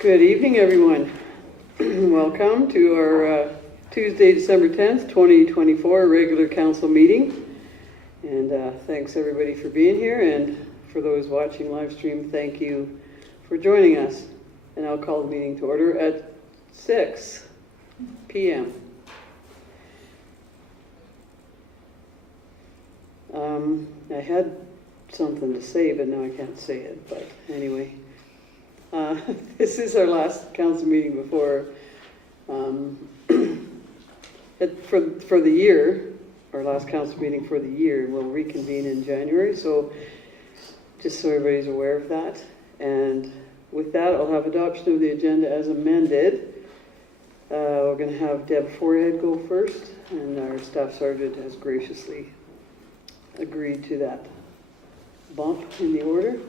Good evening, everyone. Welcome to our Tuesday, December 10th, 2024 regular council meeting. And thanks everybody for being here, and for those watching live stream, thank you for joining us. And I'll call the meeting to order at 6 p.m. I had something to say, but now I can't say it. But anyway, this is our last council meeting before for the year. Our last council meeting for the year. We'll reconvene in January, so just so everybody's aware of that. And with that, I'll have adoption of the agenda as amended. We're going to have Deb Forehead go first, and our staff sergeant has graciously agreed to that bump in the order.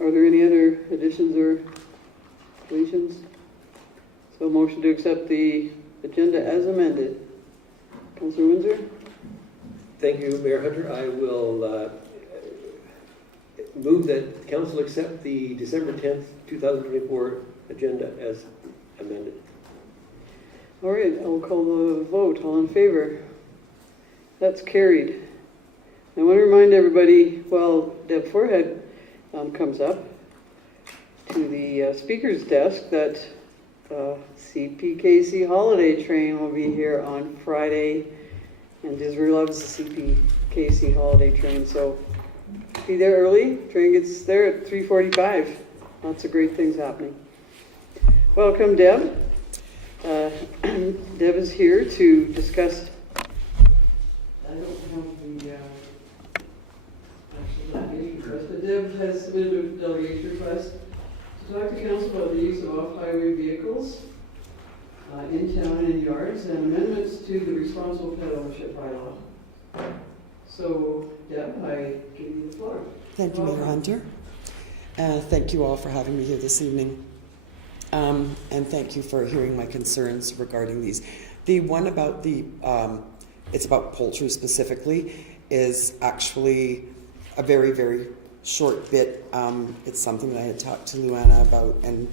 Are there any other additions or deletions? So motion to accept the agenda as amended. Councillor Windsor? Thank you, Mayor Hunter. I will move that council accept the December 10th, 2024 agenda as amended. All right, I'll call the vote. All in favor? That's carried. I want to remind everybody, while Deb Forehead comes up to the speaker's desk, that CPKC holiday train will be here on Friday, and Disney loves the CPKC holiday train, so be there early. Train gets there at 3:45. Lots of great things happening. Welcome, Deb. Deb is here to discuss. I don't have the actually not any request, but Deb has submitted a delegation request to talk to council about the use of off-highway vehicles in town and in yards, and amendments to the responsible pet ownership bylaw. So, Deb, I give you the floor. Thank you, Mayor Hunter. Thank you all for having me here this evening. And thank you for hearing my concerns regarding these. The one about the, it's about poultry specifically, is actually a very, very short bit. It's something that I had talked to Luana about, and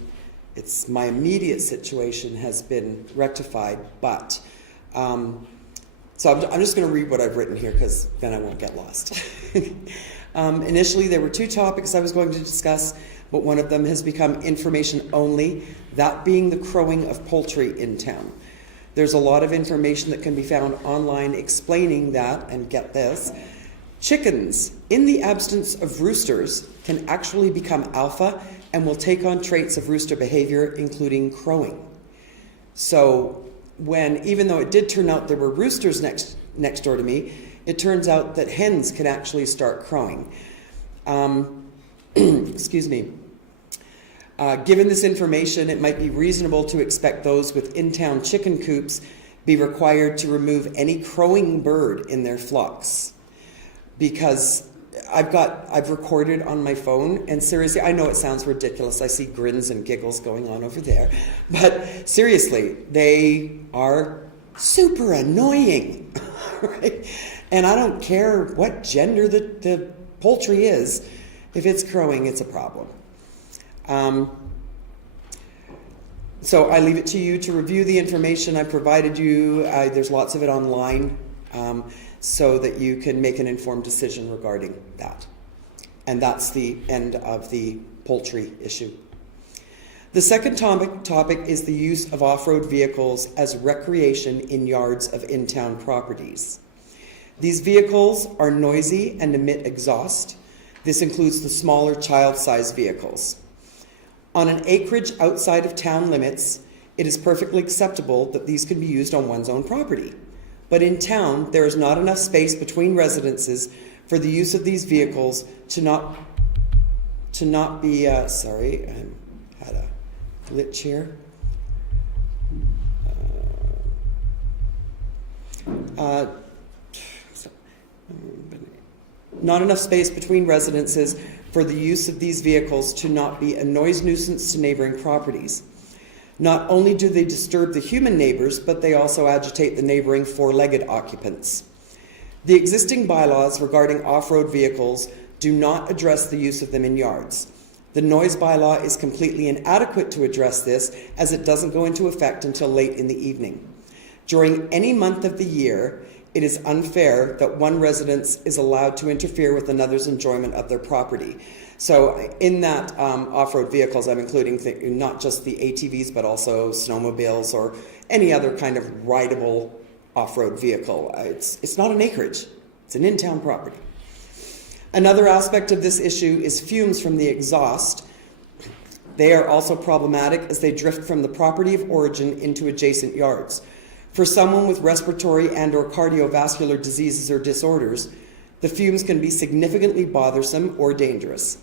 it's my immediate situation has been rectified, but so I'm just going to read what I've written here, because then I won't get lost. Initially, there were two topics I was going to discuss, but one of them has become information only, that being the crowing of poultry in town. There's a lot of information that can be found online explaining that, and get this, chickens, in the absence of roosters, can actually become alpha and will take on traits of rooster behavior, including crowing. So even though it did turn out there were roosters next door to me, it turns out that hens can actually start crowing. Excuse me. Given this information, it might be reasonable to expect those with in-town chicken coops be required to remove any crowing bird in their flocks. Because I've recorded on my phone, and seriously, I know it sounds ridiculous. I see grins and giggles going on over there, but seriously, they are super annoying, right? And I don't care what gender the poultry is. If it's crowing, it's a problem. So I leave it to you to review the information I provided you. There's lots of it online, so that you can make an informed decision regarding that. And that's the end of the poultry issue. The second topic is the use of off-road vehicles as recreation in yards of in-town properties. These vehicles are noisy and emit exhaust. This includes the smaller child-sized vehicles. On an acreage outside of town limits, it is perfectly acceptable that these can be used on one's own property. But in town, there is not enough space between residences for the use of these vehicles to not be, sorry, I had a glitch here. Not enough space between residences for the use of these vehicles to not be a noise nuisance to neighboring properties. Not only do they disturb the human neighbors, but they also agitate the neighboring four-legged occupants. The existing bylaws regarding off-road vehicles do not address the use of them in yards. The noise bylaw is completely inadequate to address this, as it doesn't go into effect until late in the evening. During any month of the year, it is unfair that one residence is allowed to interfere with another's enjoyment of their property. So in that off-road vehicles, I'm including not just the ATVs, but also snowmobiles or any other kind of rideable off-road vehicle. It's not an acreage, it's an in-town property. Another aspect of this issue is fumes from the exhaust. They are also problematic as they drift from the property of origin into adjacent yards. For someone with respiratory and or cardiovascular diseases or disorders, the fumes can be significantly bothersome or dangerous.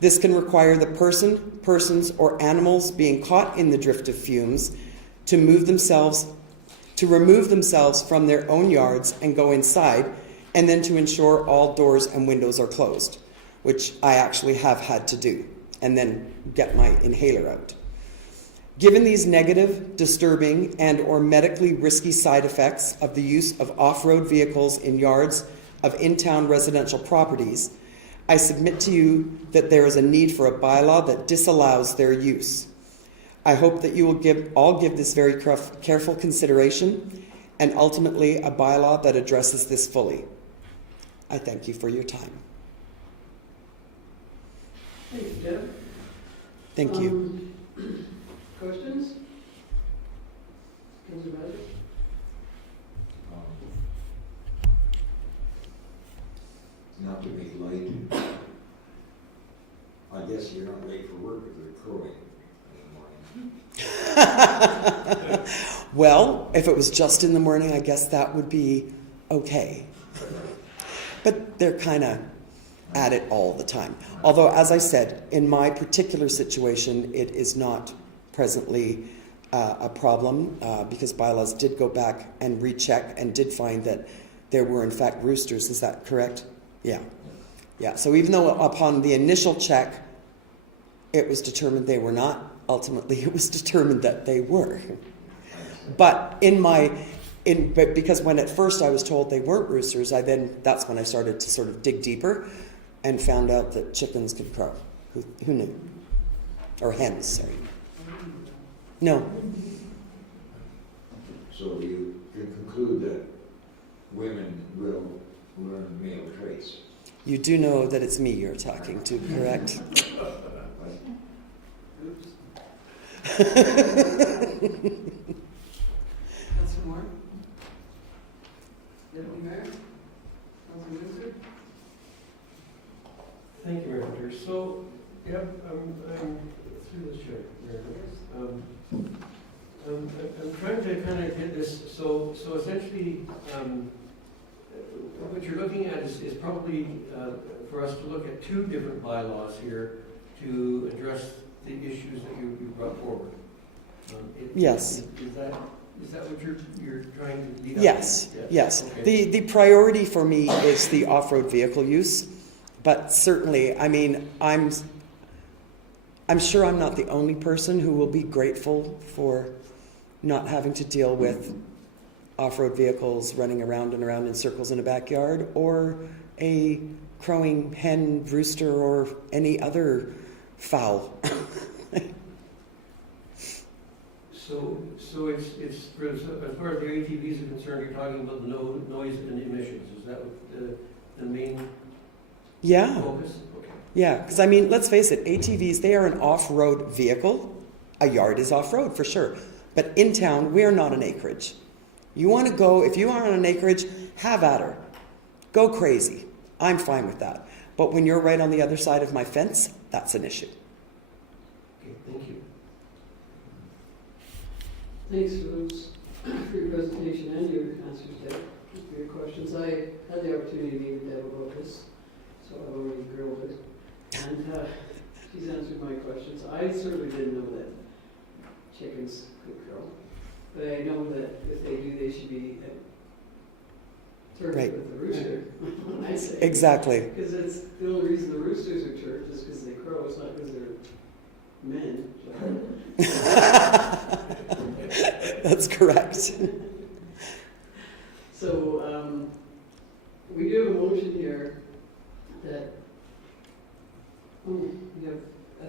This can require the persons, or animals being caught in the drift of fumes to remove themselves from their own yards and go inside, and then to ensure all doors and windows are closed, which I actually have had to do, and then get my inhaler out. Given these negative, disturbing, and or medically risky side effects of the use of off-road vehicles in yards of in-town residential properties, I submit to you that there is a need for a bylaw that disallows their use. I hope that you will all give this very careful consideration, and ultimately a bylaw that addresses this fully. I thank you for your time. Thank you, Deb. Thank you. Questions? Councillor Bradley? Not to be late. I guess you're not late for work if they're crowing in the morning. Well, if it was just in the morning, I guess that would be okay. But they're kind of at it all the time. Although, as I said, in my particular situation, it is not presently a problem because bylaws did go back and recheck and did find that there were in fact roosters. Is that correct? Yeah. Yeah. So even though upon the initial check, it was determined they were not, ultimately it was determined that they were. But but because when at first I was told they weren't roosters, that's when I started to sort of dig deeper and found out that chickens could crow. Who knew? Or hens, sorry. No. So you can conclude that women will learn male traits. You do know that it's me you're talking to, correct? Councillor Moore? Deputy Mayor? Councillor Windsor? Thank you, Mayor. So, yep, I'm through the chair, Mayor. I'm trying to kind of get this, so essentially, what you're looking at is probably for us to look at two different bylaws here to address the issues that you brought forward. Yes. Is that what you're trying to lead up Yes, to? yes. Okay. The priority for me is the off-road vehicle use, but certainly, I mean, I'm sure I'm not the only person who will be grateful for not having to deal with off-road vehicles running around and around in circles in a backyard, or a crowing hen, rooster, or any other fowl. So it's for, as far as the ATVs are concerned, you're talking about the noise and emissions. Is that what the main Yeah. focus? Okay. Yeah, because I mean, let's face it, ATVs, they are an off-road vehicle. A yard is off-road for sure. But in town, we're not an acreage. You want to go, if you are on an acreage, have at her. Go crazy. I'm fine with that. But when you're right on the other side of my fence, that's an issue. Okay, thank you. Thanks for your presentation and your answers, Deb, for your questions. I had the opportunity to meet with Deb about this, so I've already grilled it. And she's answered my questions. I certainly didn't know that chickens could crow. But I know that if they do, they should be turfed Right. with the rooster, I say. Exactly. Because it's the only reason the roosters are turfed is because they crow. It's not because they're men. That's correct. So we do have a motion here that, we have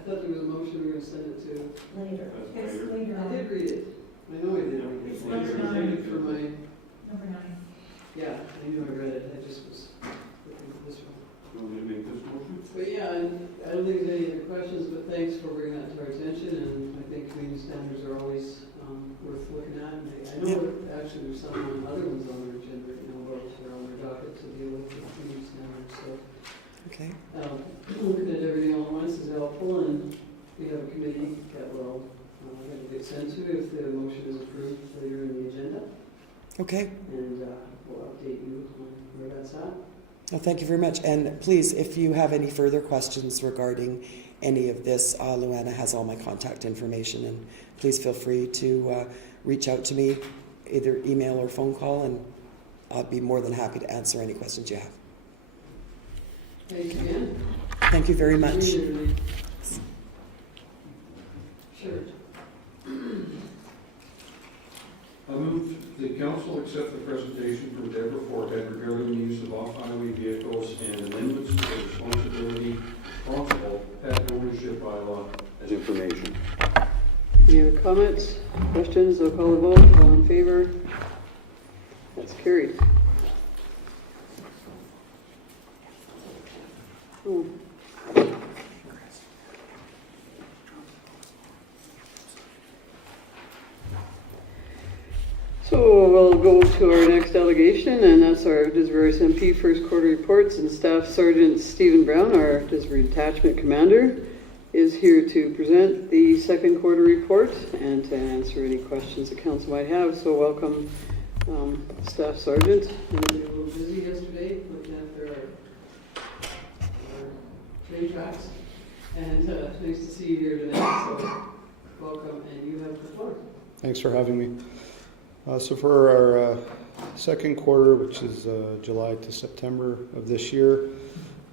thought there was a motion we were gonna send it to. Later. That's It's later. later I on. did read it. I know I did read it. It's I number just nine. read it for my, Number 9. yeah, I knew I read it, I just was looking at this one. You want me to make this motion? But yeah, and I don't think there's any other questions, but thanks for bringing that to our attention, and I think community standards are always worth looking at. And I know that actually there's some other ones on their agenda, you know, or on their docket to deal with the community standards, so. Okay. Looking at everything all at once is helpful, and we have a committee that will get sent to if the motion is approved later in the agenda, Okay. and we'll update you on where that's at. Well, thank you very much. And please, if you have any further questions regarding any of this, Luana has all my contact information, and please feel free to reach out to me, either email or phone call, and I'll be more than happy to answer any questions you have. Thanks again. Thank you very much. Really. Sure. I move the council accept the presentation from Deborah Forhead regarding the use of off-highway vehicles and amendments to the responsible pet ownership bylaw as information. Any other comments, questions? I'll call a vote. All in favor? That's carried. Oh. So we'll go to our next delegation, and that's our Disbury SMP first quarter reports, and Staff Sergeant Stephen Brown, our Disbury Detachment Commander, is here to present the second quarter report and to answer any questions the council might have. So welcome, Staff Sergeant. We were a little busy yesterday looking after our train tracks, and nice to see you here tonight. So welcome, and you have the floor. Thanks for having me. So for our second quarter, which is July to September of this year,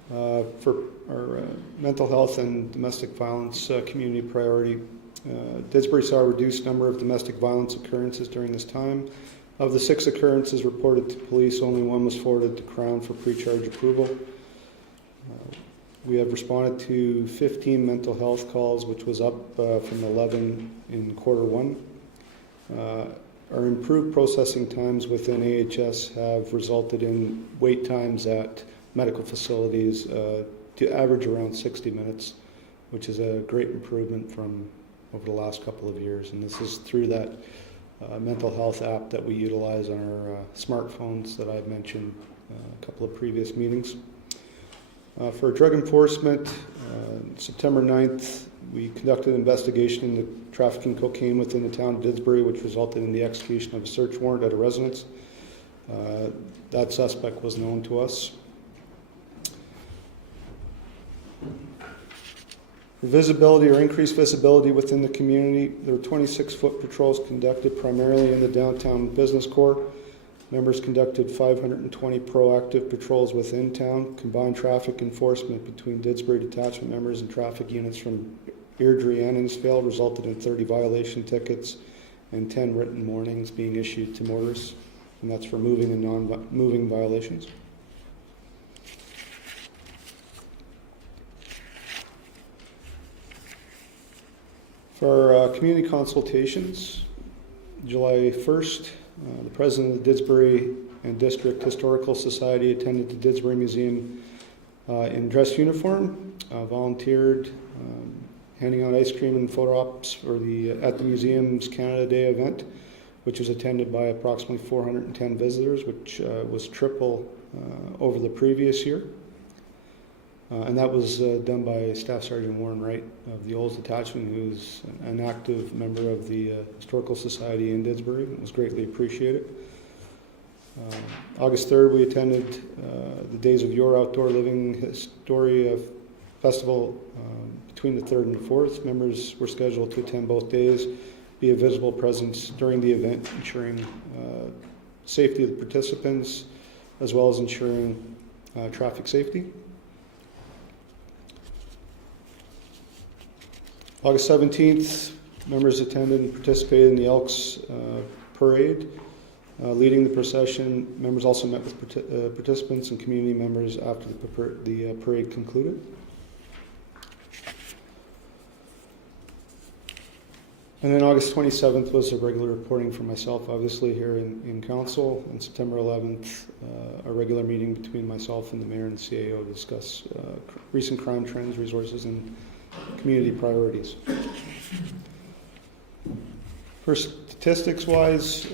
for our mental health and domestic violence community priority, Didsbury saw a reduced number of domestic violence occurrences during this time. Of the 6 occurrences reported to police, only 1 was forwarded to Crown for pre-charge approval. We have responded to 15 mental health calls, which was up from 11 in quarter 1. Our improved processing times within AHS have resulted in wait times at medical facilities to average around 60 minutes, which is a great improvement from over the last couple of years. And this is through that mental health app that we utilize on our smartphones that I've mentioned a couple of previous meetings. For drug enforcement, September 9th, we conducted an investigation into trafficking cocaine within the town of Didsbury, which resulted in the execution of a search warrant at a residence. That suspect was known to us. For visibility or increased visibility within the community, there were 26-foot patrols conducted primarily in the downtown business core. Members conducted 520 proactive patrols within town. Combined traffic enforcement between Didsbury detachment members and traffic units from Airdrie and Innisfail resulted in 30 violation tickets and 10 written warnings being issued to motorists, and that's for moving and non-moving violations. For our community consultations, July 1st, the president of the Didsbury and District Historical Society attended the Didsbury Museum in dress uniform, volunteered, handing out ice cream and photo ops for at the museum's Canada Day event, which was attended by approximately 410 visitors, which was triple over the previous year. And that was done by Staff Sergeant Warren Wright of the Olds Detachment, who's an active member of the Historical Society in Didsbury. It was greatly appreciated. August 3rd, we attended the Days of Your Outdoor Living History Festival between the 3rd and the 4th. Members were scheduled to attend both days, be a visible presence during the event, ensuring safety of the participants, as well as ensuring traffic safety. August 17th, members attended and participated in the Elks Parade. Leading the procession, members also met with participants and community members after the parade concluded. And then August 27th was a regular reporting for myself, obviously, here in council. And September 11th, a regular meeting between myself and the mayor and the CAO to discuss recent crime trends, resources, and community priorities. For statistics-wise,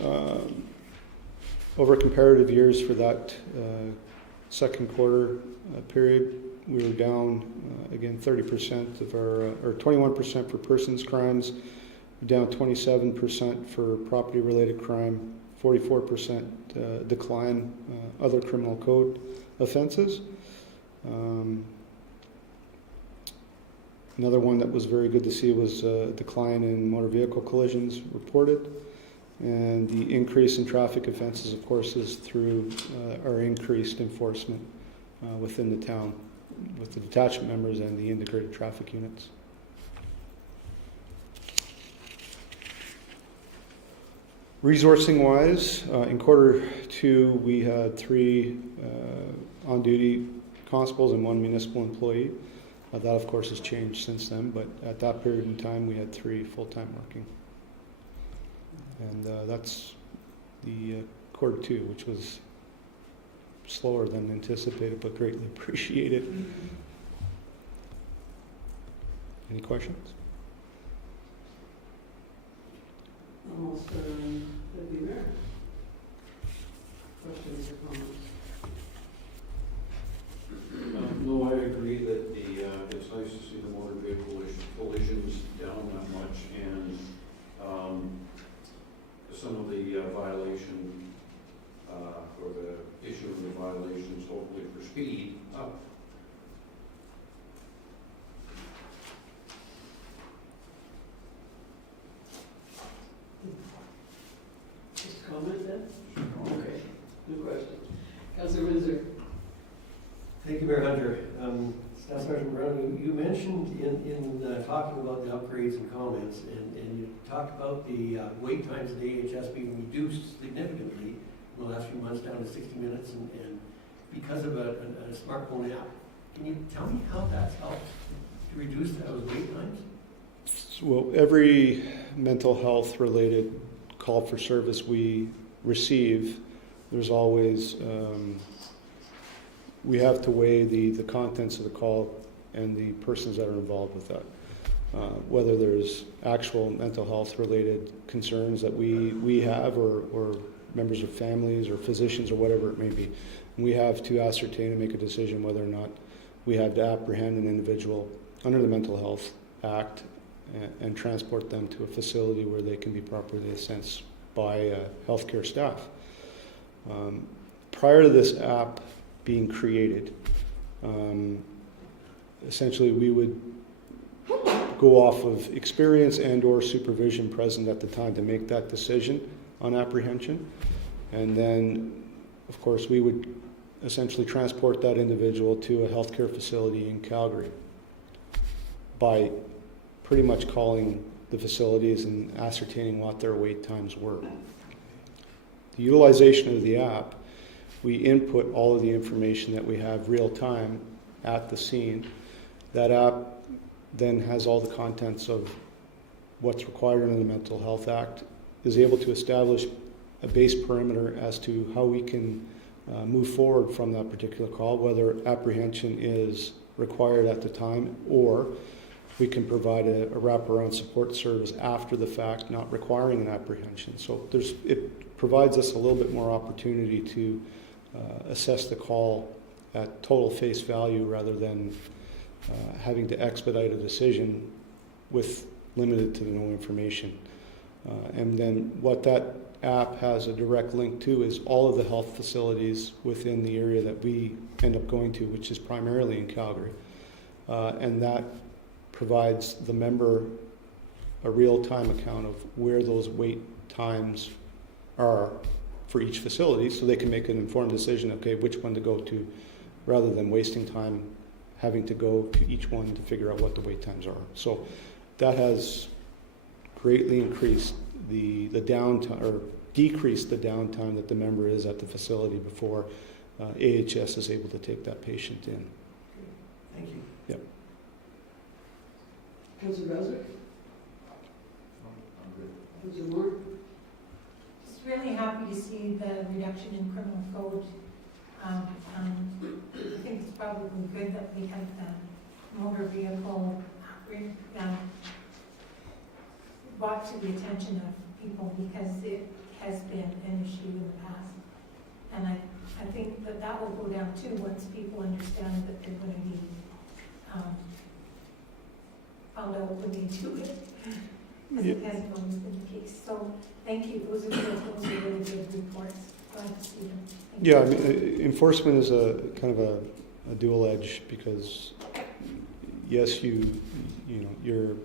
over comparative years for that second quarter period, we were down, again, 30% of our, or 21% for persons crimes, down 27% for property-related crime, 44% decline other criminal code offenses. Another one that was very good to see was a decline in motor vehicle collisions reported. And the increase in traffic offenses, of course, is through our increased enforcement within the town with the detachment members and the integrated traffic units. Resourcing-wise, in quarter two, we had 3 on-duty constables and 1 municipal employee. That, of course, has changed since then, but at that period in time, we had 3 full-time working. And that's the quarter two, which was slower than anticipated, but greatly appreciated. Any questions? Almost, Deputy Mayor. Questions or comments? No, I agree that it's nice to see the motor vehicle collisions down that much, and some of the violation, or the issue of the violations, hopefully for speed, up. Just comment then? Okay, no question. Councilor Windsor. Thank you, Mayor Hunter. Staff Sergeant Brown, you mentioned in talking about the upgrades and comments, and you talked about the wait times at AHS being reduced significantly in the last few months, down to 60 minutes, and because of a smartphone app. Can you tell me how that's helped to reduce those wait times? Well, every mental health related call for service we receive, there's always, we have to weigh the contents of the call and the persons that are involved with that. Whether there's actual mental health related concerns that we have, or members of families or physicians or whatever it may be. We have to ascertain and make a decision whether or not we have to apprehend an individual under the Mental Health Act and transport them to a facility where they can be properly assessed by healthcare staff. Prior to this app being created, essentially we would go off of experience and or supervision present at the time to make that decision on apprehension. And then, of course, we would essentially transport that individual to a healthcare facility in Calgary by pretty much calling the facilities and ascertaining what their wait times were. The utilization of the app, we input all of the information that we have real time at the scene. That app then has all the contents of what's required under the Mental Health Act, is able to establish a base perimeter as to how we can move forward from that particular call, whether apprehension is required at the time, or we can provide a wraparound support service after the fact, not requiring an apprehension. So it provides us a little bit more opportunity to assess the call at total face value rather than having to expedite a decision with limited to no information. And then what that app has a direct link to is all of the health facilities within the area that we end up going to, which is primarily in Calgary. And that provides the member a real-time account of where those wait times are for each facility, so they can make an informed decision, okay, which one to go to, rather than wasting time having to go to each one to figure out what the wait times are. So that has greatly increased the downtime, or decreased the downtime that the member is at the facility before AHS is able to take that patient in. Thank you. Yep. Councilor Bowser? Councillor Moore? Just really happy to see the reduction in criminal code. I think it's probably good that we have the motor vehicle brought to the attention of people, because it has been an issue in the past. And I think that that will go down too once people understand that they're going to be found out when they do it, as it hasn't always been the case. So thank you. Those are really good reports. Glad to see them. Thank Yeah, I you. mean, enforcement is a kind of a dual edge, because yes, you're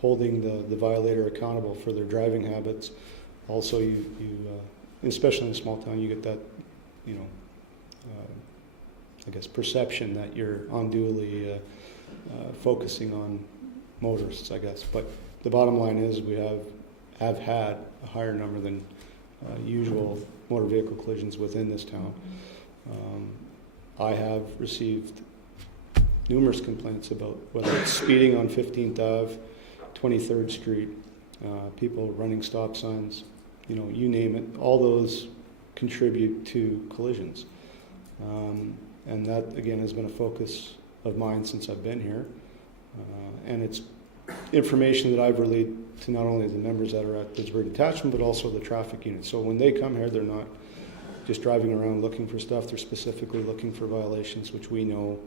holding the violator accountable for their driving habits. Also, you especially in a small town, you get that, I guess, perception that you're unduly focusing on motorists, I guess. But the bottom line is we have had a higher number than usual motor vehicle collisions within this town. I have received numerous complaints about whether it's speeding on 15th Ave, 23rd Street, people running stop signs, you name it. All those contribute to collisions. And that, again, has been a focus of mine since I've been here. And it's information that I've relayed to not only the members that are at Pittsburgh Detachment, but also the traffic unit. So when they come here, they're not just driving around looking for stuff. They're specifically looking for violations, which we know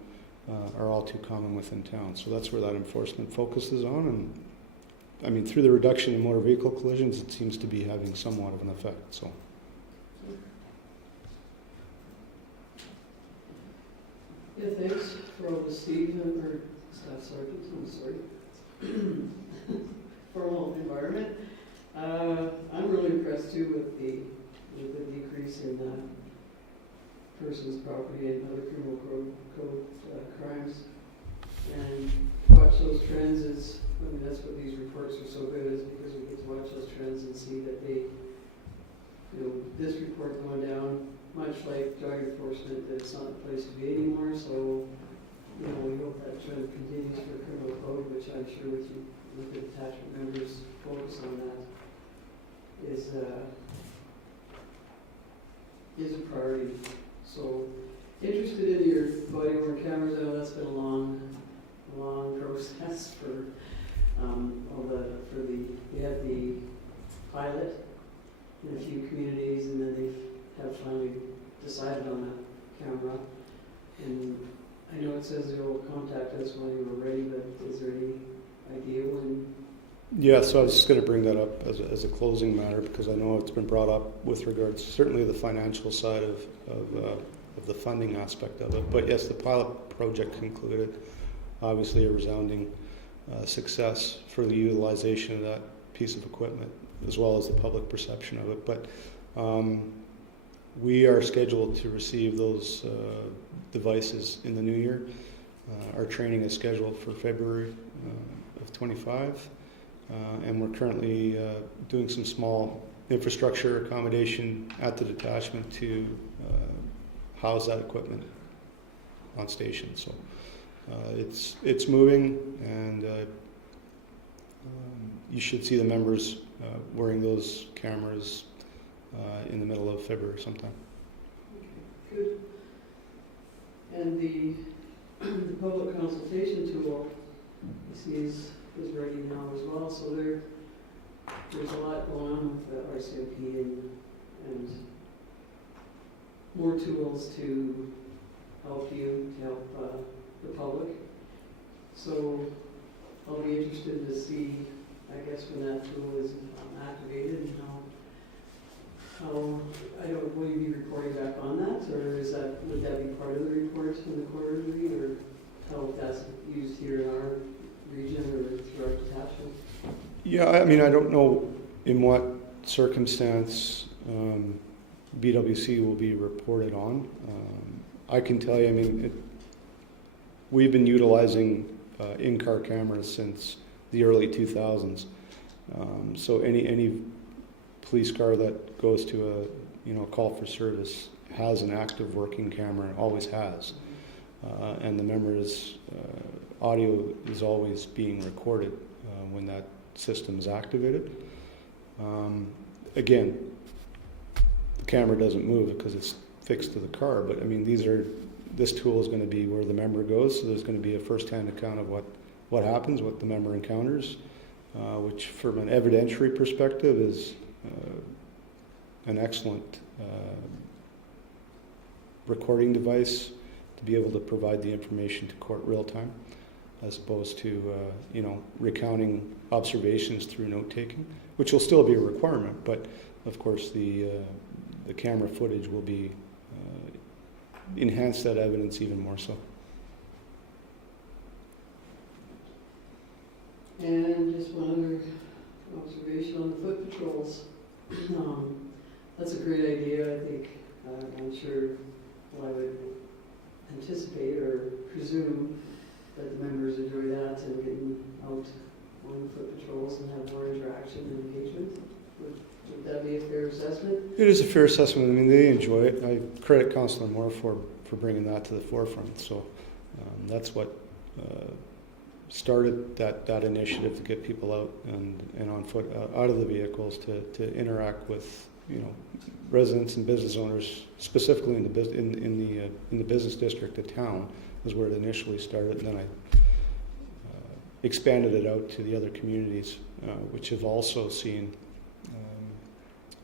are all too common within town. So that's where that enforcement focuses on. And I mean, through the reduction in motor vehicle collisions, it seems to be having somewhat of an effect. So. Yeah, thanks for all the Steve, or Staff Sergeant, I'm sorry. Formal environment. I'm really impressed too with the decrease in persons, property, and other criminal code crimes. And watch those trends is, that's what these reports are so good, is because we get to watch those trends and see that they, this report going down, much like drug enforcement, that it's not the place to be anymore. So, we hope that trend continues for criminal code, which I'm sure with the detachment members focus on that is a priority. So, interested in your body worn cameras. I know that's been a long process for we had the pilot in a few communities, and then they have finally decided on a camera. And I know it says they'll contact us when you were ready, but is there any idea when? Yeah, so I was just going to bring that up as a closing matter, because I know it's been brought up with regards certainly the financial side of the funding aspect of it. But yes, the pilot project concluded. Obviously a resounding success for the utilization of that piece of equipment, as well as the public perception of it. But we are scheduled to receive those devices in the new year. Our training is scheduled for February of 25. And we're currently doing some small infrastructure accommodation at the detachment to house that equipment on station. So it's moving, and you should see the members wearing those cameras in the middle of February sometime. Okay, good. And the public consultation tool, you see, is ready now as well. So there's a lot going on with the RCMP and more tools to help you, to help the public. So I'll be interested to see, I guess, when that tool is activated, and how will you be reporting back on that, or would that be part of the report in the quarterly, or how that's used here in our region or through our detachment? Yeah, I mean, I don't know in what circumstance BWC will be reported on. I can tell you, I mean, we've been utilizing in-car cameras since the early 2000s. So any police car that goes to a call for service has an active working camera, always has. And the members' audio is always being recorded when that system is activated. Again, the camera doesn't move because it's fixed to the car, but I mean, this tool is going to be where the member goes, so there's going to be a first-hand account of what happens, what the member encounters, which from an evidentiary perspective is an excellent recording device to be able to provide the information to court real time, as opposed to recounting observations through note taking, which will still be a requirement, but of course the camera footage will be enhance that evidence even more so. And just one other observation on the foot patrols. That's a great idea, I think. I'm sure, well, I would anticipate or presume that the members enjoy that and getting out on the foot patrols and have more interaction and engagement. Would that be a fair assessment? It is a fair assessment. I mean, they enjoy it. I credit Councillor Moore for bringing that to the forefront. So that's what started that initiative to get people out and on foot out of the vehicles to interact with residents and business owners, specifically in the business district of town, is where it initially started, and then I expanded it out to the other communities, which have also seen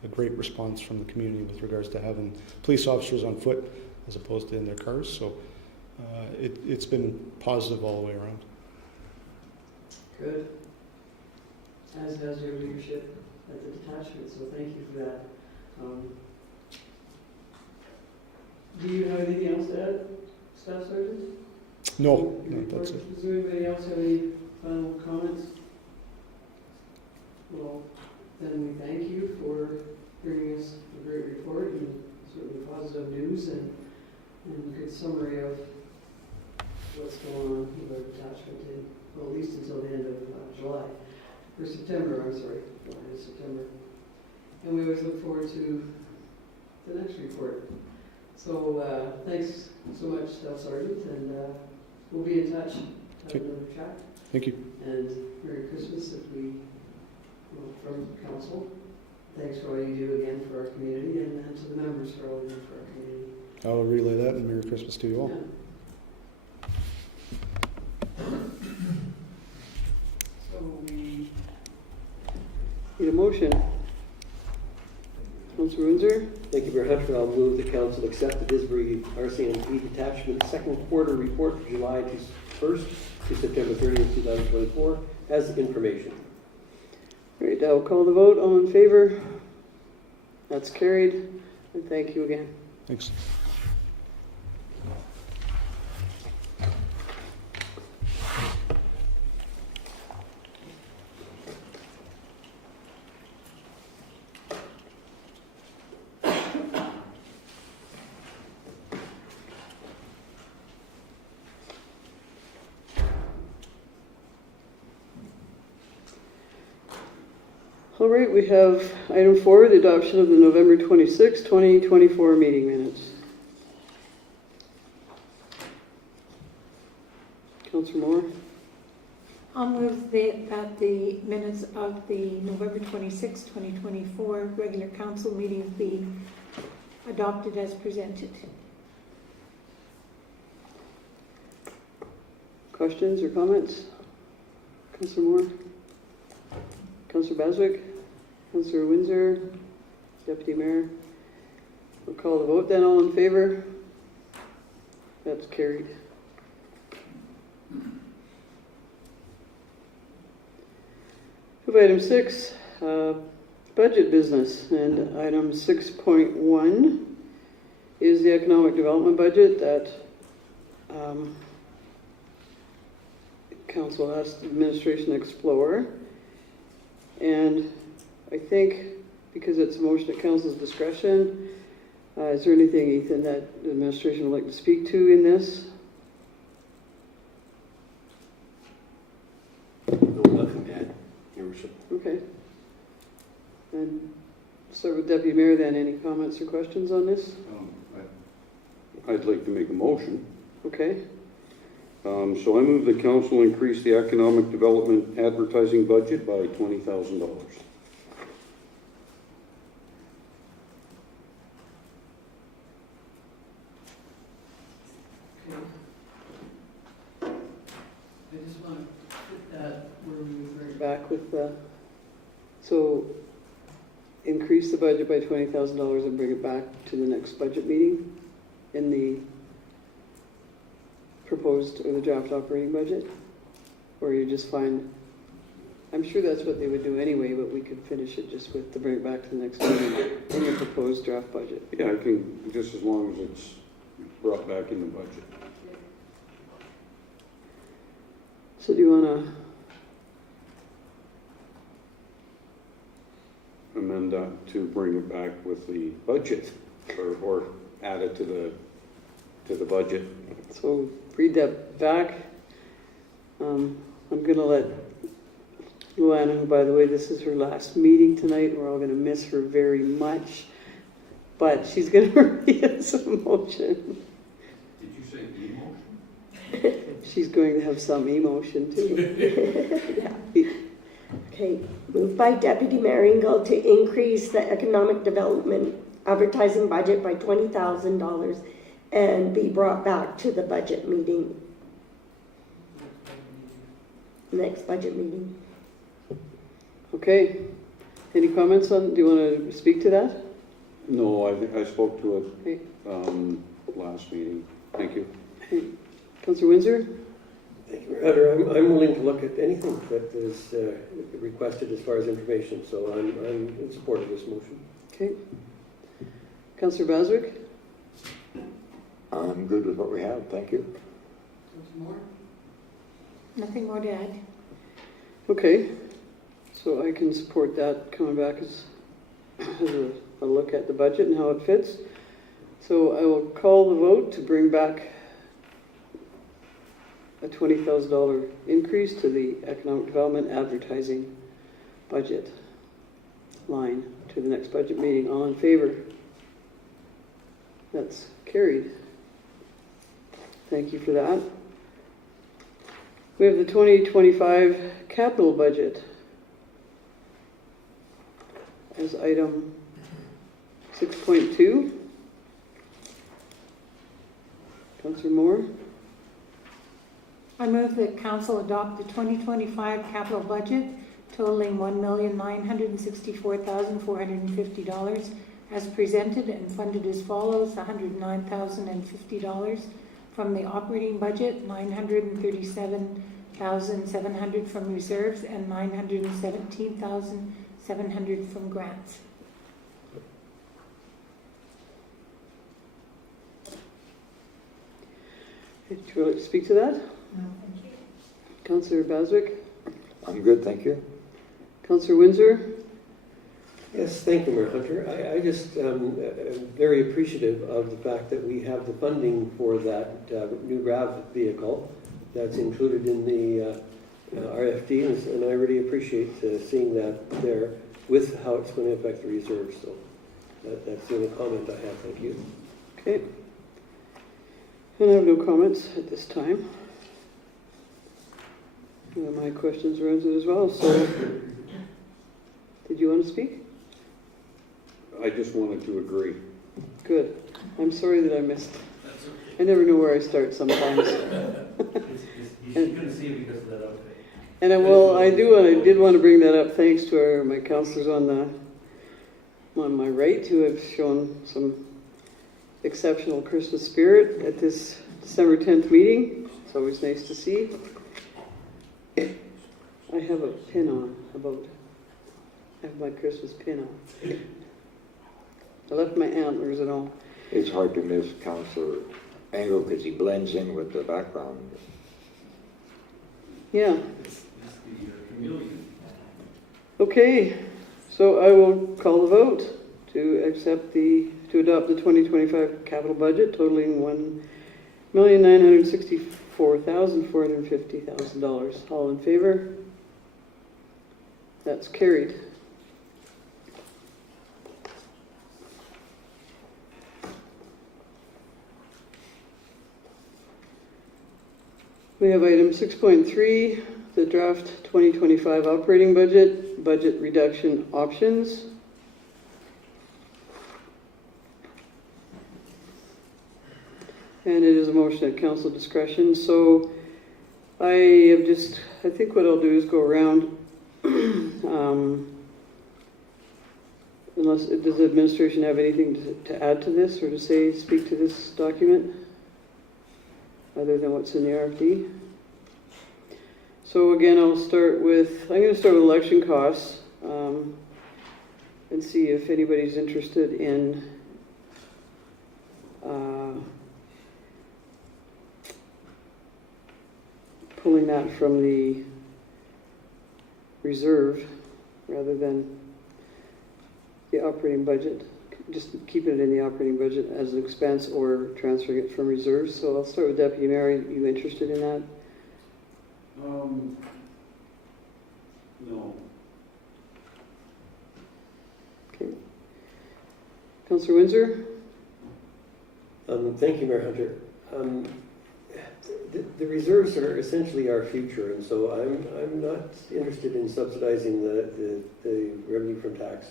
a great response from the community with regards to having police officers on foot as opposed to in their cars. So it's been positive all the way around. Good. As has your leadership at the detachment, so thank you for that. Do you have anything else to add, Staff Sergeant? No, that's it. Does anybody else have any final comments? Well, then we thank you for bringing us a great report and certainly positive news and good summary of what's going on with our detachment in, well, at least until the end of July, or September, I'm sorry, July to September. And we always look forward to the next report. So thanks so much, Staff Sergeant, and we'll be in touch. Have another chat. Thank you. And Merry Christmas from council. Thanks for all you do again for our community and to the members for all you do for our community. I'll relay that, and Merry Christmas to you all. Yeah. So we need a motion. Councilor Windsor? Thank you, Mayor Hunter. I'll move the council accept the Disbury RCMP Detachment second quarter report for July 1st to September 30th, 2024 as information. Great, I'll call the vote. All in favor? That's carried. And thank you again. Thanks. All right, we have item 4, the adoption of the November 26, 2024 meeting minutes. Councilor Moore? I'll move that the minutes of the November 26, 2024 regular council meeting be adopted as presented. Questions or comments? Councilor Moore? Councilor Baswick? Councilor Windsor? Deputy Mayor? We'll call the vote then. All in favor? That's carried. Item 6, budget business, and item 6.1 is the economic development budget that council asked the administration to explore. And I think because it's a motion at council's discretion, is there anything, Ethan, that the administration would like to speak to in this? No, nothing to add, Your Worship. Okay. And start with Deputy Mayor then. Any comments or questions on this? I'd like to make a motion. Okay. So I move the council increase the economic development advertising budget by $20,000. with, so increase the budget by $20,000 and bring it back to the next budget meeting in the proposed or the draft operating budget? Or you just find, I'm sure that's what they would do anyway, but we could finish it just with to bring it back to the next meeting in the proposed draft budget. Yeah, I think just as long as it's brought back in the budget. So do you want to, Amend that to bring it back with the budget, or add it to the budget. so read that back. I'm gonna let Luana, who by the way, this is her last meeting tonight, we're all gonna miss her very much, but she's gonna read us a motion. Did you say emotion? She's going to have some emotion too. Okay, moved by Deputy Mayor Engel to increase the economic development advertising budget by $20,000 and be brought back to the budget meeting. Next budget meeting. Okay, any comments on, do you want to speak to that? No, I think I spoke to Okay. it last meeting. Thank you. Councillor Windsor? Thank you, Mayor Hunter. I'm willing to look at anything that is requested as far as information, so I'm in support of this motion. Okay. Councillor Baswick? I'm good with what we have, thank you. Nothing more to add? Okay, so I can support that coming back as a look at the budget and how it fits. So I will call the vote to bring back a $20,000 increase to the economic development advertising budget line to the next budget meeting. All in favor? That's carried. Thank you for that. We have the 2025 capital budget as item 6.2. Councillor Moore? I move that council adopt the 2025 capital budget totaling $1,964,450 as presented and funded as follows: $109,050 from the operating budget, $937,700 from reserves, and $917,700 from grants. Would you like to speak to that? No, thank you. Councillor Baswick? I'm good, thank you. Councillor Windsor? Yes, thank you, Mayor Hunter. I just am very appreciative of the fact that we have the funding for that new GRAV vehicle that's included in the RFD, and I really appreciate seeing that there with how it's going to affect the reserves. So that's the only comment I have. Thank you. Okay. And I have no comments at this time. My questions are answered as well, so did you want to speak? I just wanted to agree. Good. I'm sorry that I missed. I never know where I start sometimes. You couldn't see it because of that outfit. And I did want to bring that up thanks to my councillors on my right who have shown some exceptional Christmas spirit at this December 10th meeting. It's always nice to see. I have a pin on I have my Christmas pin on. I left my antlers and all. It's hard to miss Councillor Engel because he blends in with the background. Yeah. Okay, so I will call the vote to adopt the 2025 capital budget totaling $1,964,450,000. All in favor? That's carried. We have item 6.3, the draft 2025 operating budget reduction options. And it is a motion at council discretion. So I think what I'll do is go around Unless, does the administration have anything to add to this or to say, speak to this document? Other than what's in the RFD? So again, I'm going to start with election costs, and see if anybody's interested in pulling that from the reserve rather than the operating budget. Just keeping it in the operating budget as an expense or transferring it from reserves. So I'll start with Deputy Mayor. Are you interested in that? No. Okay. Councillor Windsor? Thank you, Mayor Hunter. The reserves are essentially our future, and so I'm not interested in subsidizing the revenue from tax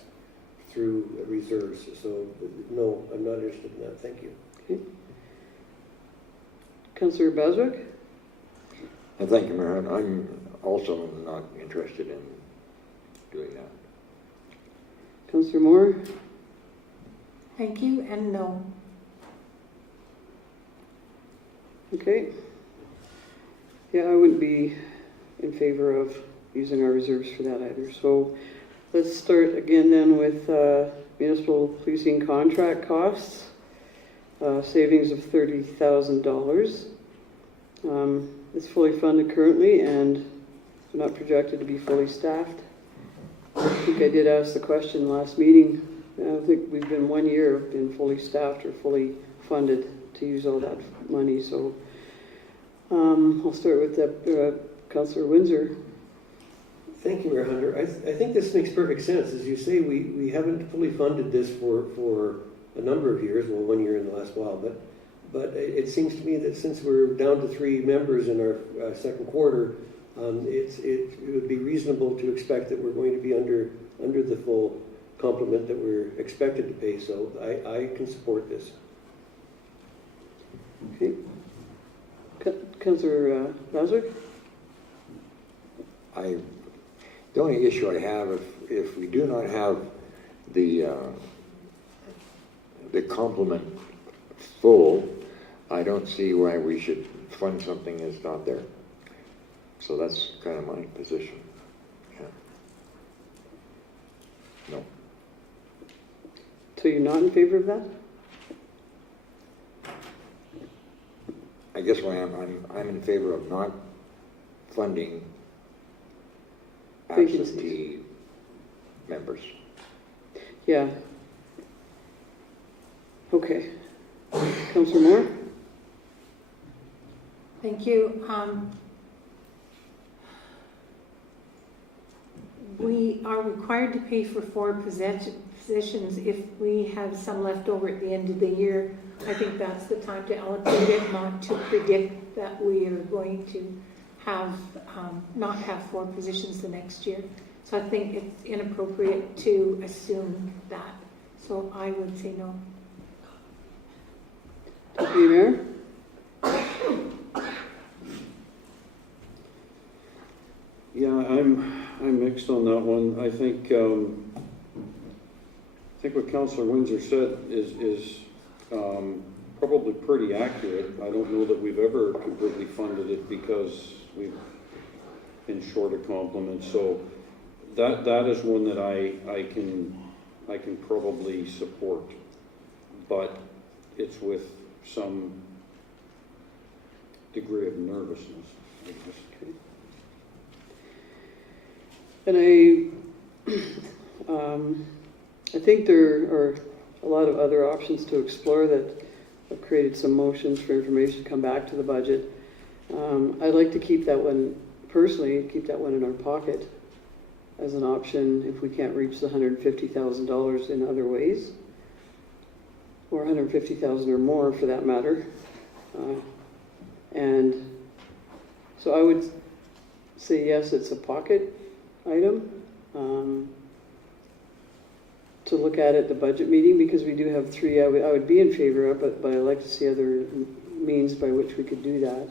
through reserves. So no, I'm not interested in that. Thank you. Okay. Councillor Baswick? Thank you, Mayor. I'm also not interested in doing that. Councillor Moore? Thank you, and no. Okay. Yeah, I wouldn't be in favor of using our reserves for that either. So let's start again then with municipal policing contract costs. Savings of $30,000. It's fully funded currently and not projected to be fully staffed. I think I did ask the question last meeting. I think we've been 1 year been fully staffed or fully funded to use all that money. So I'll start with Councillor Windsor. Thank you, Mayor Hunter. I think this makes perfect sense. As you say, we haven't fully funded this for a number of years, well, 1 year in the last while, but it seems to me that since we're down to 3 members in our second quarter, it would be reasonable to expect that we're going to be under the full complement that we're expected to pay. So I can support this. Okay. Councillor Baswick? The only issue I have, if we do not have the complement full, I don't see why we should fund something that's not there. So that's kind of my position. Yeah. No. So you're not in favor of that? I guess why I'm in favor of not funding absentee members. Yeah. Okay. Councillor Moore? Thank you. We are required to pay for 4 positions if we have some left over at the end of the year. I think that's the time to allocate it, not to predict that we are going to have not have 4 positions the next year. So I think it's inappropriate to assume that. So I would say no. Deputy Mayor? Yeah, I'm mixed on that one. I think what Councillor Windsor said is probably pretty accurate. I don't know that we've ever completely funded it because we've been short a complement. So that is one that I can probably support, but it's with some degree of nervousness, I guess. Okay. And I think there are a lot of other options to explore that have created some motions for information to come back to the budget. I'd like to keep that one, personally, keep that one in our pocket as an option if we can't reach the $150,000 in other ways, or $150,000 or more for that matter. And so I would say yes, it's a pocket item to look at the budget meeting, because we do have 3 I would be in favor of, but I'd like to see other means by which we could do that.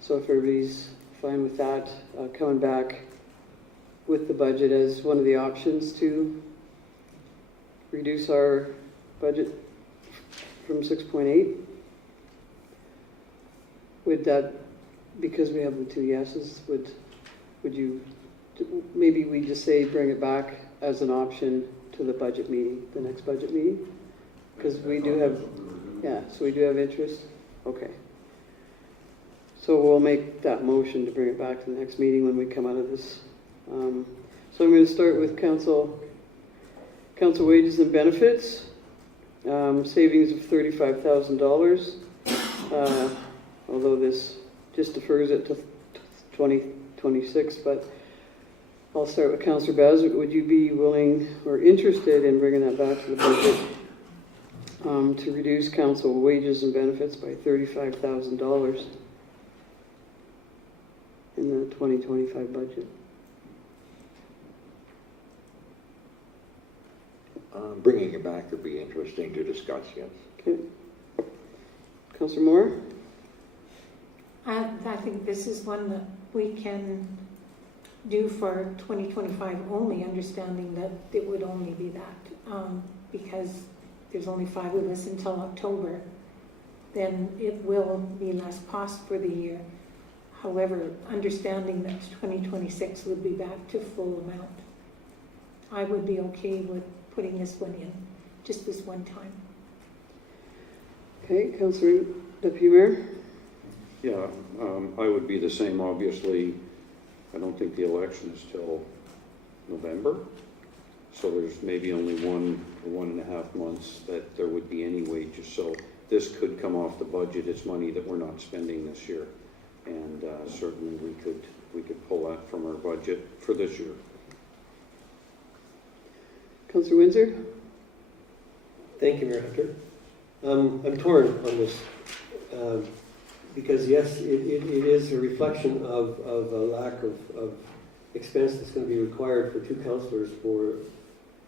So if everybody's fine with that, coming back with the budget as one of the options to reduce our budget from 6.8? Would that, because we have the two yeses, would you, maybe we just say bring it back as an option to the budget meeting, the next budget meeting? Because we do have, yeah, so we do have interest? Okay. So we'll make that motion to bring it back to the next meeting when we come out of this. So I'm going to start with council wages and benefits, savings of $35,000. Although this just defers it to 2026, but I'll start with Councillor Baz. Would you be willing or interested in bringing that back to the budget to reduce council wages and benefits by $35,000 in the 2025 budget? Bringing it back would be interesting to discuss, yes. Okay. Councillor Moore? I think this is one that we can do for 2025 only, understanding that it would only be that, because there's only 5 of us until October. Then it will be less cost for the year. However, understanding that 2026 would be back to full amount, I would be okay with putting this one in, just this one time. Okay, Councillor Deputy Mayor? Yeah, I would be the same, obviously. I don't think the election is till November, so there's maybe only 1 or 1.5 months that there would be any wages. So this could come off the budget. It's money that we're not spending this year, and certainly we could pull that from our budget for this year. Councillor Windsor? Thank you, Mayor Hunter. I'm torn on this, because yes, it is a reflection of a lack of expense that's going to be required for 2 councillors for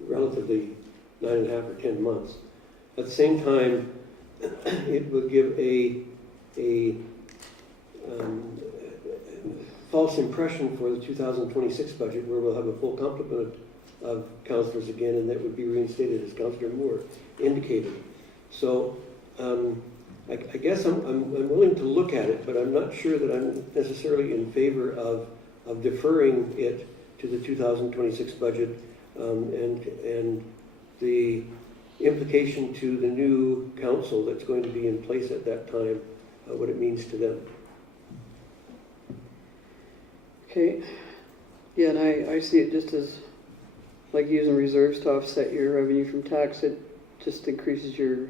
relatively 9.5 or 10 months. At the same time, it would give a false impression for the 2026 budget, where we'll have a full complement of councillors again, and that would be reinstated, as Councillor Moore indicated. So I guess I'm willing to look at it, but I'm not sure that I'm necessarily in favor of deferring it to the 2026 budget, and the implication to the new council that's going to be in place at that time, what it means to them. Okay. Yeah, and I see it just as like using reserves to offset your revenue from tax. It just increases your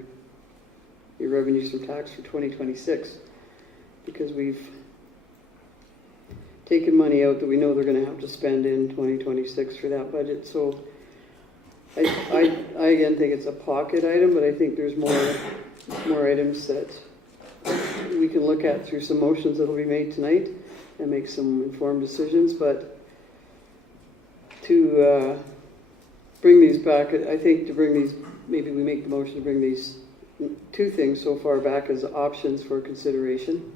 revenues from tax for 2026, because we've taken money out that we know they're going to have to spend in 2026 for that budget. So I again think it's a pocket item, but I think there's more items that we can look at through some motions that will be made tonight and make some informed decisions. But to bring these back, I think to bring these, maybe we make the motion to bring these 2 things so far back as options for consideration.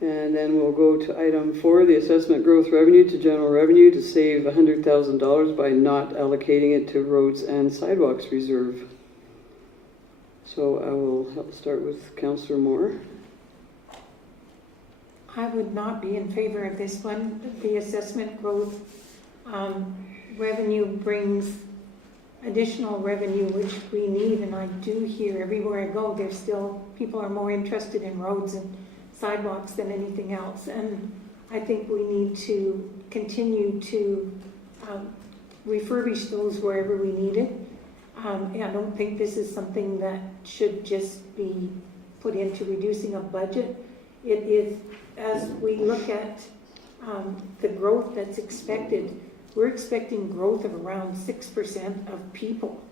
And then we'll go to item 4, the assessment growth revenue to general revenue to save $100,000 by not allocating it to roads and sidewalks reserve. So I will start with Councillor Moore. I would not be in favor of this one. The assessment growth revenue brings additional revenue, which we need, and I do hear everywhere I go, there's still, people are more interested in roads and sidewalks than anything else, and I think we need to continue to refurbish those wherever we need it. I don't think this is something that should just be put into reducing a budget. It is, as we look at the growth that's expected, we're expecting growth of around 6% of people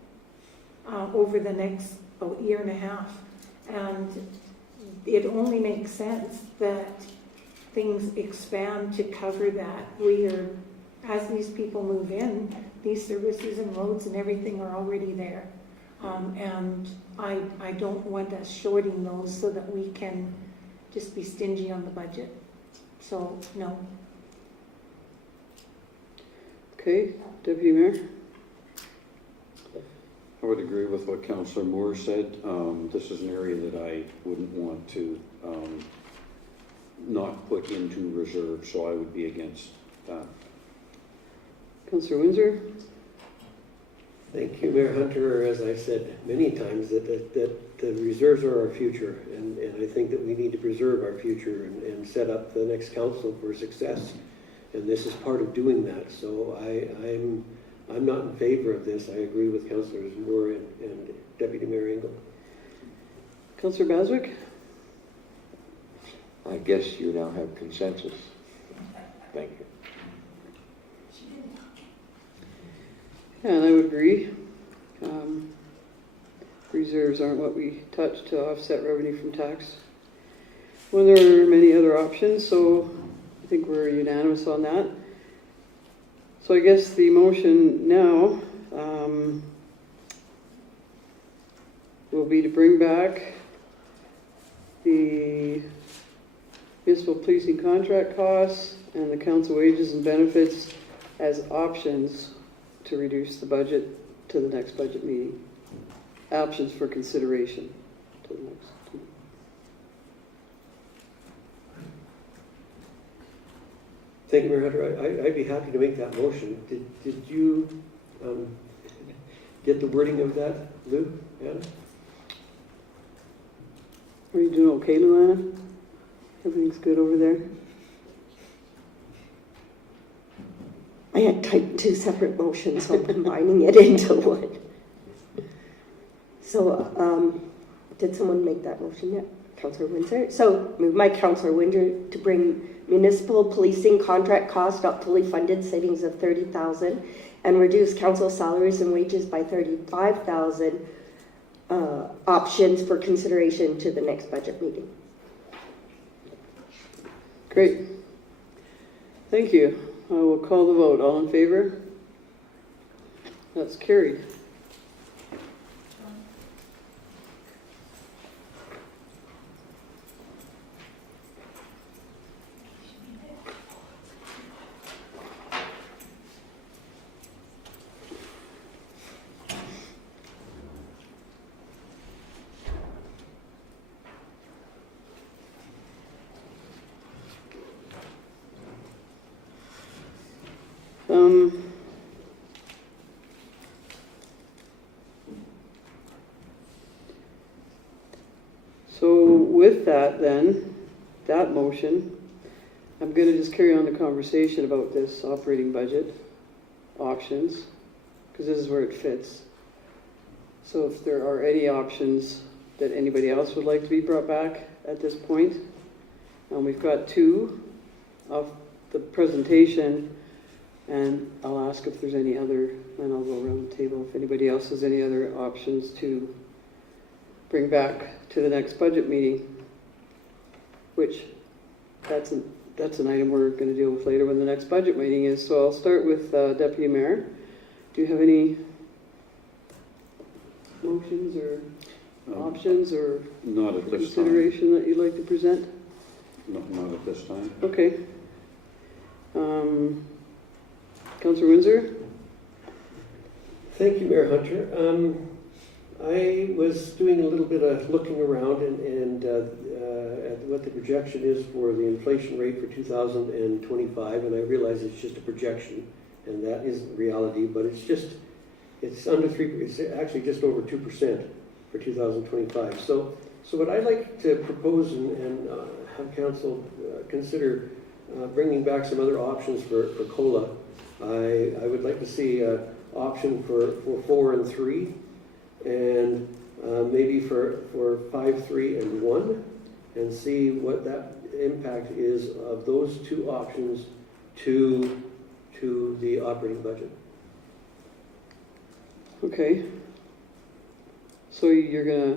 over the next year and a half. And it only makes sense that things expand to cover that. We are, as these people move in, these services and roads and everything are already there. And I don't want us shorting those so that we can just be stingy on the budget. So, no. Okay, Deputy Mayor? I would agree with what Councillor Moore said. This is an area that I wouldn't want to not put into reserve, so I would be against that. Councillor Windsor? Thank you, Mayor Hunter. As I said many times, that the reserves are our future, and I think that we need to preserve our future and set up the next council for success. And this is part of doing that. So I'm not in favor of this. I agree with Councillors Moore and Deputy Mayor Engel. Councillor Baswick? I guess you now have consensus. Thank you. Yeah, and I would agree. Reserves aren't what we touch to offset revenue from tax. Well, there are many other options, so I think we're unanimous on that. So I guess the motion now will be to bring back the municipal policing contract costs and the council wages and benefits as options to reduce the budget to the next budget meeting. Options for consideration to the next. Thank you, Mayor Hunter. I'd be happy to make that motion. Did you get the wording of that, Lou? Anna? Are you doing okay, Luana? Everything's good over there? I had typed two separate motions, so I'm combining it into one. So, did someone make that motion yet? Councillor Windsor? So, move by Councillor Windsor to bring municipal policing contract cost up fully funded savings of $30,000 and reduce council salaries and wages by $35,000 options for consideration to the next budget meeting. Great. Thank you. I will call the vote. All in favor? That's carried. So with that then, that motion, I'm going to just carry on the conversation about this operating budget options, because this is where it fits. So if there are any options that anybody else would like to be brought back at this point, we've got two of the presentation, and I'll ask if there's any other, and I'll go around the table if anybody else has any other options to bring back to the next budget meeting, which that's an item we're going to deal with later when the next budget meeting is. So I'll start with Deputy Mayor. Do you have any motions or options or Not at this time. consideration that you'd like to present? Not at this time. Okay. Councillor Windsor? Thank you, Mayor Hunter. I was doing a little bit of looking around and at what the projection is for the inflation rate for 2025, and I realize it's just a projection, and that isn't reality, but it's under 3%, it's actually just over 2% for 2025. So what I'd like to propose and have council consider bringing back some other options for COLA. I would like to see an option for 4 and 3, and maybe for 5, 3, and 1, and see what that impact is of those two options to the operating budget. Okay. So you're gonna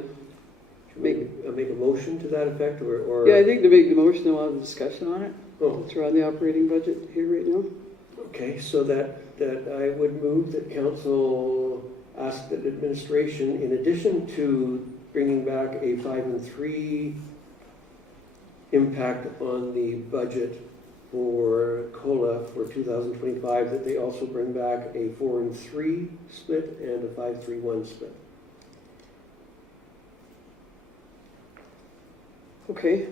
Make a motion to that effect, or yeah, I think to make the motion, we'll have a discussion on it. Oh, It's around the operating budget here right now. okay. So that I would move that council ask that administration, in addition to bringing back a 5 and 3 impact on the budget for COLA for 2025, that they also bring back a 4 and 3 split and a 5-3-1 split. Okay.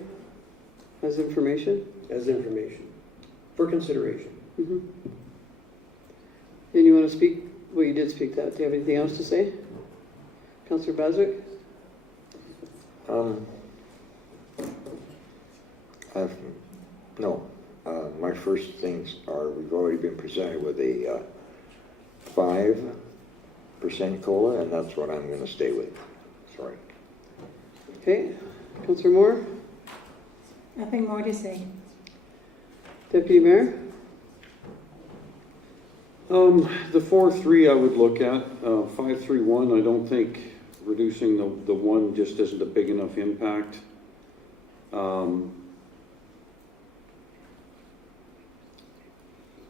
As information? As information, for consideration. Mm-hmm. And you want to speak? Well, you did speak that. Do you have anything else to say? Councillor Bazwick? No. My first things are, we've already been presented with a 5% COLA, and that's what I'm going to stay with. Sorry. Okay. Councillor Moore? Nothing more to say. Deputy Mayor? The 4-3 I would look at. 5-3-1, I don't think reducing the one just isn't a big enough impact.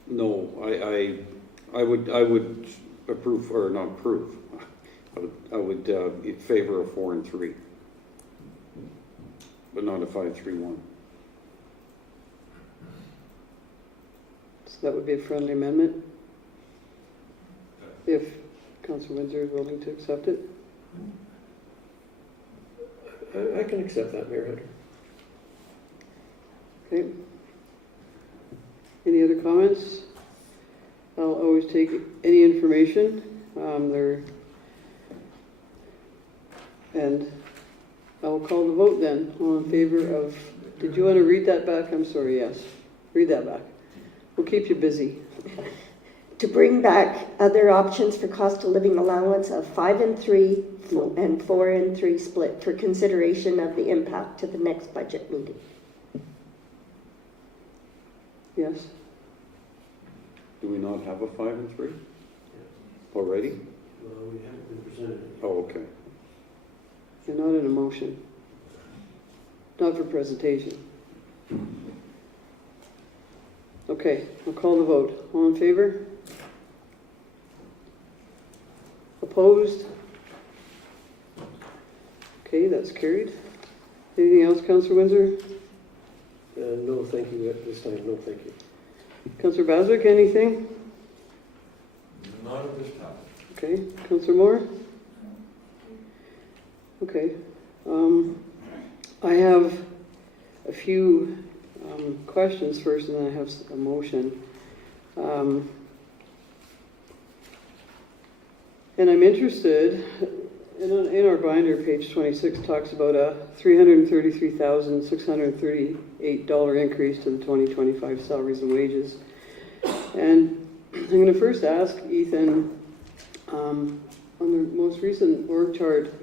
No, I would approve, or not approve. I would favor a 4 and 3, but not a 5-3-1. So that would be a friendly amendment? If Councillor Windsor is willing to accept it? I can accept that, Mayor Hunter. Okay. Any other comments? I'll always take any information. And I will call the vote then. All in favor of, did you want to read that back? I'm sorry, yes. Read that back. We'll keep you busy. To bring back other options for cost of living allowance of 5 and 3 and 4 and 3 split for consideration of the impact to the next budget meeting. Yes? Do we not have a 5 and 3 already? Well, we haven't been presented. Oh, okay. You're not in a motion. Not for presentation. Okay, I'll call the vote. All in favor? Opposed? Okay, that's carried. Anything else, Councillor Windsor? No, thank you at this time. No, thank you. Councillor Bazwick, anything? Not at this time. Okay, Councillor Moore? Okay. I have a few questions first, and then I have a motion. And I'm interested, in our binder, page 26 talks about a $333,638 increase to the 2025 salaries and wages. And I'm going to first ask Ethan, on the most recent org chart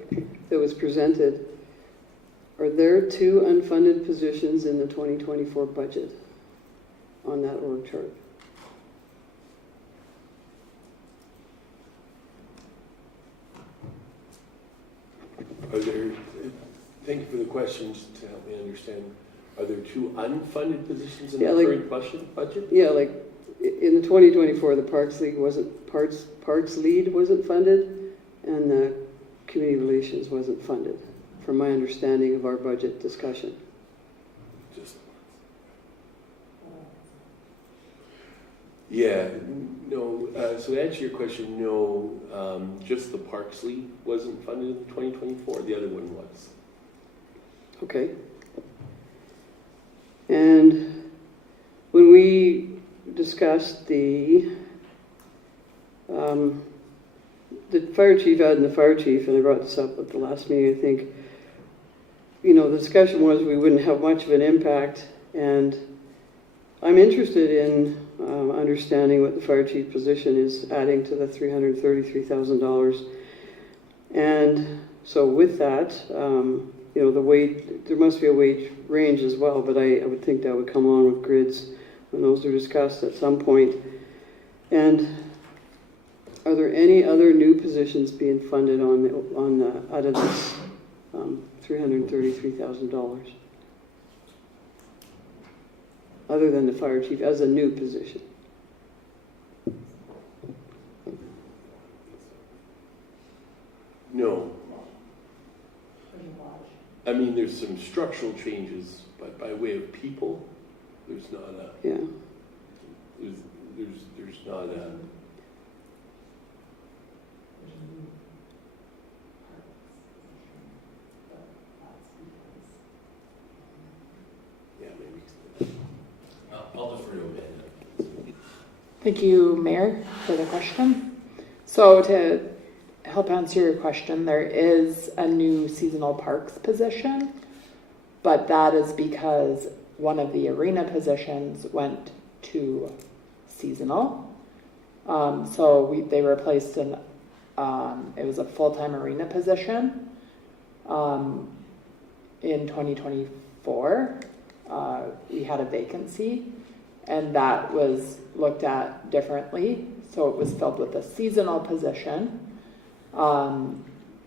that was presented, are there 2 unfunded positions in the 2024 budget on that org chart? Are there, thank you for the questions to help me understand. Are there 2 unfunded positions in the current budget? Yeah, like in the 2024, the Parks League Parks Lead wasn't funded, and the Community Relations wasn't funded, from my understanding of our budget discussion. Just. Yeah, no, so to answer your question, no, just the Parks League wasn't funded in 2024, the other one was. Okay. And when we discussed the fire chief ad and the fire chief, and I brought this up at the last meeting, I think, you know, the discussion was we wouldn't have much of an impact, and I'm interested in understanding what the fire chief position is adding to the $333,000. And so with that, you know, the wage, there must be a wage range as well, but I would think that would come along with grids when those are discussed at some point. And are there any other new positions being funded out of this $333,000? Other than the fire chief as a new position? No. I mean, there's some structural changes, but by way of people, There's not a, Yeah, there's not a, yeah, maybe. I'll defer to Amanda. Thank you, Mayor, for the question. So to help answer your question, there is a new seasonal parks position, but that is because one of the arena positions went to seasonal. They replaced it was a full-time arena position. In 2024, we had a vacancy, and that was looked at differently. So it was filled with a seasonal position,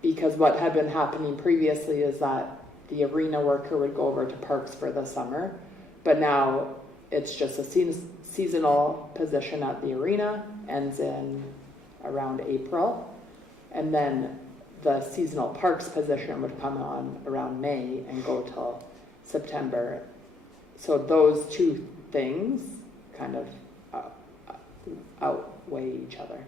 because what had been happening previously is that the arena worker would go over to parks for the summer, but now it's just a seasonal position at the arena, ends in around April, and then the seasonal parks position would come on around May and go till September. So those two things kind of outweigh each other.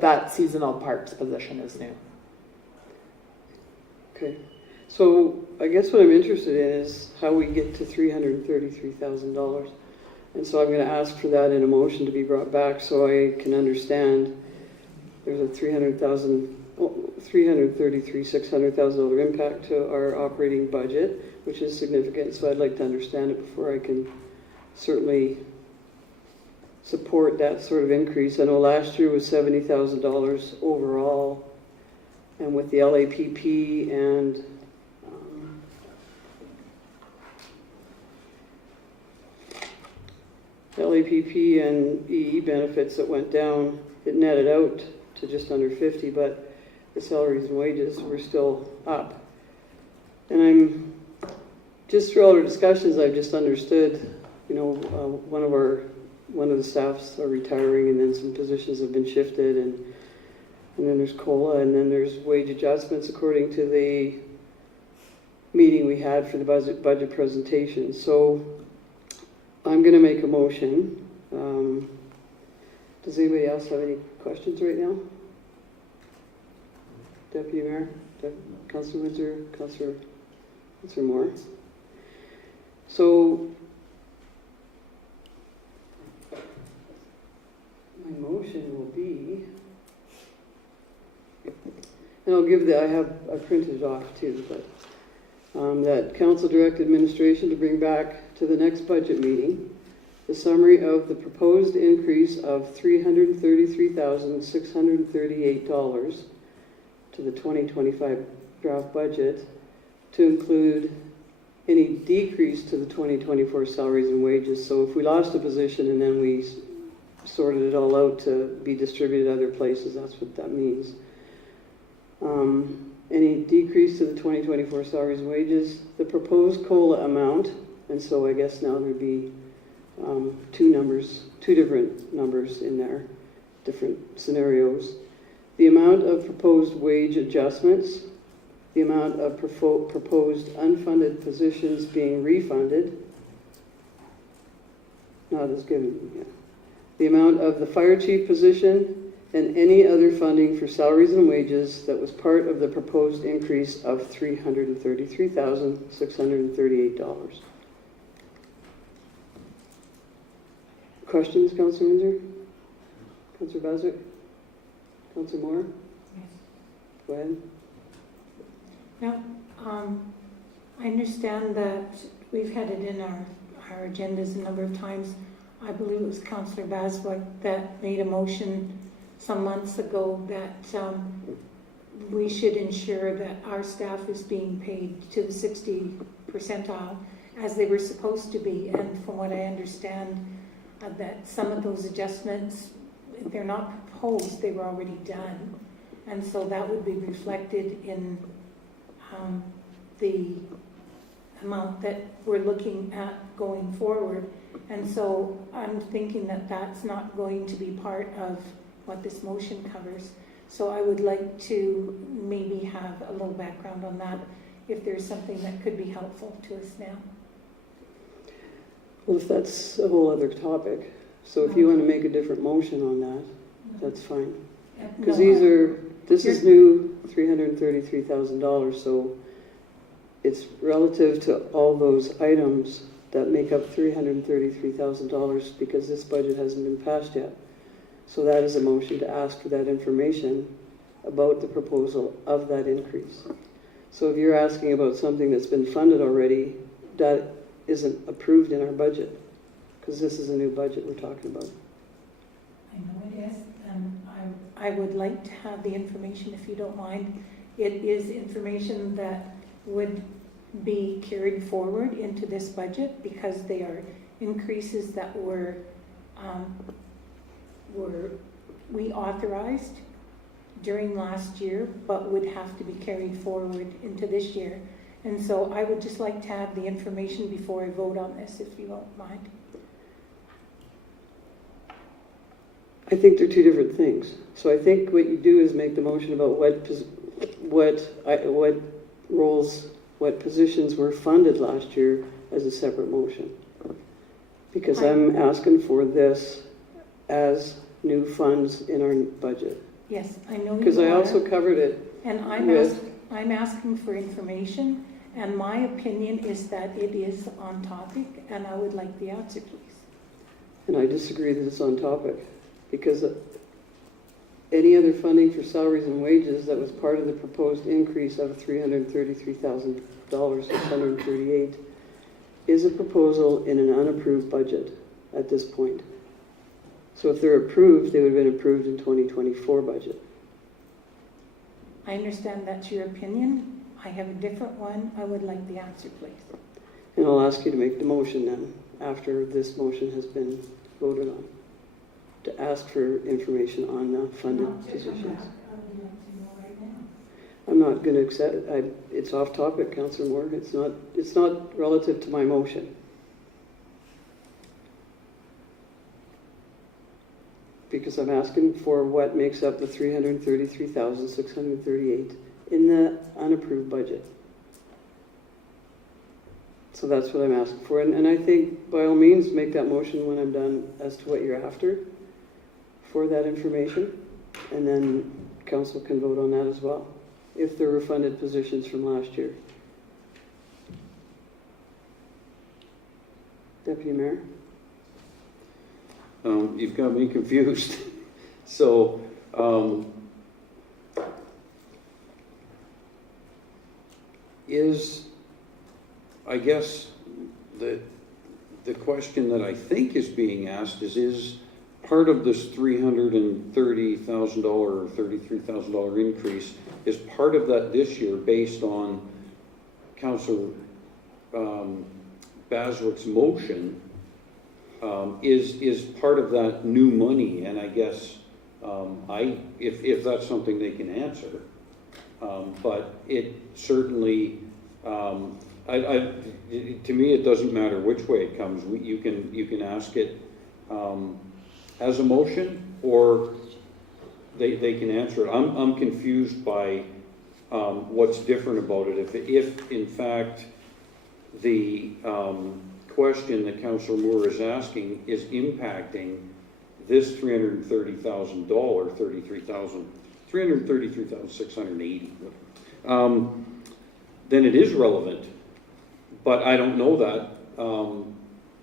That seasonal parks position is new. okay. So I guess what I'm interested in is how we get to $333,000. And so I'm going to ask for that in a motion to be brought back so I can understand there's a $600,000 impact to our operating budget, which is significant. So I'd like to understand it before I can certainly support that sort of increase. I know last year was $70,000 overall, and with the LAPP and LAPP and EE benefits that went down, it netted out to just under 50, but the salaries and wages were still up. And I'm just through all our discussions, I've just understood, one of the staffs are retiring, and then some positions have been shifted, and then there's COLA, and then there's wage adjustments according to the meeting we had for the budget presentation. So I'm going to make a motion. Does anybody else have any questions right now? Deputy Mayor, Councillor Windsor, Councillor Moore. So my motion will be, and I printed it off too, but that council direct administration to bring back to the next budget meeting the summary of the proposed increase of $333,638 to the 2025 draft budget, to include any decrease to the 2024 salaries and wages. So if we lost a position and then we sorted it all out to be distributed other places, that's what that means. Any decrease to the 2024 salaries and wages, the proposed COLA amount, and so I guess now there'd be two different numbers in there, different scenarios. The amount of proposed wage adjustments, the amount of proposed unfunded positions being refunded, not as given yet. The amount of the fire chief position and any other funding for salaries and wages that was part of the proposed increase of $333,638. Questions, Councillor Windsor? Councillor Bazook? Councillor Moore? Yes. Go ahead. Now, I understand that we've had it in our agendas a number of times. I believe it was Councillor Baswick that made a motion some months ago that we should ensure that our staff is being paid to the 60 percentile as they were supposed to be. And from what I understand, that some of those adjustments, they're not proposed, they were already done. And so that would be reflected in the amount that we're looking at going forward. And so I'm thinking that that's not going to be part of what this motion covers. So I would like to maybe have a little background on that, if there's something that could be helpful to us now. Well, if that's a whole other topic, so if you want to make a different motion on that, that's fine. Because this is new $333,000, so it's relative to all those items that make up $333,000 because this budget hasn't been passed yet. So that is a motion to ask for that information about the proposal of that increase. So if you're asking about something that's been funded already, that isn't approved in our budget, because this is a new budget we're talking about. I know it is, and I would like to have the information, if you don't mind. It is information that would be carried forward into this budget because they are increases that we authorized during last year, but would have to be carried forward into this year. And so I would just like to have the information before I vote on this, if you don't mind. I think they're two different things. So I think what you do is make the motion about what roles, what positions were funded last year as a separate motion. Because I'm asking for this as new funds in our budget. Yes, I know you are. Because I also covered it. And I'm asking for information, and my opinion is that it is on topic, and I would like the answer, please. And I disagree that it's on topic, because any other funding for salaries and wages that was part of the proposed increase of $333,000, 638, is a proposal in an unapproved budget at this point. So if they're approved, they would have been approved in 2024 budget. I understand that's your opinion. I have a different one. I would like the answer, please. And I'll ask you to make the motion then, after this motion has been voted on, to ask for information on the funded positions. I would like to know right now. I'm not going to accept it. It's off topic, Councillor Moore. It's not relative to my motion. Because I'm asking for what makes up the $333,638 in the unapproved budget. So that's what I'm asking for. And I think, by all means, make that motion when I'm done as to what you're after for that information. And then council can vote on that as well, if there were funded positions from last year. Deputy Mayor? You've got me confused. So, I guess the question that I think is being asked is part of this $330,000 or $33,000 increase, is part of that this year based on Councillor Baswick's motion, is part of that new money? And I guess if that's something they can answer, but it certainly to me it doesn't matter which way it comes. You can ask it as a motion, or they can answer it. I'm confused by what's different about it. If in fact the question that Councillor Moore is asking is impacting this $333,680, then it is relevant. But I don't know that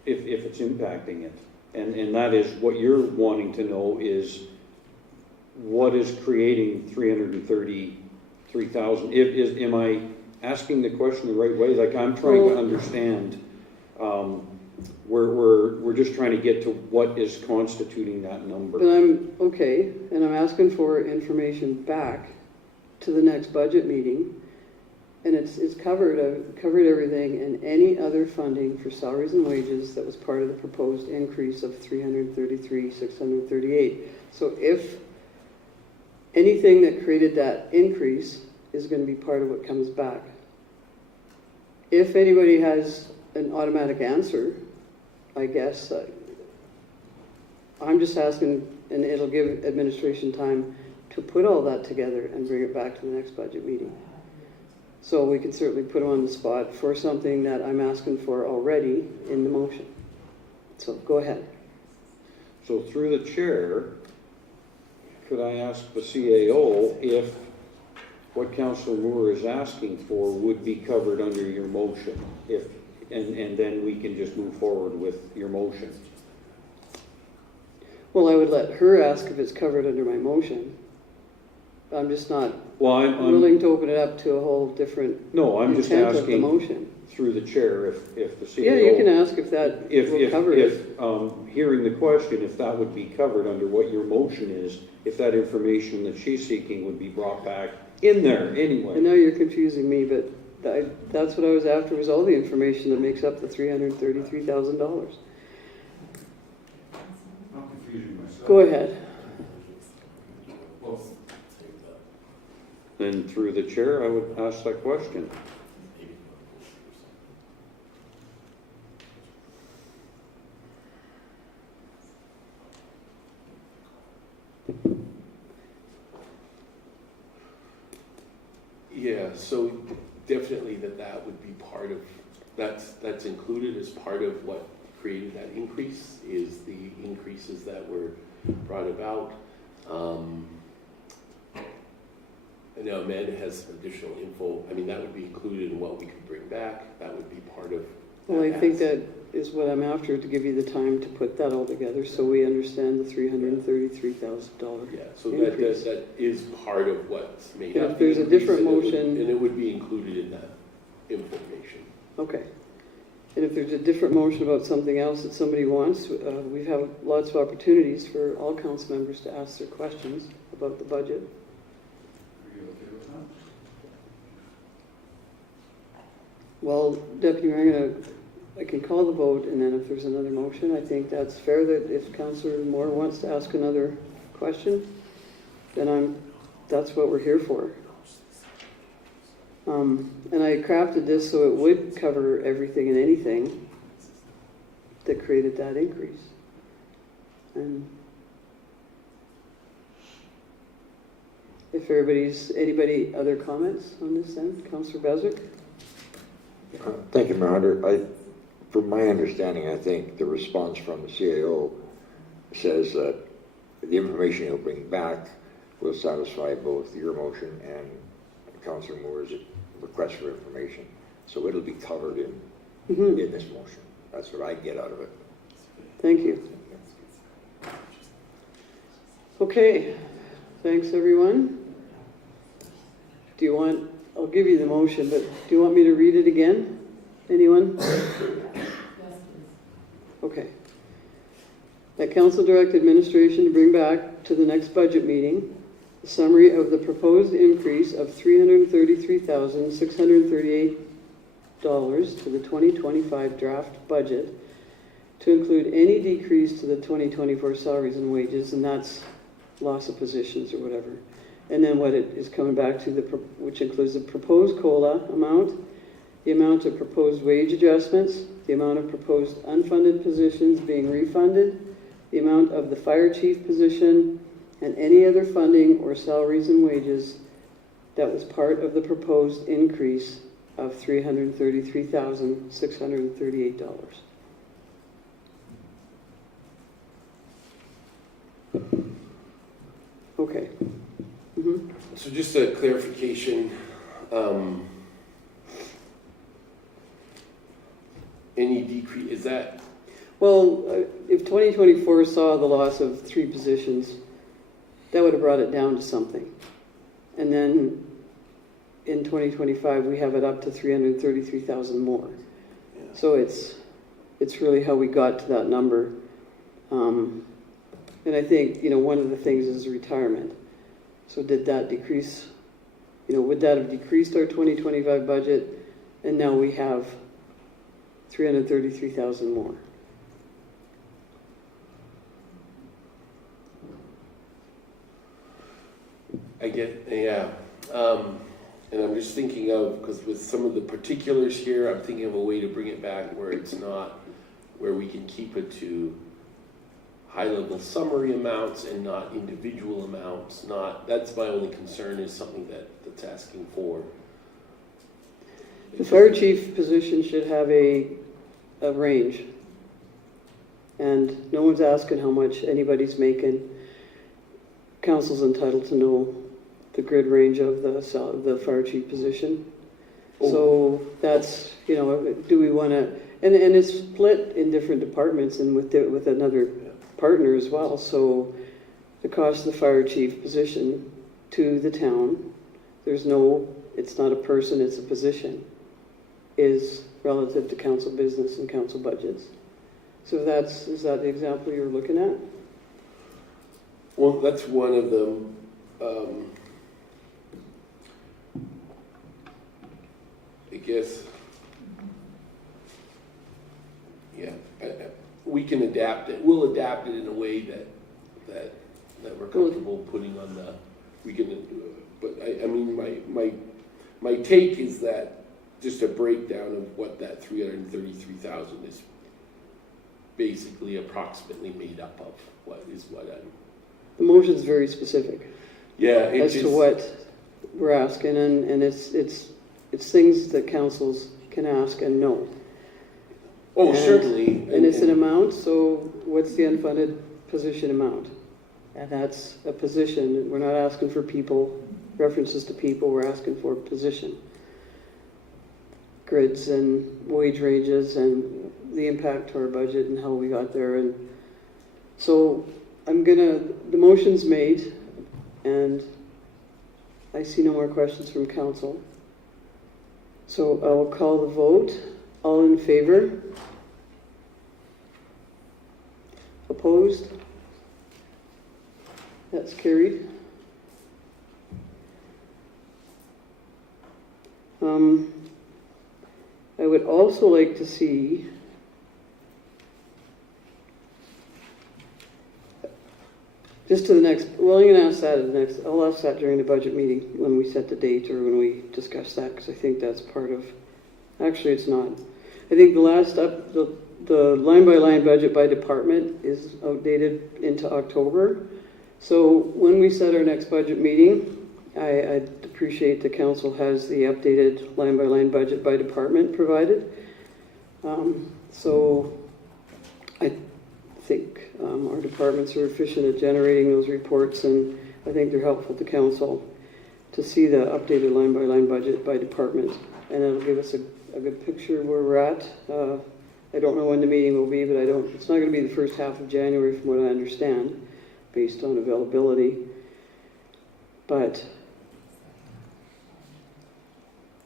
if it's impacting it. And that is what you're wanting to know, is what is creating $333,000. Am I asking the question the right way? Like, I'm trying to understand. We're just trying to get to what is constituting that number. But I'm okay, and I'm asking for information back to the next budget meeting, and it's covered. I've covered everything, and any other funding for salaries and wages that was part of the proposed increase of $333,638. So if anything that created that increase is going to be part of what comes back. if anybody has an automatic answer, I guess, I'm just asking, and it'll give administration time to put all that together and bring it back to the next budget meeting. So we can certainly put them on the spot for something that I'm asking for already in the motion. So go ahead. So through the chair, could I ask the CAO if what Councillor Moore is asking for would be covered under your motion? And then we can just move forward with your motion. Well, I would let her ask if it's covered under my motion. I'm just not Well, I'm willing to open it up to a whole different no, I'm just intent of the asking motion. through the chair if the CAO. Yeah, you can ask if that will cover it. Hearing the question, if that would be covered under what your motion is, if that information that she's seeking would be brought back in there I anyway. know you're confusing me, but that's what I was after, was all the information that makes up the $333,000. I'm confusing myself. Go ahead. Well, then through the chair, I would ask that question. Yeah, so definitely that would be part of, that's included as part of what created that increase, is the increases that were brought about. I know Amanda has some additional info. I mean, that would be included in what we could bring back. That would be part of. Well, I think that is what I'm after, to give you the time to put that all together so we understand the $333,000. Yeah, so increase. that is part of what's made And up. if there's the a different increase, motion- and it would be included in that information. Okay. And if there's a different motion about something else that somebody wants, we have lots of opportunities for all council members to ask their questions about the budget. Are you okay with that? Well, Deputy Mayor, I can call the vote, and then if there's another motion, I think that's fair, that if Councillor Moore wants to ask another question, then that's what we're here for. And I crafted this so it would cover everything and anything that created that increase. And if anybody other comments on this then? Councillor Beswick? Thank you, Mayor Hunter. From my understanding, I think the response from the CAO says that the information you'll bring back will satisfy both your motion and Councillor Moore's request for information. So it'll be covered in this motion. That's what I get out of it. Thank you. Okay, thanks everyone. I'll give you the motion, but do you want me to read it again? Anyone? Yes, please. Okay. That council direct administration to bring back to the next budget meeting a summary of the proposed increase of $333,638 to the 2025 draft budget, to include any decrease to the 2024 salaries and wages, and that's loss of positions or whatever. And then what it is coming back to, which includes the proposed COLA amount, the amount of proposed wage adjustments, the amount of proposed unfunded positions being refunded, the amount of the fire chief position, and any other funding or salaries and wages that was part of the proposed increase of $333,638. Okay. So just a clarification, any decrease, is that, Well, if 2024 saw the loss of 3 positions, that would have brought it down to something. And then in 2025, we have it up to 333,000 more. So it's really how we got to that number. And I think, one of the things is retirement. So did that decrease, would that have decreased our 2025 budget? And now we have 333,000 more. I get, yeah. And I'm just thinking of, because with some of the particulars here, I'm thinking of a way to bring it back where it's not, where we can keep it to high-level summary amounts and not individual amounts, that's my only concern, is something that's asking for. The fire chief position should have a range. And no one's asking how much anybody's making. Council's entitled to know the grid range of the fire chief position. So that's, do we want to, and it's split in different departments and with another partner as well. So the cost of the fire chief position to the town, it's not a person, it's a position, is relative to council business and council budgets. So is that the example you're looking at? Well, that's one of them. I guess, yeah, we can adapt it. We'll adapt it in a way that we're comfortable putting on the. We can, but I mean, my take is that just a breakdown of what that 333,000 is basically approximately made up of. What I'm. The motion's very specific. Yeah, as to what we're asking, and it's things that councils can ask and know. Oh, and, certainly. And it's an amount, so what's the unfunded position amount? And that's a position. We're not asking for people, references to people, we're asking for position. Grids and wage ranges and the impact to our budget and how we got there. And so the motion's made, and I see no more questions from council. So I'll call the vote. All in favor? Opposed? That's carried. I would also like to see just to the next, well, I'm going to ask that at the next, I'll ask that during the budget meeting when we set the date or when we discuss that, because I think that's part of, actually it's not. I think the line-by-line budget by department is outdated into October. So when we set our next budget meeting, I'd appreciate the council has the updated line-by-line budget by department provided. So I think our departments are efficient at generating those reports, and I think they're helpful to council to see the updated line-by-line budget by department, and it'll give us a good picture of where we're at. I don't know when the meeting will be, but it's not going to be the first half of January from what I understand, based on availability. But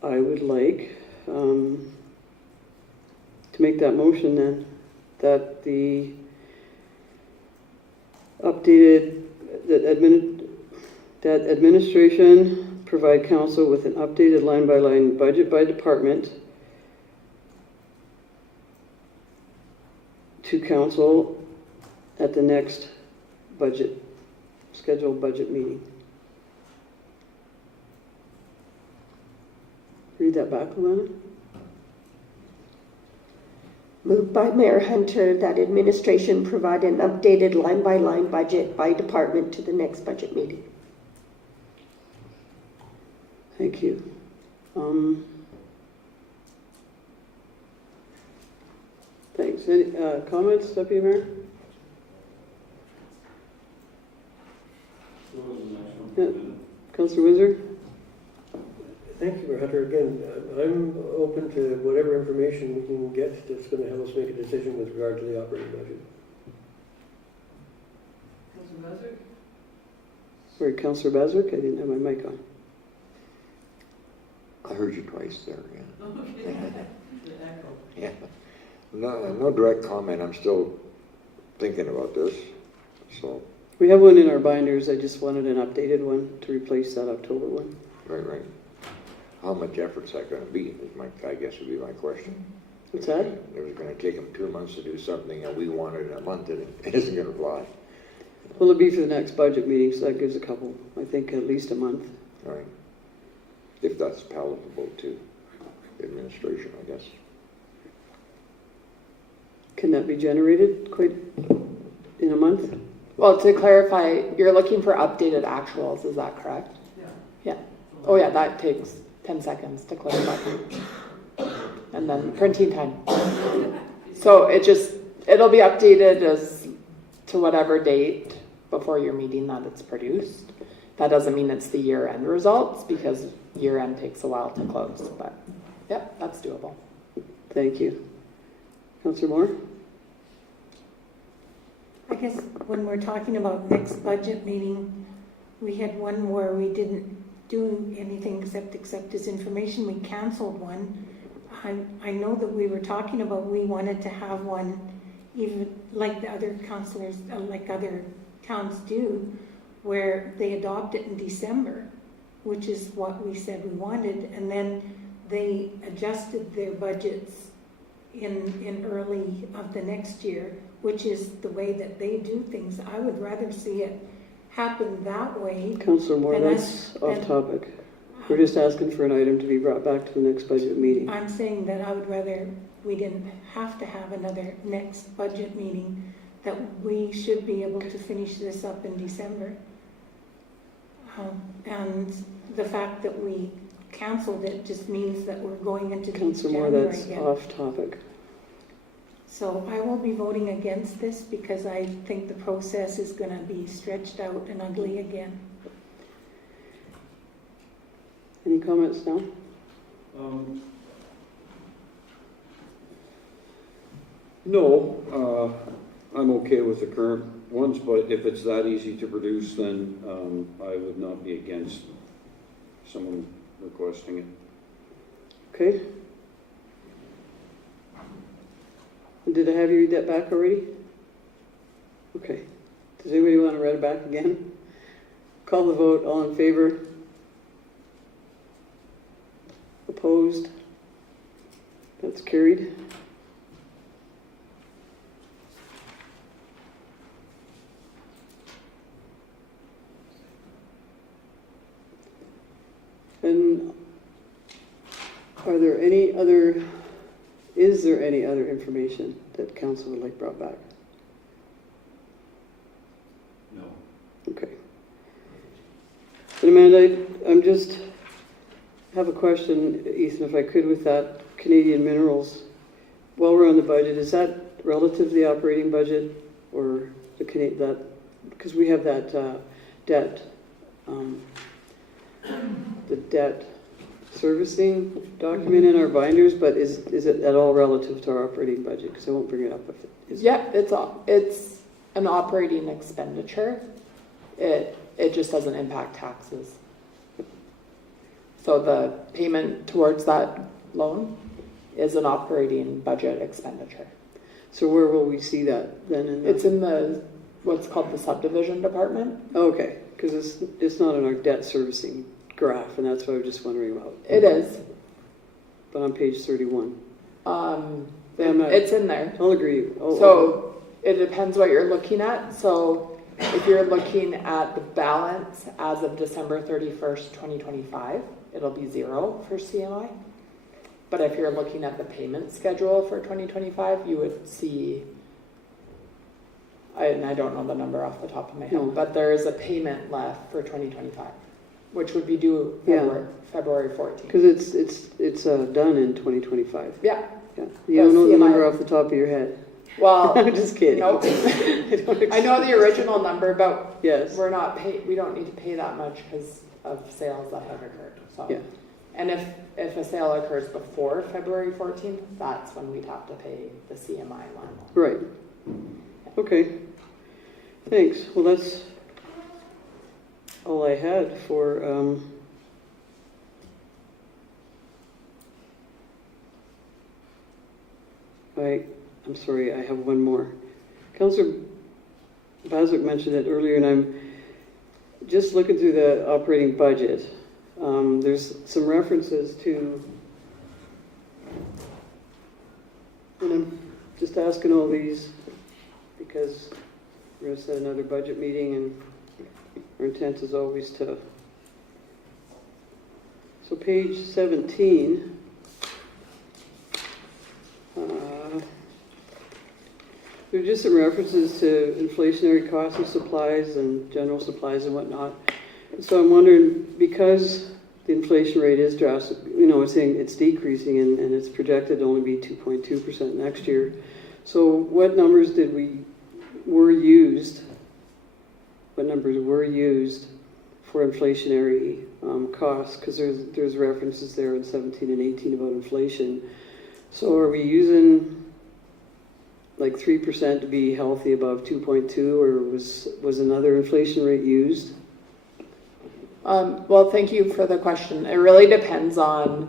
I would like to make that motion then, that the updated, that administration provide council with an updated line-by-line budget by department to council at the next scheduled budget meeting. Read that back, Alana. Moved by Mayor Hunter that administration provide an updated line-by-line budget by department to the next budget meeting. Thank you. Thanks. Any comments, Deputy Mayor? Yeah. Councillor Windsor? Thank you, Mayor Hunter. Again, I'm open to whatever information we can get that's going to help us make a decision with regard to the operating budget. Councillor Bazard? Sorry, Councillor Bazard? I didn't have my mic on. I heard you twice there, yeah. Okay. The echo. Yeah. No direct comment. I'm still thinking about this, so. We have one in our binders. I just wanted an updated one to replace that October one. Right. How much effort's that going to be? I guess would be my question. What's that? It was going to take them 2 months to do something, and we wanted a month, and it isn't going to fly. Well, it'll be for the next budget meeting, so that gives a couple, I think at least a month. All right. if that's palatable to administration, I guess. Can that be generated quite in a month? Well, to clarify, you're looking for updated actuals, is that correct? Yeah. Oh yeah, that takes 10 seconds to clarify. And then printing time. So it'll be updated as to whatever date before your meeting that it's produced. That doesn't mean it's the year-end results, because year-end takes a while to close, but yep, that's doable. Thank you. Councillor Moore? I guess when we're talking about next budget meeting, we had one where we didn't do anything except accept his information. We canceled one. I know that we were talking about, we wanted to have one even like the other councillors, like other towns do, where they adopt it in December, which is what we said we wanted, and then they adjusted their budgets in early of the next year, which is the way that they do things. I would rather see it happen that way. Councillor Moore, And that's off topic. We're just asking for an item to be brought back to the next budget meeting. I'm saying that I would rather we didn't have to have another next budget meeting, that we should be able to finish this up in December. And the fact that we canceled it just means that we're going into Councillor Moore, January that's again. off topic. So I will be voting against this because I think the process is going to be stretched out and ugly again. Any comments now? No, I'm okay with the current ones, but if it's that easy to produce, then I would not be against someone requesting it. Okay. Did I have you read that back already? Okay. Does anybody want to read it back again? Call the vote. All in favor? Opposed? That's carried. And are there any other, is there any other information that council would like brought back? No. Okay. And Amanda, I'm just have a question, Ethan, if I could, with that Canadian Minerals. While we're on the budget, is that relative to the operating budget, or the that, because we have that debt, the debt servicing document in our binders, but is it at all relative to our operating budget? Because I won't bring it up if it is. Yeah, it's an operating expenditure. It just doesn't impact taxes. So the payment towards that loan is an operating budget expenditure. So where will we see that then? It's in the what's called the subdivision department. Okay, because it's not in our debt servicing graph, and that's what I was just wondering about. It is. But on page 31. It's in there. I'll agree. So it depends what you're looking at. So if you're looking at the balance as of December 31st, 2025, it'll be 0 for CMI. But if you're looking at the payment schedule for 2025, you would see, and I don't know the number off the top of my head, No. but there is a payment left for 2025, which would be due February 14th. Because it's done in 2025. Yeah. Yeah. You don't know the CMI. number off the top of your head. Well, I'm just kidding. nope. I know the original number, but Yes. we don't need to pay that much because of sales that have occurred. So, Yeah. and if a sale occurs before February 14th, that's when we'd have to pay the CMI line. Right. Okay. Thanks. Well, that's all I had for I'm sorry, I have one more. Councillor Bazak mentioned it earlier, and I'm just looking through the operating budget. There's some references to, and I'm just asking all these because we're going to set another budget meeting, and our intent is always to. So So page 17. There are just some references to inflationary costs of supplies and general supplies and whatnot. So I'm wondering, because the inflation rate is drastic, it's saying it's decreasing and it's projected to only be 2.2% next year. So what numbers were used for inflationary costs? Because there's references there in 17 and 18 about inflation. So are we using like 3% to be healthy above 2.2, or was another inflation rate used? Well, thank you for the question. It really depends on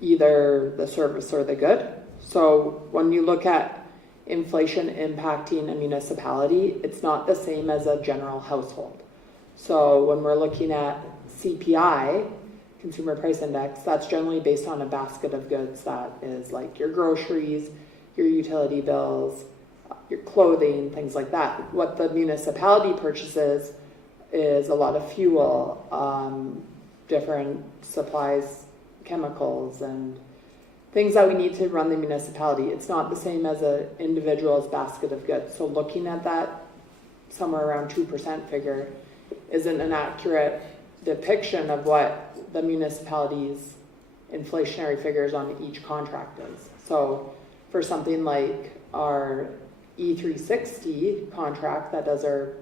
either the service or the good. So when you look at inflation impacting a municipality, it's not the same as a general household. So when we're looking at CPI, Consumer Price Index, that's generally based on a basket of goods that is like your groceries, your utility bills, your clothing, things like that. What the municipality purchases is a lot of fuel, different supplies, chemicals, and things that we need to run the municipality. It's not the same as an individual's basket of goods. So looking at that somewhere around 2% figure isn't an accurate depiction of what the municipality's inflationary figures on each contract is. So for something like our E360 contract that does our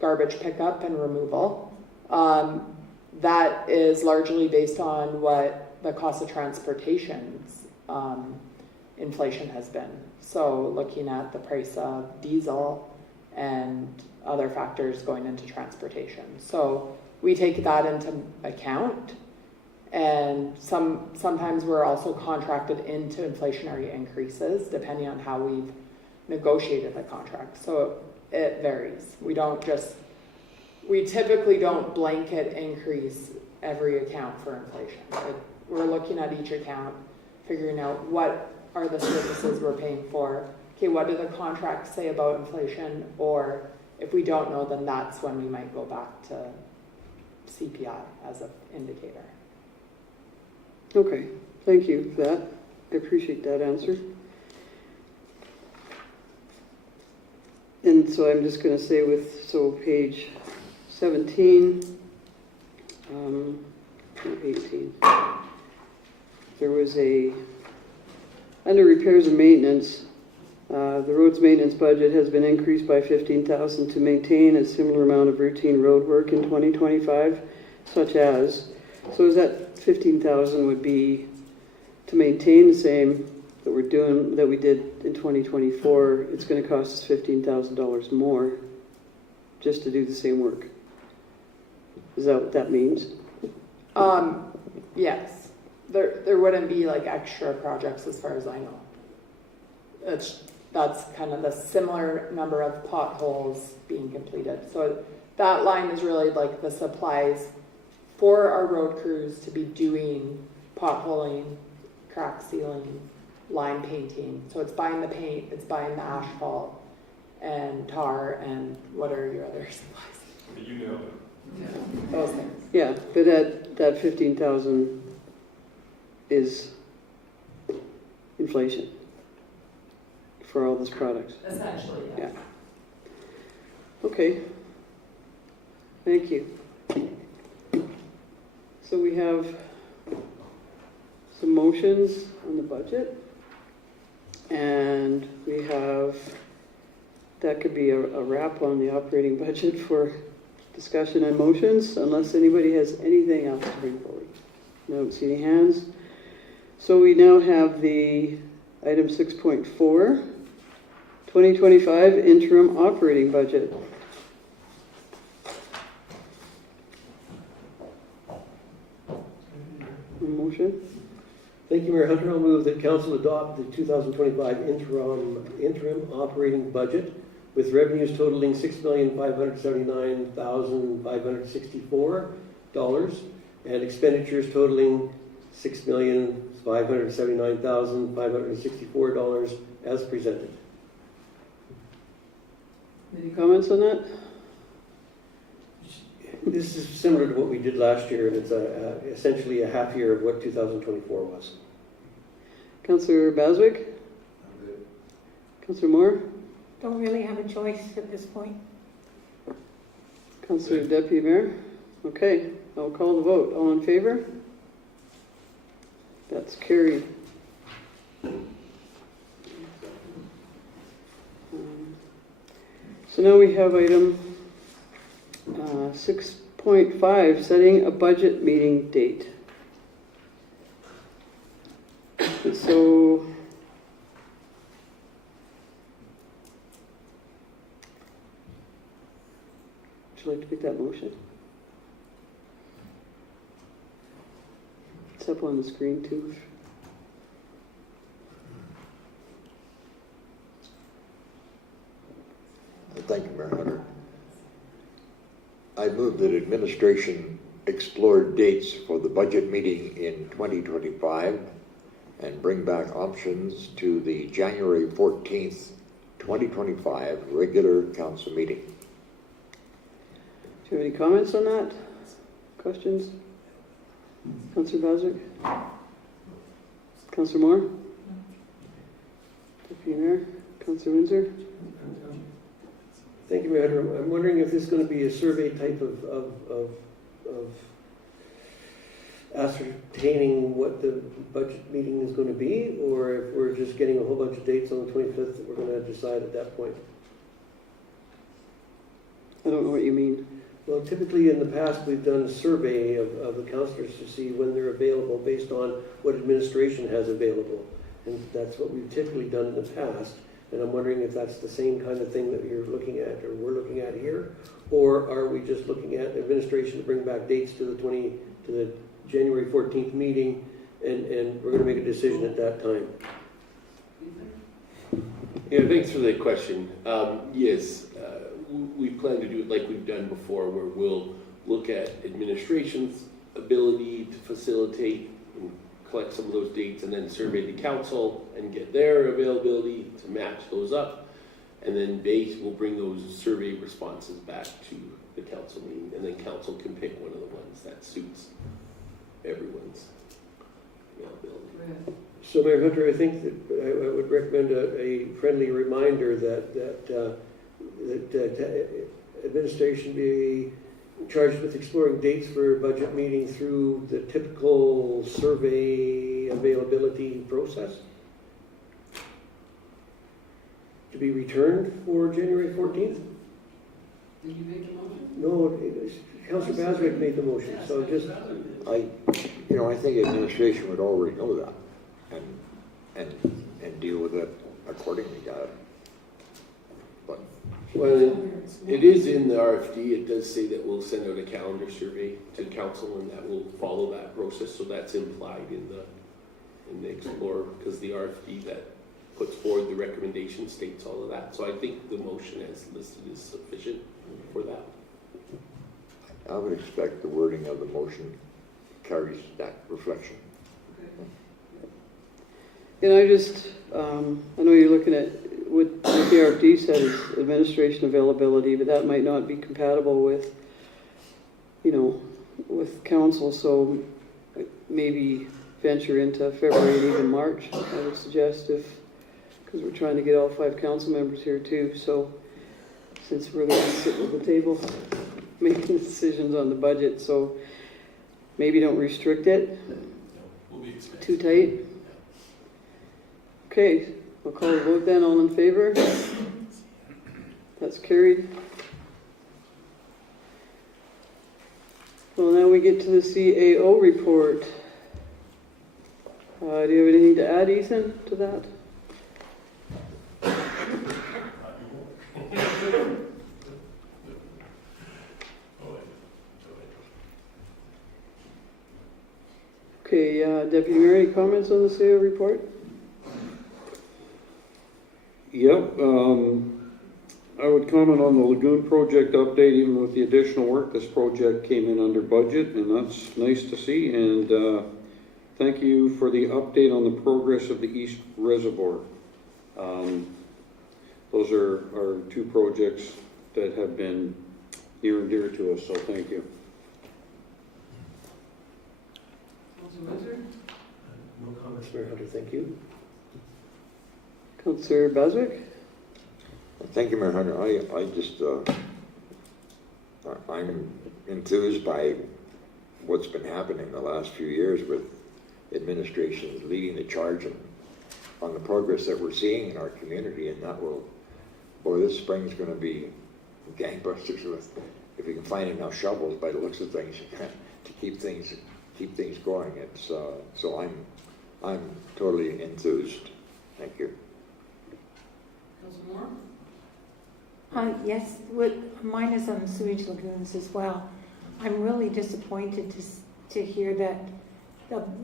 garbage pickup and removal, that is largely based on what the cost of transportation's inflation has been. So looking at the price of diesel and other factors going into transportation. So we take that into account, and sometimes we're also contracted into inflationary increases depending on how we've negotiated the contract. So it varies. We typically don't blanket increase every account for inflation. We're looking at each account, figuring out what are the services we're paying for. Okay, what do the contracts say about inflation? Or if we don't know, then that's when we might go back to CPI as an indicator. Okay, thank you for that. I appreciate that answer. And so I'm just going to say page 17, 18. There was under repairs and maintenance, the roads maintenance budget has been increased by $15,000 to maintain a similar amount of routine road work in 2025, such as, so is that $15,000 would be to maintain the same that we did in 2024, it's going to cost us $15,000 more just to do the same work. Is that what that means? Yes. There wouldn't be like extra projects as far as I know. That's kind of the similar number of potholes being completed. So that line is really like the supplies for our road crews to be doing potholing, crack sealing, line painting. So it's buying the paint, it's buying the asphalt and tar, and what are your other supplies? You know it. Those things. Yeah, but that 15,000 is inflation for all this product. Essentially, Yeah. Okay. Thank you. So we have some motions on the budget, and we have, that could be a wrap on the operating budget for discussion and motions, unless anybody has anything else to bring forward. I don't see any hands. So we now have the item 6.4, 2025 interim operating budget. A motion? Thank you, Mayor Hunter. I'll move that council adopt the 2025 interim operating budget with revenues totaling $6,579,564 and expenditures totaling $6,579,564 as presented. Any comments on that? This is similar to what we did last year, and it's essentially a half year of what 2024 was. Councillor Baswick? Councillor Moore? Don't really have a choice at this point. Councillor Deputy Mayor? Okay, I'll call the vote. All in favor? That's carried. So now we have item 6.5, setting a budget meeting date. So would you like to make that motion? It's up on the screen too. Thank you, Mayor Hunter. I move that administration explore dates for the budget meeting in 2025 and bring back options to the January 14th, 2025 regular council meeting. Do you have any comments on that? Questions? Councillor Baswick? Councillor Moore? Deputy Mayor? Councillor Windsor? Thank you, Mayor. I'm wondering if this is going to be a survey type of ascertaining what the budget meeting is going to be, or if we're just getting a whole bunch of dates on the 25th that we're going to decide at that point. I don't know what you mean. Well, typically in the past, we've done a survey of the councillors to see when they're available based on what administration has available. And that's what we've typically done in the past. And I'm wondering if that's the same kind of thing that you're looking at, or we're looking at here, or are we just looking at administration to bring back dates to the January 14th meeting, and we're going to make a decision at that time. Yeah, thanks for the question. Yes, we plan to do it like we've done before, where we'll look at administration's ability to facilitate and collect some of those dates, and then survey the council and get their availability to match those up. And then will bring those survey responses back to the council meeting, and then council can pick one of the ones that suits everyone's availability. So, Mayor Hunter, I think that I would recommend a friendly reminder that administration be charged with exploring dates for budget meeting through the typical survey availability process, to be returned for January 14th. Did you make a motion? No, Councillor Baswick made the motion, so just, I think administration would already know that and deal with it accordingly. But Well, it is in the RFD. It does say that we'll send out a calendar survey to council, and that will follow that process. So that's implied in the Explorer, because the RFD that puts forward the recommendation states all of that. So I think the motion as listed is sufficient for that. I would expect the wording of the motion carries that reflection. And I just, I know you're looking at what the RFD said is administration availability, but that might not be compatible with, with council, so maybe venture into February and even March, I would suggest, because we're trying to get all 5 council members here too, so since we're the ones sitting at the table making decisions on the budget, so maybe don't restrict it too tight. Okay, I'll call the vote then. All in favor? That's carried. Well, now we get to the CAO report. Do you have anything to add, Ethan, to that? Okay, Deputy Mayor, any comments on the CAO report? Yep, I would comment on the lagoon project update. Even with the additional work, this project came in under budget, and that's nice to see. And thank you for the update on the progress of the East Reservoir. Those are 2 projects that have been near and dear to us, so thank you. Councilor Windsor? No comments. Mayor Hunter, thank you. Councilor Beswick? Thank you, Mayor Hunter. I just, I'm enthused by what's been happening the last few years with administrations leading the charge on the progress that we're seeing in our community, and that will, boy, this spring's gonna be gangbusters with, if you can find enough shovels by the looks of things, to keep things going. It's, so I'm totally enthused. Thank you. Councilor Moore? Yes, mine is on sewage lagoons as well. I'm really disappointed to hear that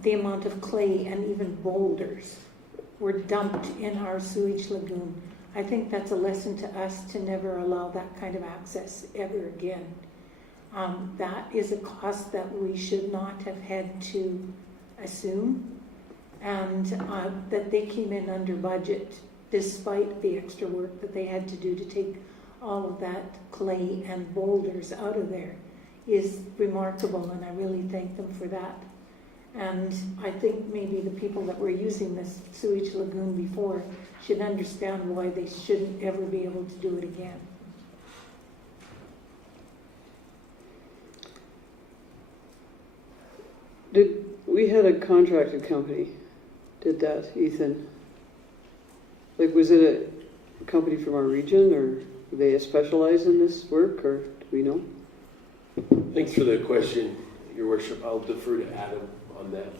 the amount of clay and even boulders were dumped in our sewage lagoon. I think that's a lesson to us to never allow that kind of access ever again. That is a cost that we should not have had to assume, and that they came in under budget despite the extra work that they had to do to take all of that clay and boulders out of there is remarkable, and I really thank them for that. And I think maybe the people that were using this sewage lagoon before should understand why they shouldn't ever be able to do it again. We had a contracted company did that, Ethan? Like, was it a company from our region, or do they specialize in this work, or do we know? Thanks for the question, Your Worship. I'll defer to Adam on that.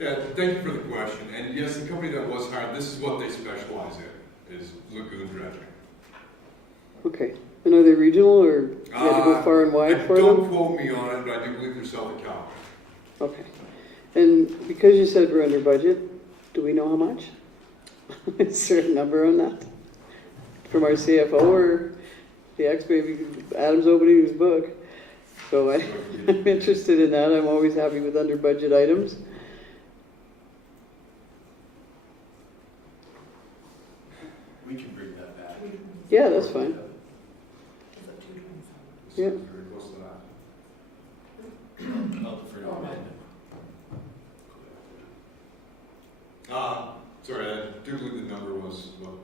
Yeah, thank you for the question. And yes, the company that was hired, this is what they specialize in, is lagoon dredging. Okay. And are they regional, or do you have to go far and wide for Don't them? quote me on it, but I do believe they're Southern California. Okay. And because you said we're under budget, do we know how much? Is there a number on that? From our CFO or the maybe Adam's opening his book. So I'm interested in that. I'm always happy with under budget items. We can bring that back. Yeah, that's fine. Yeah. Very close to that. I'll defer to Amanda. Sorry, I do believe the number was, well,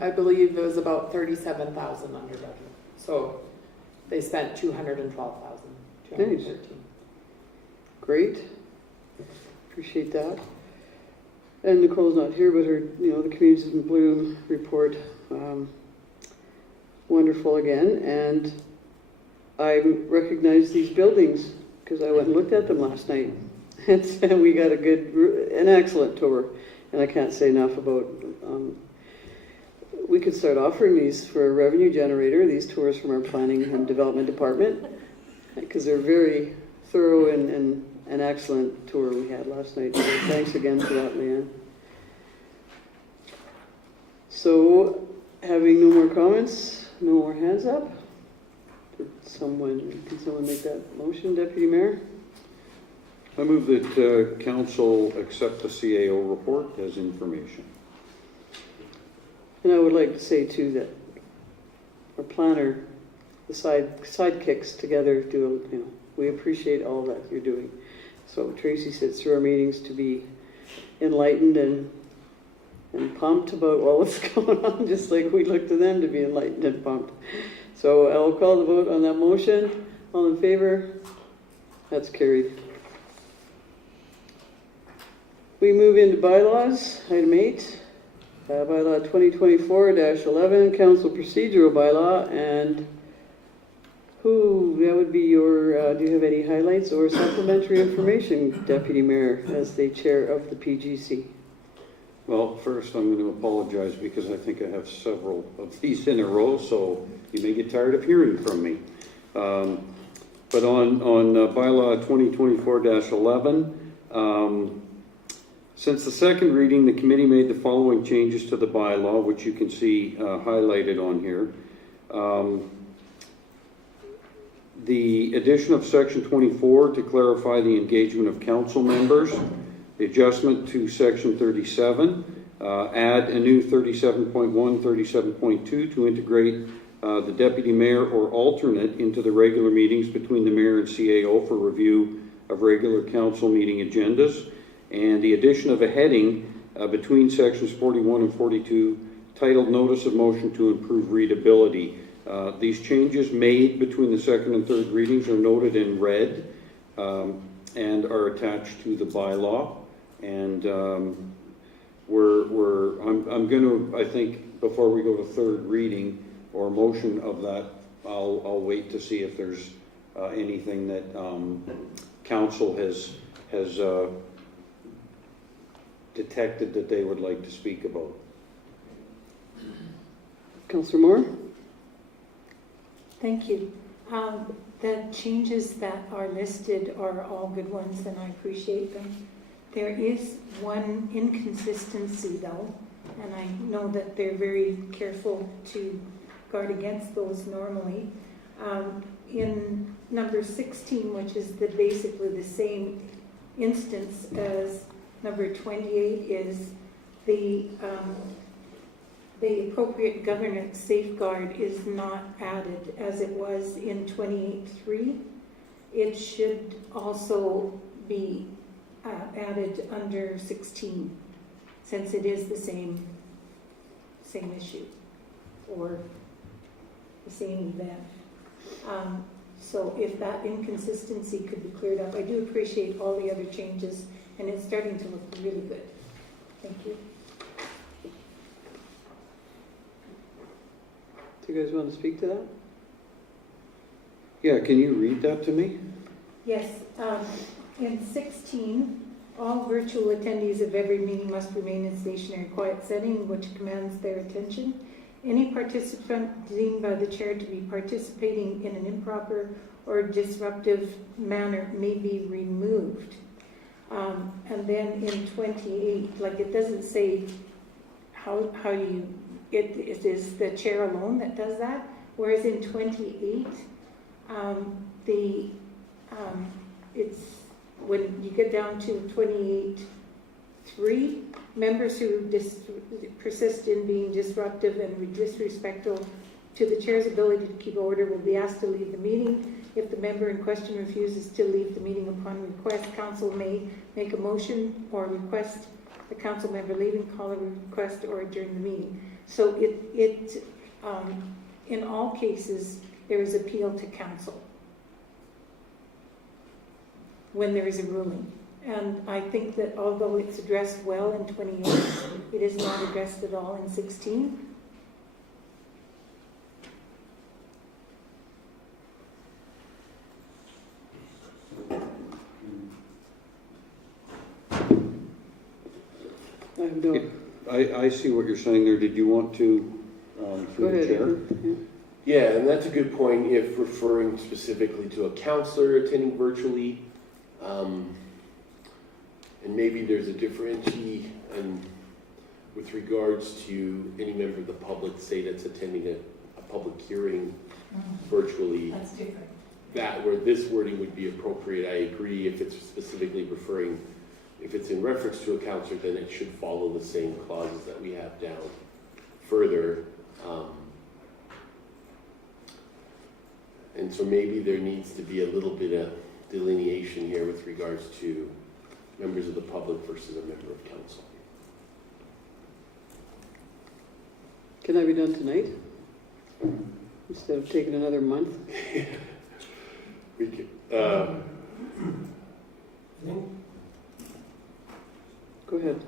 I believe it was about 37,000 under budget. So they spent 212,000. Nice. Great. Appreciate that. And Nicole's not here, but her, the Communities in Bloom report, wonderful again. And I recognize these buildings because I went and looked at them last night. And we got an excellent tour. And I can't say enough about, we could start offering these for a revenue generator, these tours from our planning and development department, because they're very thorough and an excellent tour we had last night. So thanks again for that, Leanne. So, having no more comments, no more hands up. Can someone make that motion, Deputy Mayor? I move that council accept the CAO report as information. And I would like to say too that our planner, the sidekicks together do, we appreciate all that you're doing. So Tracy sits through our meetings to be enlightened and pumped about what's going on, just like we look to them to be enlightened and pumped. So I'll call the vote on that motion. All in favor? That's carried. We move into bylaws, item 8. Bylaw 2024-11, council procedural bylaw, and that would be your, do you have any highlights or supplementary information, Deputy Mayor, as the chair of the PGC? Well, first I'm going to apologize because I think I have several of these in a row, so you may get tired of hearing from me. But on bylaw 2024-11, since the second reading, the committee made the following changes to the bylaw, which you can see highlighted on here. The addition of section 24 to clarify the engagement of council members, the adjustment to section 37, add a new 37.1, 37.2 to integrate the deputy mayor or alternate into the regular meetings between the mayor and CAO for review of regular council meeting agendas, and the addition of a heading between sections 41 and 42 titled Notice of Motion to Improve Readability. These changes made between the second and third readings are noted in red and are attached to the bylaw. And I'm going to, I think, before we go to third reading or motion of that, I'll wait to see if there's anything that council has detected that they would like to speak about. Councillor Moore? Thank you. The changes that are listed are all good ones, and I appreciate them. There is one inconsistency, though, and I know that they're very careful to guard against those normally. In number 16, which is basically the same instance as number 28, is the appropriate governance safeguard is not added as it was in 28.3. It should also be added under 16, since it is the same issue or the same event. So if that inconsistency could be cleared up, I do appreciate all the other changes, and it's starting to look really good. Thank you. Do you guys want to speak to that? Yeah, can you read that to me? Yes, in 16, all virtual attendees of every meeting must remain in stationary quiet setting which commands their attention. Any participant deemed by the chair to be participating in an improper or disruptive manner may be removed. And then in 28, like, it doesn't say how you, it is the chair alone that does that, whereas in 28, it's when you get down to 28.3, members who persist in being disruptive and disrespectful to the chair's ability to keep order will be asked to leave the meeting. If the member in question refuses to leave the meeting upon request, council may make a motion or request the council member leaving, call a request, or adjourn the meeting. So in all cases, there is appeal to council when there is a ruling. And I think that although it's addressed well in 28, it is not addressed at all in 16. I have no. I see what you're saying there. Did you want to, Go through the ahead. chair? Yeah, and that's a good point if referring specifically to a counselor attending virtually. And maybe there's a differentiation with regards to any member of the public, say, that's attending a public hearing virtually. That's different. That where this wording would be appropriate, I agree. If it's specifically referring, if it's in reference to a counselor, then it should follow the same clauses that we have down further. And so maybe there needs to be a little bit of delineation here with regards to members of the public versus a member of council. Can I be done tonight? Instead of taking another month? We could, Go ahead.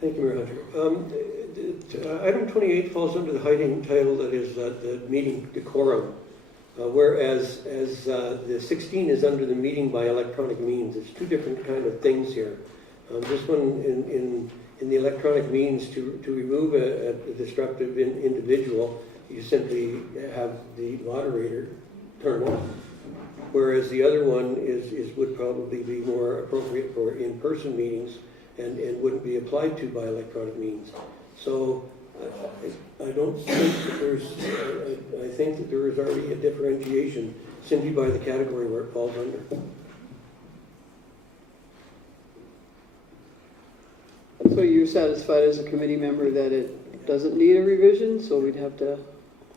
Thank you, Mayor Hunter. Item 28 falls under the hiding title that is the meeting decorum, whereas the 16 is under the meeting by electronic means. It's two different kind of things here. This one in the electronic means to remove a disruptive individual, you simply have the moderator turn off. Whereas the other one would probably be more appropriate for in-person meetings and wouldn't be applied to by electronic means. So I don't think that I think that there is already a differentiation Cindy, by the category where it falls under? So you're satisfied as a committee member that it doesn't need a revision, so we'd have to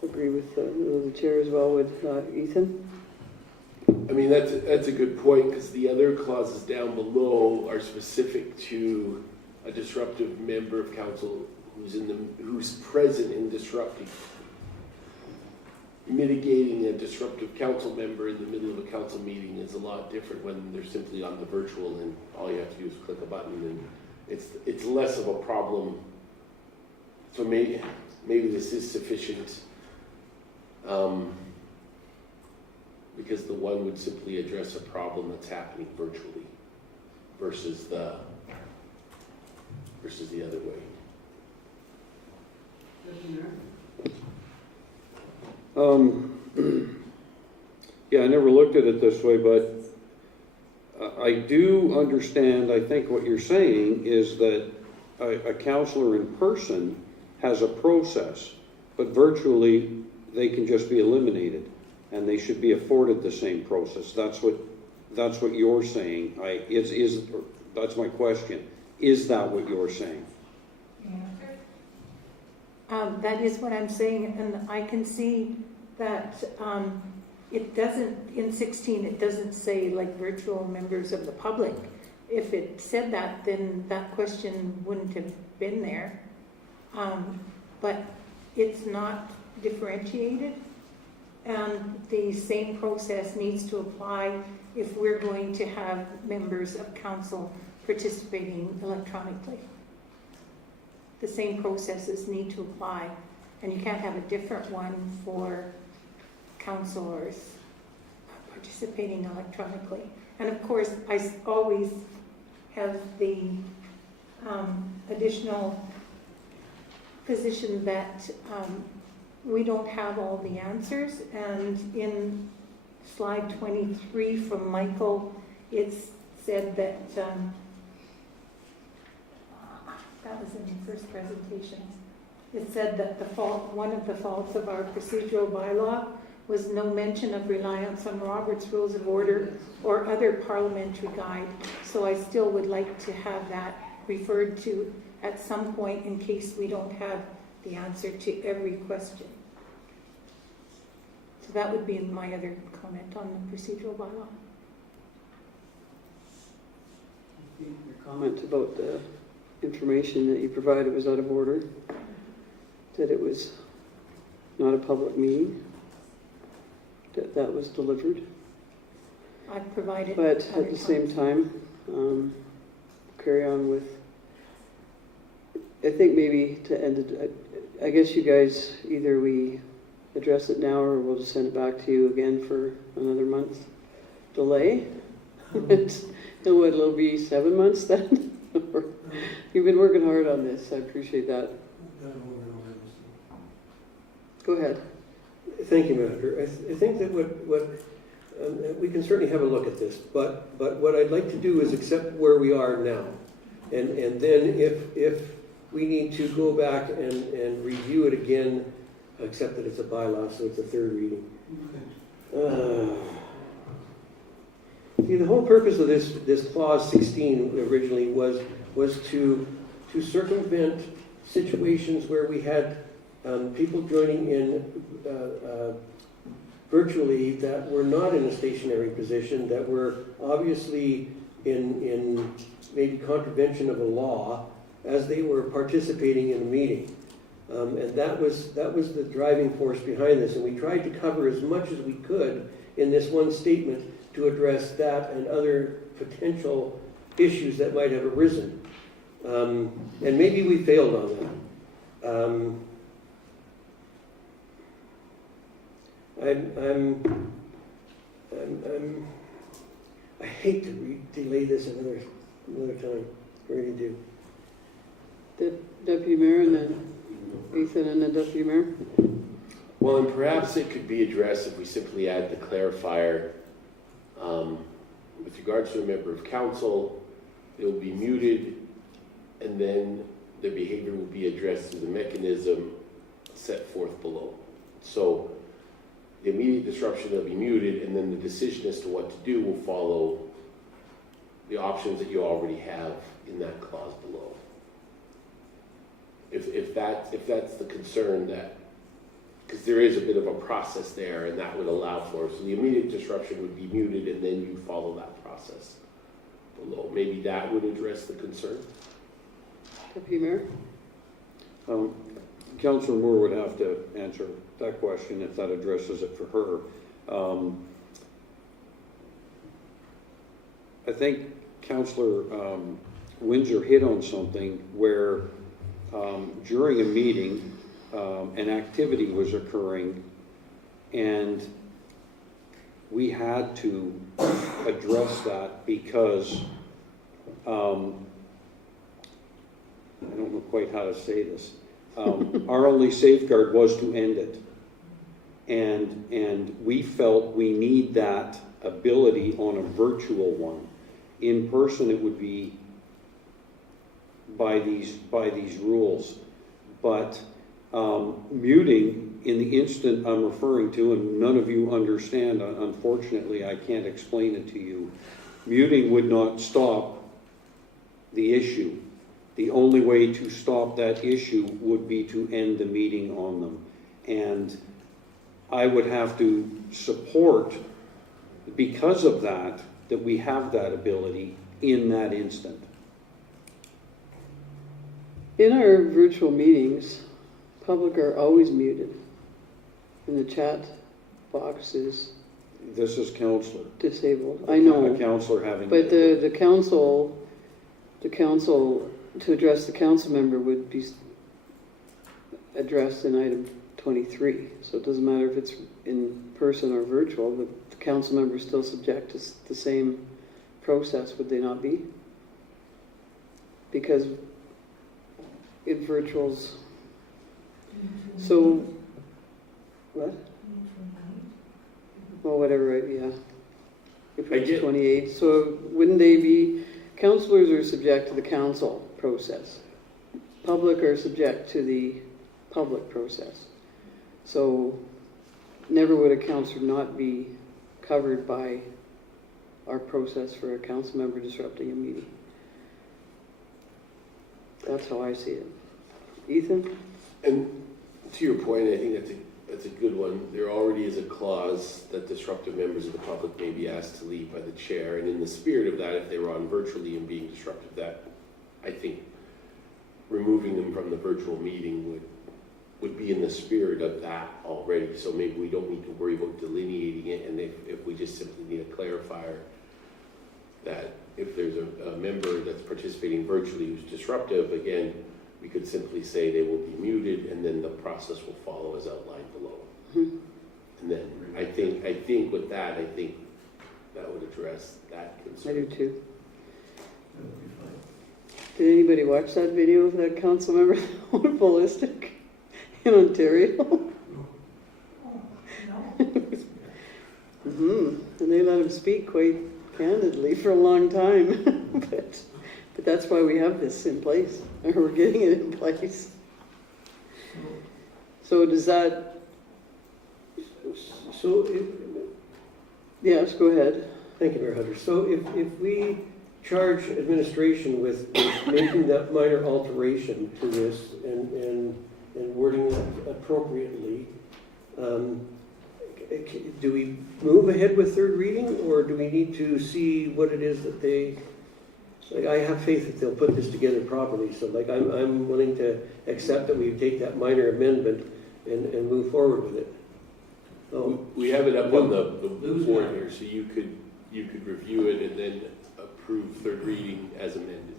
agree with the chair as well with Ethan? I mean, that's a good point, because the other clauses down below are specific to a disruptive member of council who's present in disrupting. Mitigating a disruptive council member in the middle of a council meeting is a lot different when they're simply on the virtual and all you have to do is click a button, and it's less of a problem. So maybe this is sufficient, because the one would simply address a problem that's happening virtually versus the other way. Yeah, I never looked at it this way, but I do understand, I think what you're saying is that a counselor in person has a process, but virtually they can just be eliminated and they should be afforded the same process. That's what you're saying. That's my question. Is that what you're saying? That is what I'm saying, and I can see that it doesn't, in 16, it doesn't say like virtual members of the public. If it said that, then that question wouldn't have been there. But it's not differentiated, and the same process needs to apply if we're going to have members of council participating electronically. The same processes need to apply, and you can't have a different one for councillors participating electronically. And of course, I always have the additional position that we don't have all the answers, and in slide 23 from Michael, it's said that that was in the first presentation. It said that one of the faults of our procedural bylaw was no mention of reliance on Robert's Rules of Order or other parliamentary guide. So I still would like to have that referred to at some point in case we don't have the answer to every question. So that would be my other comment on the procedural bylaw. Your comment about the information that you provided was out of order, that it was not a public meeting, that was delivered. I've provided. But at the same time, carry on with, I think maybe to end it, I guess you guys, either we address it now or we'll just send it back to you again for another month's delay. It'll be 7 months then? You've been working hard on this. I appreciate that. Go ahead. Thank you, Manager. I think that we can certainly have a look at this, but what I'd like to do is accept where we are now. And then if we need to go back and review it again, except that it's a bylaw, so it's a third reading. See, the whole purpose of this clause 16 originally was to circumvent situations where we had people joining in virtually that were not in a stationary position, that were obviously in maybe contravention of a law as they were participating in a meeting. And that was the driving force behind this. And we tried to cover as much as we could in this one statement to address that and other potential issues that might have arisen. And maybe we failed on that. I hate to delay this another time. I really do. Deputy Mayor and then Ethan and then Deputy Mayor. Well, and perhaps it could be addressed if we simply add the clarifier, with regards to a member of council, it will be muted, and then their behavior will be addressed through the mechanism set forth below. So the immediate disruption will be muted, and then the decision as to what to do will follow the options that you already have in that clause below. If that's the concern, that, because there is a bit of a process there, and that would allow for, so the immediate disruption would be muted, and then you follow that process below. Maybe that would address the concern. Deputy Mayor? Councillor Moore would have to answer that question if that addresses it for her. I think Councillor Windsor hit on something where during a meeting, an activity was occurring, and we had to address that because I don't know quite how to say this. Our only safeguard was to end it. And we felt we need that ability on a virtual one. In person, it would be by these rules. But muting, in the instant I'm referring to, and none of you understand, unfortunately, I can't explain it to you, muting would not stop the issue. The only way to stop that issue would be to end the meeting on them. And I would have to support, because of that we have that ability in that instant. In our virtual meetings, public are always muted. And the chat box is This is councillor. disabled. I know. A councillor having. But the council, to address the council member would be addressed in item 23. So it doesn't matter if it's in person or virtual, the council member is still subject to the same process, would they not be? Because in virtuals, so, what? Well, whatever, yeah. If I it's get- 28, so wouldn't they be, councillors are subject to the council process. Public are subject to the public process. So never would a councillor not be covered by our process for a council member disrupting a meeting. That's how I see it. Ethan? And to your point, I think that's a good one. There already is a clause that disruptive members of the public may be asked to leave by the chair, and in the spirit of that, if they were on virtually and being disruptive, that, I think, removing them from the virtual meeting would be in the spirit of that already, so maybe we don't need to worry about delineating it, and if we just simply need a clarifier that if there's a member that's participating virtually who's disruptive, again, we could simply say they will be muted, and then the process will follow as outlined below. Mhm. And then I think with that, I think that would address that I concern. do too. That would be fine. Did anybody watch that video of that council member that went ballistic in Ontario? And they let him speak quite candidly for a long time. But that's why we have this in place, or we're getting it in place. So does that, So, yes, go ahead. thank you, Mayor Hunter. So if we charge administration with making that minor alteration to this and wording it appropriately, do we move ahead with third reading, or do we need to see what it is that they, like, I have faith that they'll put this together properly, so like, I'm willing to accept that we take that minor amendment and move forward with it. Oh, We have it up on the Lose board that. here, so you could review it and then approve third reading as amended.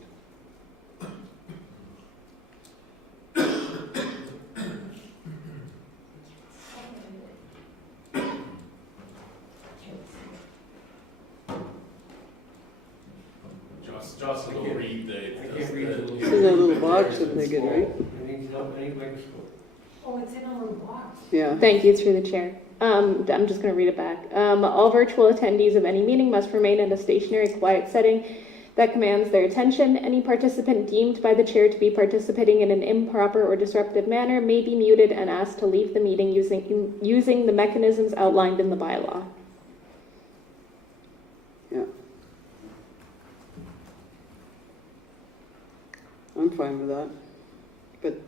Jocelyn will read I can't read it. It's in that little box I'm thinking, right? I need microscope. Oh, it's in a little box. Yeah. Thank you, through the chair. I'm just going to read it back. All virtual attendees of any meeting must remain in a stationary, quiet setting. that commands their attention. Any participant deemed by the chair to be participating in an improper or disruptive manner may be muted and asked to leave the meeting using the mechanisms outlined in the bylaw. Yeah. I'm fine with that. But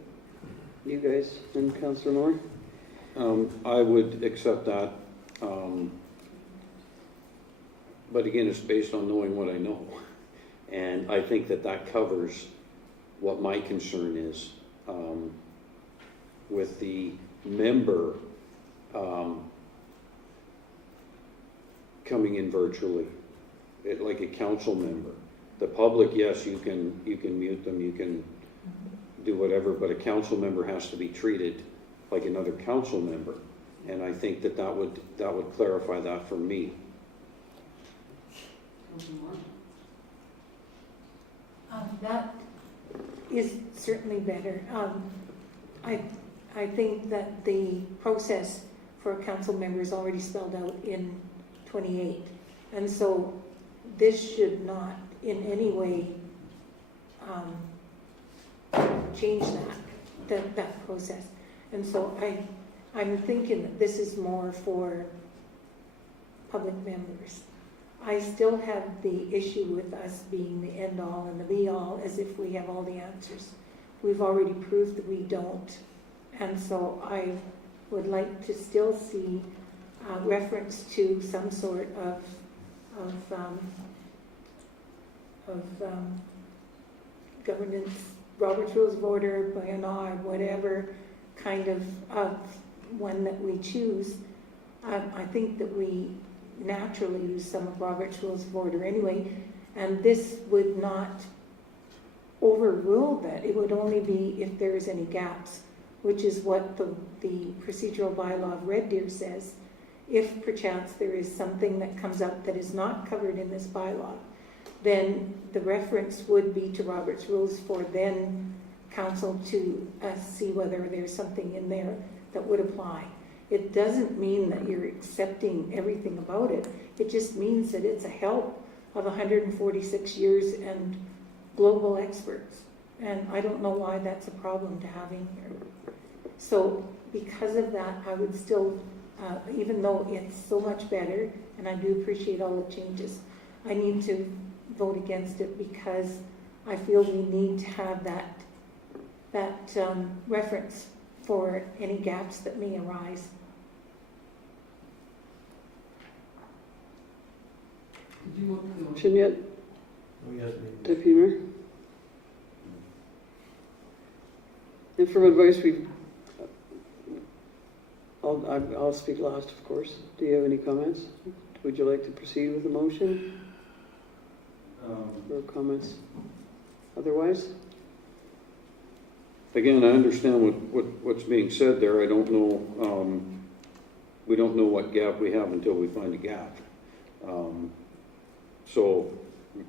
you guys and Councillor Moore? I would accept that. But again, it's based on knowing what I know. And I think that that covers what my concern is with the member coming in virtually, like a council member. The public, yes, you can mute them, you can do whatever, but a council member has to be treated like another council member. And I think that that would clarify that for me. That is certainly better. I think that the process for a council member is already spelled out in 28. And so this should not in any way change that process. And so I'm thinking that this is more for public members. I still have the issue with us being the end all and the be all, as if we have all the answers. We've already proved that we don't. And so I would like to still see reference to some sort of governance, Robert's Rules of Order, bylaw, whatever kind of one that we choose. I think that we naturally use some of Robert's Rules of Order anyway, and this would not overrule that. It would only be if there's any gaps, which is what the procedural bylaw of Red Deer says. If perchance there is something that comes up that is not covered in this bylaw, then the reference would be to Robert's Rules for then council to see whether there's something in there that would apply. It doesn't mean that you're accepting everything about it. It just means that it's a help of 146 years and global experts. And I don't know why that's a problem to have in here. So because of that, I would still, even though it's so much better, and I do appreciate all the changes, I need to vote against it because I feel we need to have that reference for any gaps that may arise. Motion yet? Oh, yes, maybe. Deputy Mayor? And from advice, I'll speak last, of course. Do you have any comments? Would you like to proceed with the motion? Or comments otherwise? Again, I understand what's being said there. I don't know, we don't know what gap we have until we find a gap. So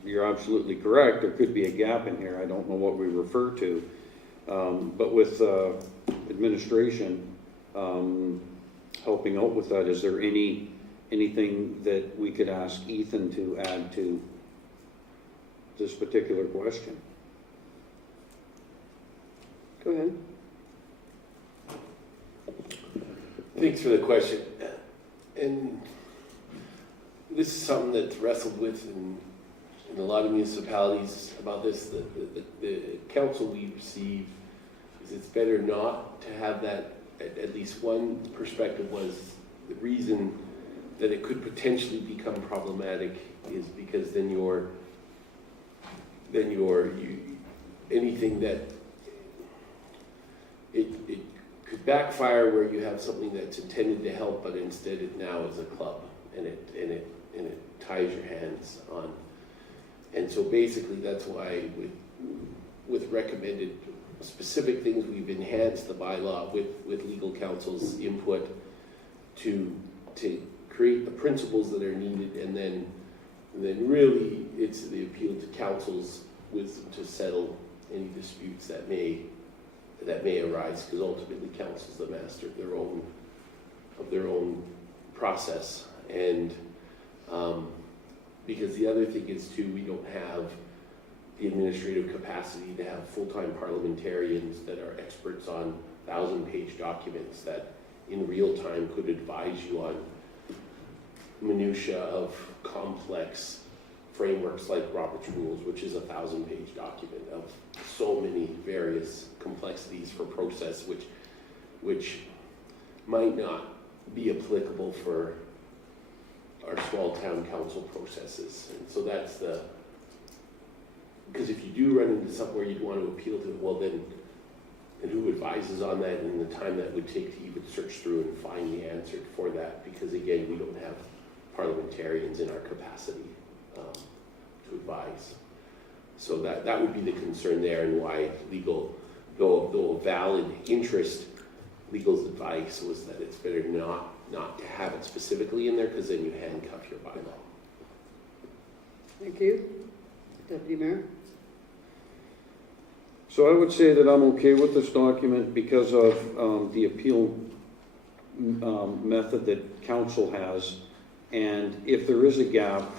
you're absolutely correct. There could be a gap in here. I don't know what we refer to. But with administration helping out with that, is there anything that we could ask Ethan to add to this particular question? Go ahead. Thanks for the question. And this is something that's wrestled with in a lot of municipalities about this. The counsel we receive is it's better not to have that. At least one perspective was the reason that it could potentially become problematic is because then anything that it could backfire where you have something that's intended to help, but instead it now is a club and it ties your hands on. And so basically that's why with recommended specific things, we've enhanced the bylaw with legal counsel's input to create the principles that are needed, and then really it's the appeal to counsel's wisdom to settle any disputes that may arise, because ultimately council's the master of their own process. And because the other thing is too, we don't have the administrative capacity to have full-time parliamentarians that are experts on 1,000-page documents that in real time could advise you on minutia of complex frameworks like Robert's Rules, which is a 1,000-page document of so many various complexities for process, which might not be applicable for our small town council processes. And so that's the, because if you do run into somewhere you'd want to appeal to, well then, and who advises on that and the time that would take to even search through and find the answer for that, because again, we don't have parliamentarians in our capacity to advise. So that would be the concern there, and why legal, though a valid interest, legal's advice was that it's better not to have it specifically in there, because then you handcuff your bylaw. Thank you. Deputy Mayor? So I would say that I'm okay with this document because of the appeal method that council has. And if there is a gap,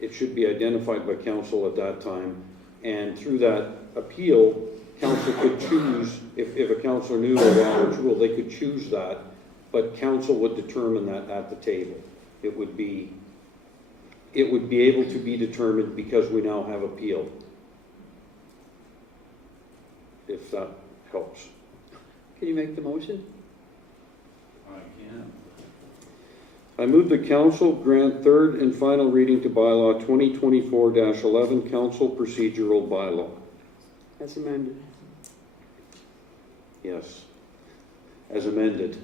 it should be identified by council at that time. And through that appeal, council could choose, if a councillor knew a Robert's rule, they could choose that, but council would determine that at the table. It would be able to be determined because we now have appeal. If that helps. Can you make the motion? I can. I move the council grant third and final reading to bylaw 2024-11, council procedural bylaw. As amended. Yes. As amended.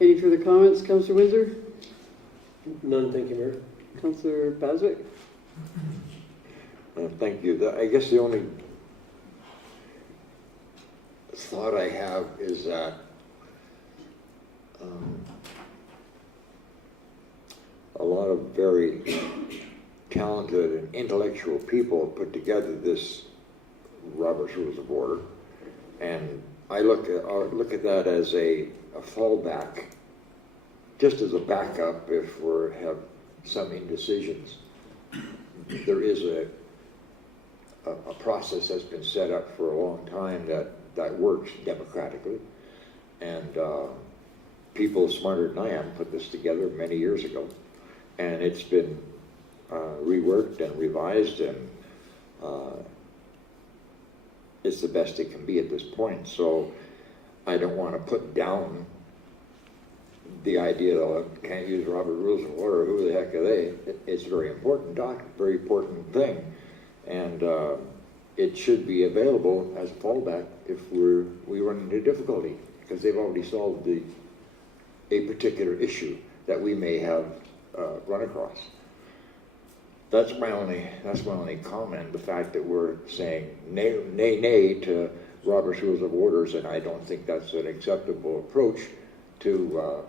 Any further comments, Councillor Windsor? None, thank you, Mayor. Councillor Baswick? Thank you. I guess the only thought I have is that a lot of very talented and intellectual people put together this Robert's Rules of Order, and I look at that as a fallback, just as a backup if we have some indecisions. There is a process that's been set up for a long time that works democratically, and people smarter than I am put this together many years ago, and it's been reworked and revised, and it's the best it can be at this point. So I don't want to put down the idea that can't use Robert Rules of Order, who the heck are they? It's a very important document, very important thing, and it should be available as a fallback if we run into difficulty, because they've already solved a particular issue that we may have run across. That's my only comment. The fact that we're saying nay to Robert's Rules of Orders, and I don't think that's an acceptable approach to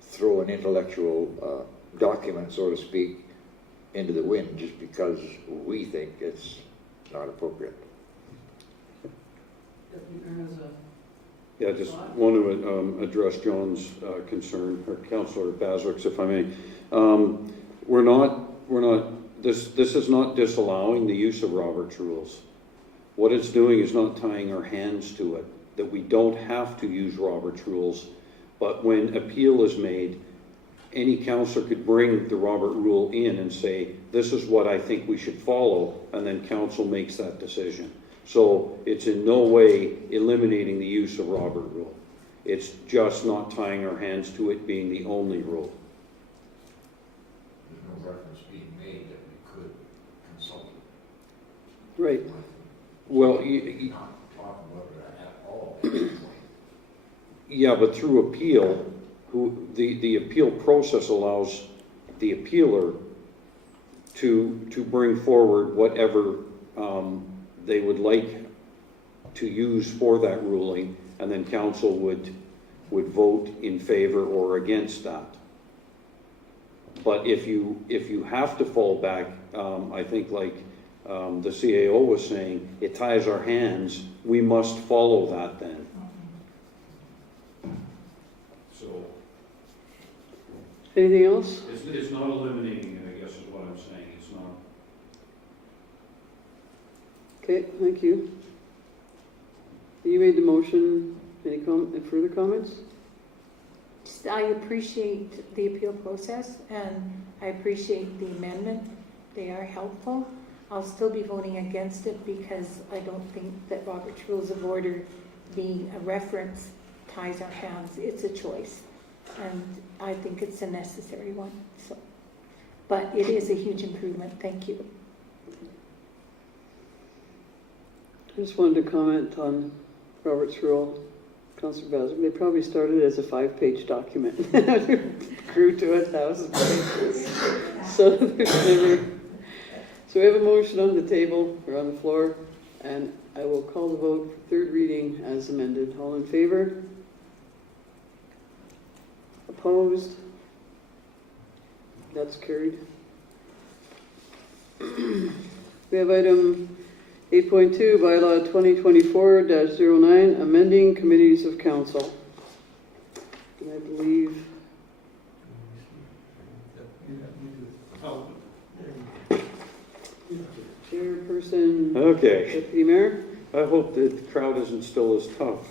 throw an intellectual document, so to speak, into the wind just because we think it's not appropriate. Yeah, I just want to address John's concern, or Councillor Baswick's, if I may. We're not. This is not disallowing the use of Robert's Rules. What it's doing is not tying our hands to it, that we don't have to use Robert's Rules, but when appeal is made, any councillor could bring the Robert Rule in and say, this is what I think we should follow, and then council makes that decision. So it's in no way eliminating the use of Robert Rule. It's just not tying our hands to it being the only rule. There's no reference being made that we could consult. Right. Well, Not talk about it at all at this point. yeah, but through appeal, the appeal process allows the appealer to bring forward whatever they would like to use for that ruling, and then council would vote in favor or against that. But if you have to fall back, I think like the CAO was saying, it ties our hands. We must follow that then. So Anything else? it's not eliminating it, I guess is what I'm saying. It's not. Okay, thank you. You made the motion. Any further comments? Just, I appreciate the appeal process and I appreciate the amendment. They are helpful. I'll still be voting against it because I don't think that Robert's Rules of Order being a reference ties our hands. It's a choice. And I think it's a necessary one. So, but it is a huge improvement. Thank you. I just wanted to comment on Robert's Rule. Councillor Basel, they probably started as a 5-page document. Grew to 1,000 pages. So there's never... So we have a motion on the table, or on the floor, and I will call the vote for third reading as amended. All in favor? Opposed? That's carried. We have item 8.2, bylaw 2024-09, amending committees of council. And I believe Chairperson, Okay. Deputy Mayor. I hope the crowd isn't still as tough.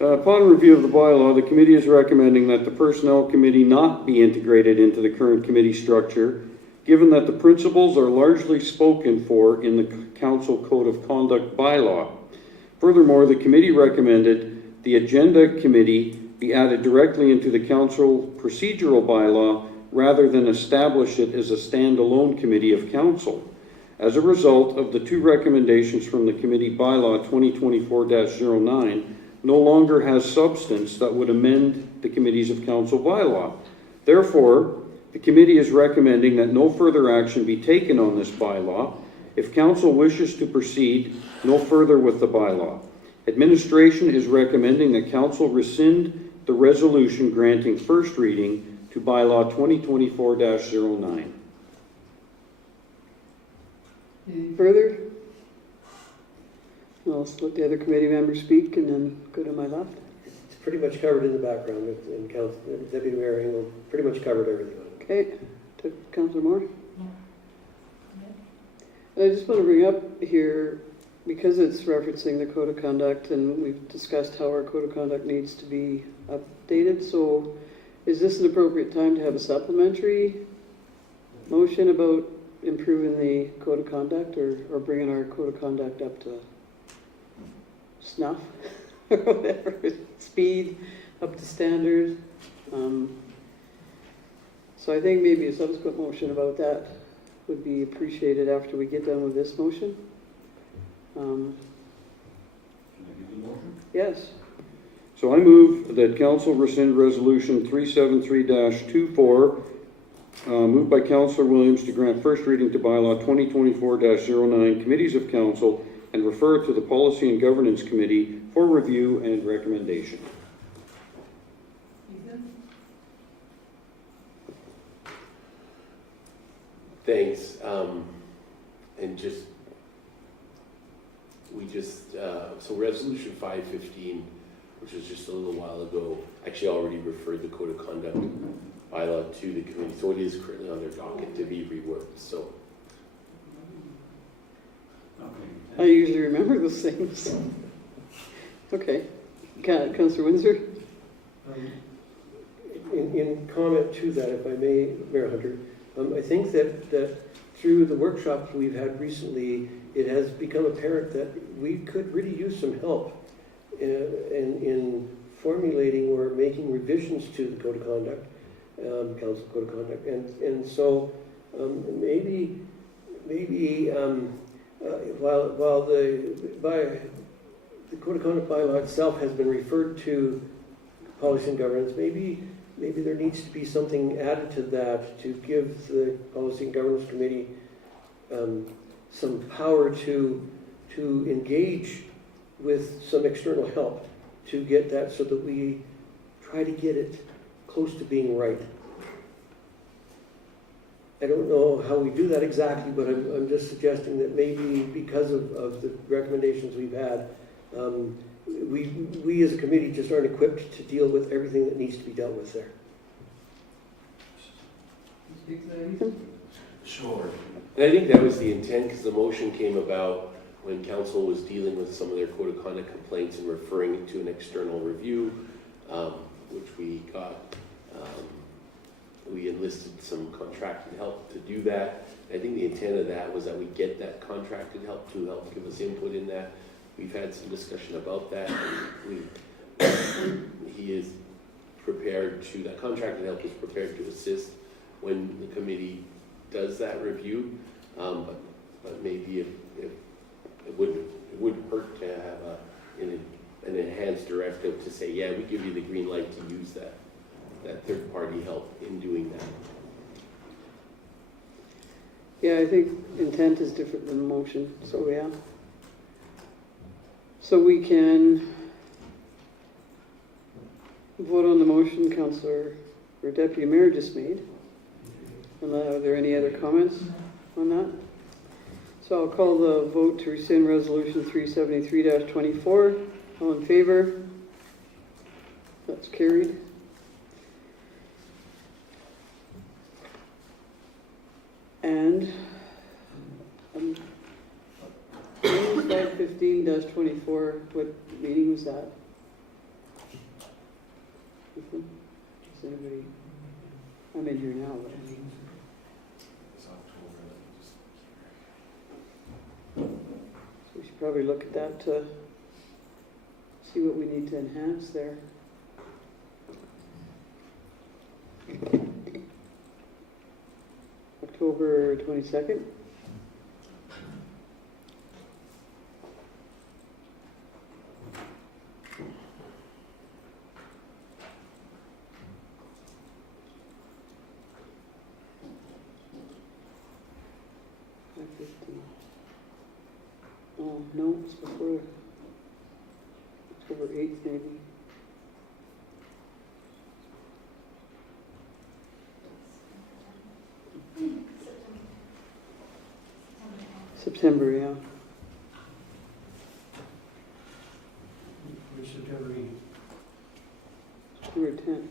Upon review of the bylaw, the committee is recommending that the Personnel Committee not be integrated into the current committee structure, given that the principles are largely spoken for in the Council Code of Conduct bylaw. Furthermore, the committee recommended the Agenda Committee be added directly into the Council Procedural bylaw rather than establish it as a standalone committee of council. As a result of the two recommendations from the committee, bylaw 2024-09 no longer has substance that would amend the committees of council bylaw. Therefore, the committee is recommending that no further action be taken on this bylaw. If council wishes to proceed no further with the bylaw, administration is recommending that council rescind the resolution granting first reading to bylaw 2024-09. Any further? I'll just let the other committee members speak and then go to my left. It's pretty much covered in the background, and Deputy Mayor Engel pretty much covered everything on it. Okay, to Councillor Moore. I just want to bring up here, because it's referencing the Code of Conduct and we've discussed how our Code of Conduct needs to be updated, so is this an appropriate time to have a supplementary motion about improving the Code of Conduct or bringing our Code of Conduct up to snuff or whatever, speed, up to standard? So I think maybe a subsequent motion about that would be appreciated after we get done with this motion. Can I give the motion? Yes. So I move that council rescind resolution 373-24, moved by Councillor Williams to grant first reading to bylaw 2024-09 committees of council and refer it to the Policy and Governance Committee for review and recommendation. Thanks. And so resolution 515, which was just a little while ago, actually already referred the Code of Conduct bylaw to the committee, so it is currently on their docket to be reworked, so. I usually remember those things. Okay. Councillor Windsor? In comment to that, if I may, Mayor Hunter, I think that through the workshops we've had recently, it has become apparent that we could really use some help in formulating or making revisions to the Code of Conduct, Council Code of Conduct, and so maybe while the Code of Conduct bylaw itself has been referred to Policy and Governance, maybe there needs to be something added to that to give the Policy and Governance Committee some power to engage with some external help to get that, so that we try to get it close to being right. I don't know how we do that exactly, but I'm just suggesting that maybe because of the recommendations we've had, we as a committee just aren't equipped to deal with everything that needs to be dealt with there. Sure. And I think that was the intent, because the motion came about when council was dealing with some of their code of conduct complaints and referring it to an external review, which we got, we enlisted some contracted help to do that. I think the intent of that was that we get that contracted help to help give us input in that. We've had some discussion about that. He is prepared to, that contracted help is prepared to assist when the committee does that review. But maybe if it wouldn't hurt to have an enhanced directive to say, yeah, we give you the green light to use that third party help in doing that. Yeah, I think intent is different than motion, so yeah. So we can vote on the motion Councillor or Deputy Mayor just made. And are there any other comments on that? So I'll call the vote to rescind Resolution 373-24. All in favor? That's carried. And 515-24, what meeting was that? Does anybody? I'm in here now, but we should probably look at that to see what we need to enhance there. October 22nd. Oh, no, it's before October 8th, maybe. September, yeah. Which September meeting? September 10th.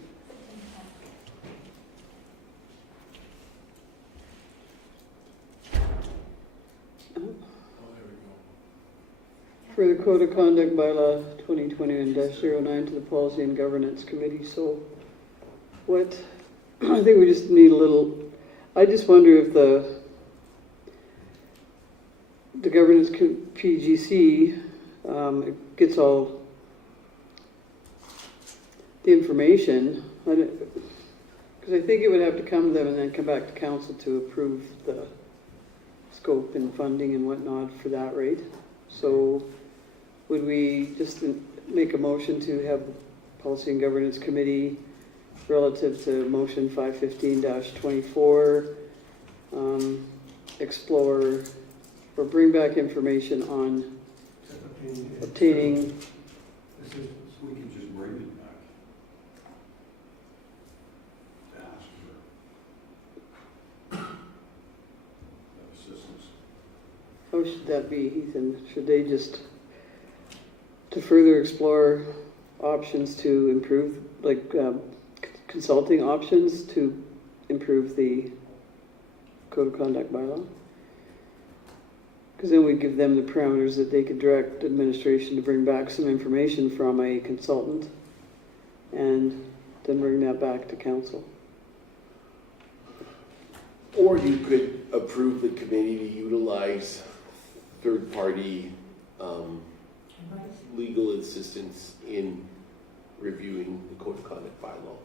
For the Code of Conduct Bylaw 2021-09 to the Policy and Governance Committee. So what, I think we just need a little, I just wonder if the governance PGC gets all the information, because I think it would have to come to them and then come back to council to approve the scope and funding and whatnot for that rate. So would we just make a motion to have the Policy and Governance Committee relative to motion 515-24 explore or bring back information on obtaining assistance? We can just bring it back to ask for that assistance. how should that be, Ethan? Should they just to further explore options to improve, like consulting options to improve the Code of Conduct Bylaw? Because then we give them the parameters that they could direct administration to bring back some information from a consultant and then bring that back to council. Or you could approve the committee to utilize third-party legal assistance in reviewing the Code of Conduct Bylaw.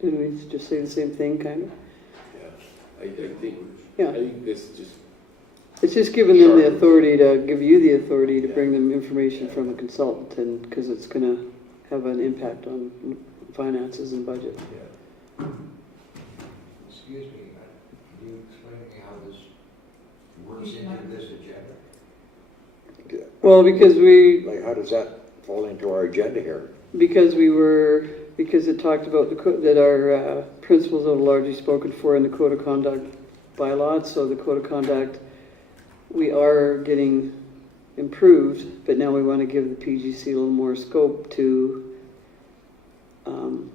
Didn't we just say the same thing, kind of? Yeah, I think Yeah. this just, It's just giving them the authority to give you the authority to bring them information from a consultant, and because it's going to have an impact on finances and budget. yeah. Excuse me, can you explain to me how this works into this agenda? Well, because Like, how does that fall into our agenda here? because it talked about that our principles are largely spoken for in the Code of Conduct bylaw. So the Code of Conduct, we are getting improved, but now we want to give the PGC a little more scope to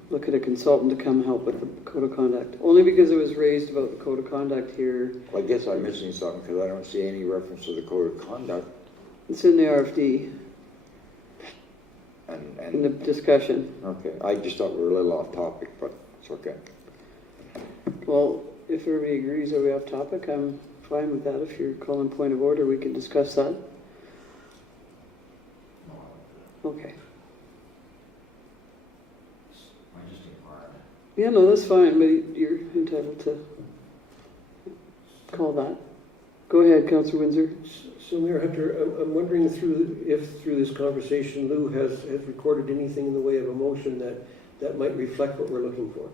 look at a consultant to come help with the code of conduct. Only because it was raised about the code of conduct here. Well, I guess I'm missing something because I don't see any reference to the code of conduct It's in the RFD in the and discussion. okay, I just thought we were a little off topic, but it's okay. Well, if everybody agrees that we're off topic, I'm fine with that. If you're calling point of order, we can discuss that. Okay. Yeah, no, that's fine, but you're entitled to call that. Go ahead, Councillor Windsor. So Mayor Hunter, I'm wondering if through this conversation Lou has recorded anything in the way of a motion that might reflect what we're looking for.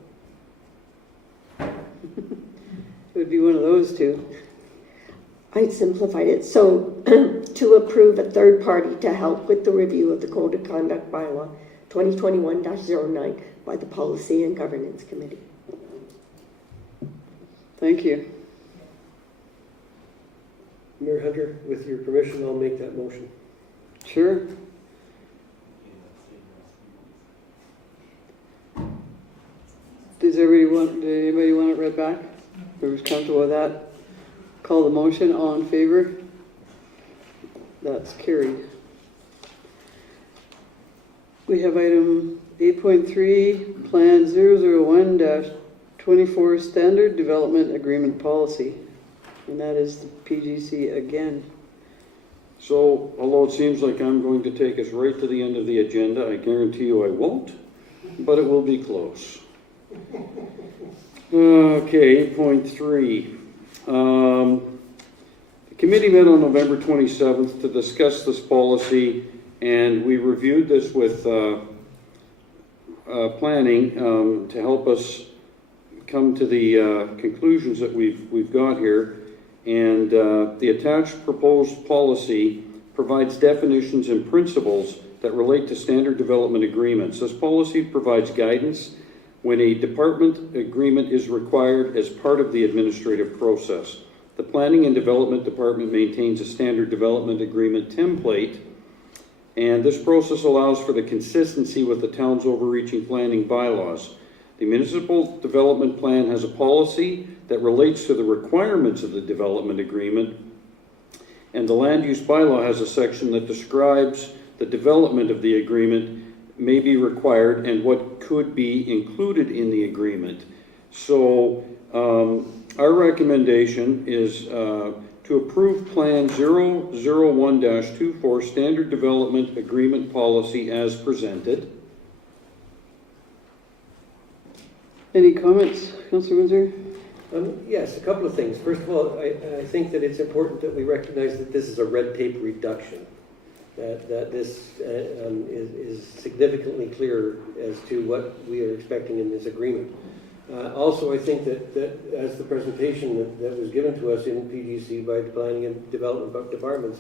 It would be one of those two. I simplified it. So to approve a third party to help with the review of the Code of Conduct Bylaw 2021-09 by the Policy and Governance Committee. Thank you. Mayor Hunter, with your permission, I'll make that motion. Sure. Does anybody want it read back? Who's comfortable with that? Call the motion. All in favor? That's carried. We have item 8.3, Plan 001-24 Standard Development Agreement Policy. And that is the PGC again. So, although it seems like I'm going to take us right to the end of the agenda, I guarantee you I won't, but it will be close. Okay, 8.3. The committee met on November 27th to discuss this policy, and we reviewed this with planning to help us come to the conclusions that we've got here. And the attached proposed policy provides definitions and principles that relate to standard development agreements. This policy provides guidance when a department agreement is required as part of the administrative process. The Planning and Development Department maintains a standard development agreement template, and this process allows for the consistency with the town's overreaching planning bylaws. The Municipal Development Plan has a policy that relates to the requirements of the development agreement, and the Land Use Bylaw has a section that describes the development of the agreement may be required and what could be included in the agreement. So our recommendation is to approve Plan 001-24 Standard Development Agreement Policy as presented. Any comments, Councillor Windsor? Yes, a couple of things. First of all, I think that it's important that we recognize that this is a red tape reduction, that this is significantly clearer as to what we are expecting in this agreement. Also, I think that as the presentation that was given to us in PGC by the Planning and Development Departments,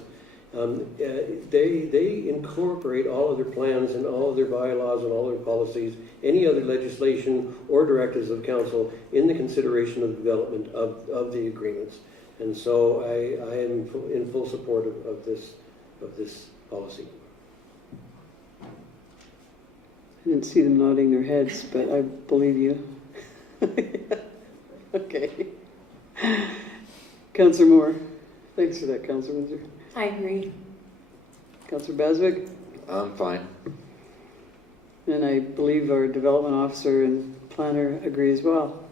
they incorporate all of their plans and all of their bylaws and all their policies, any other legislation or directives of council in the consideration of the development of the agreements. And so I am in full support of this policy. I didn't see them nodding their heads, but I believe you. Okay. Councillor Moore. Thanks for that, Councillor Windsor. I agree. Councillor Baswick. I'm fine. And I believe our development officer and planner agree as well.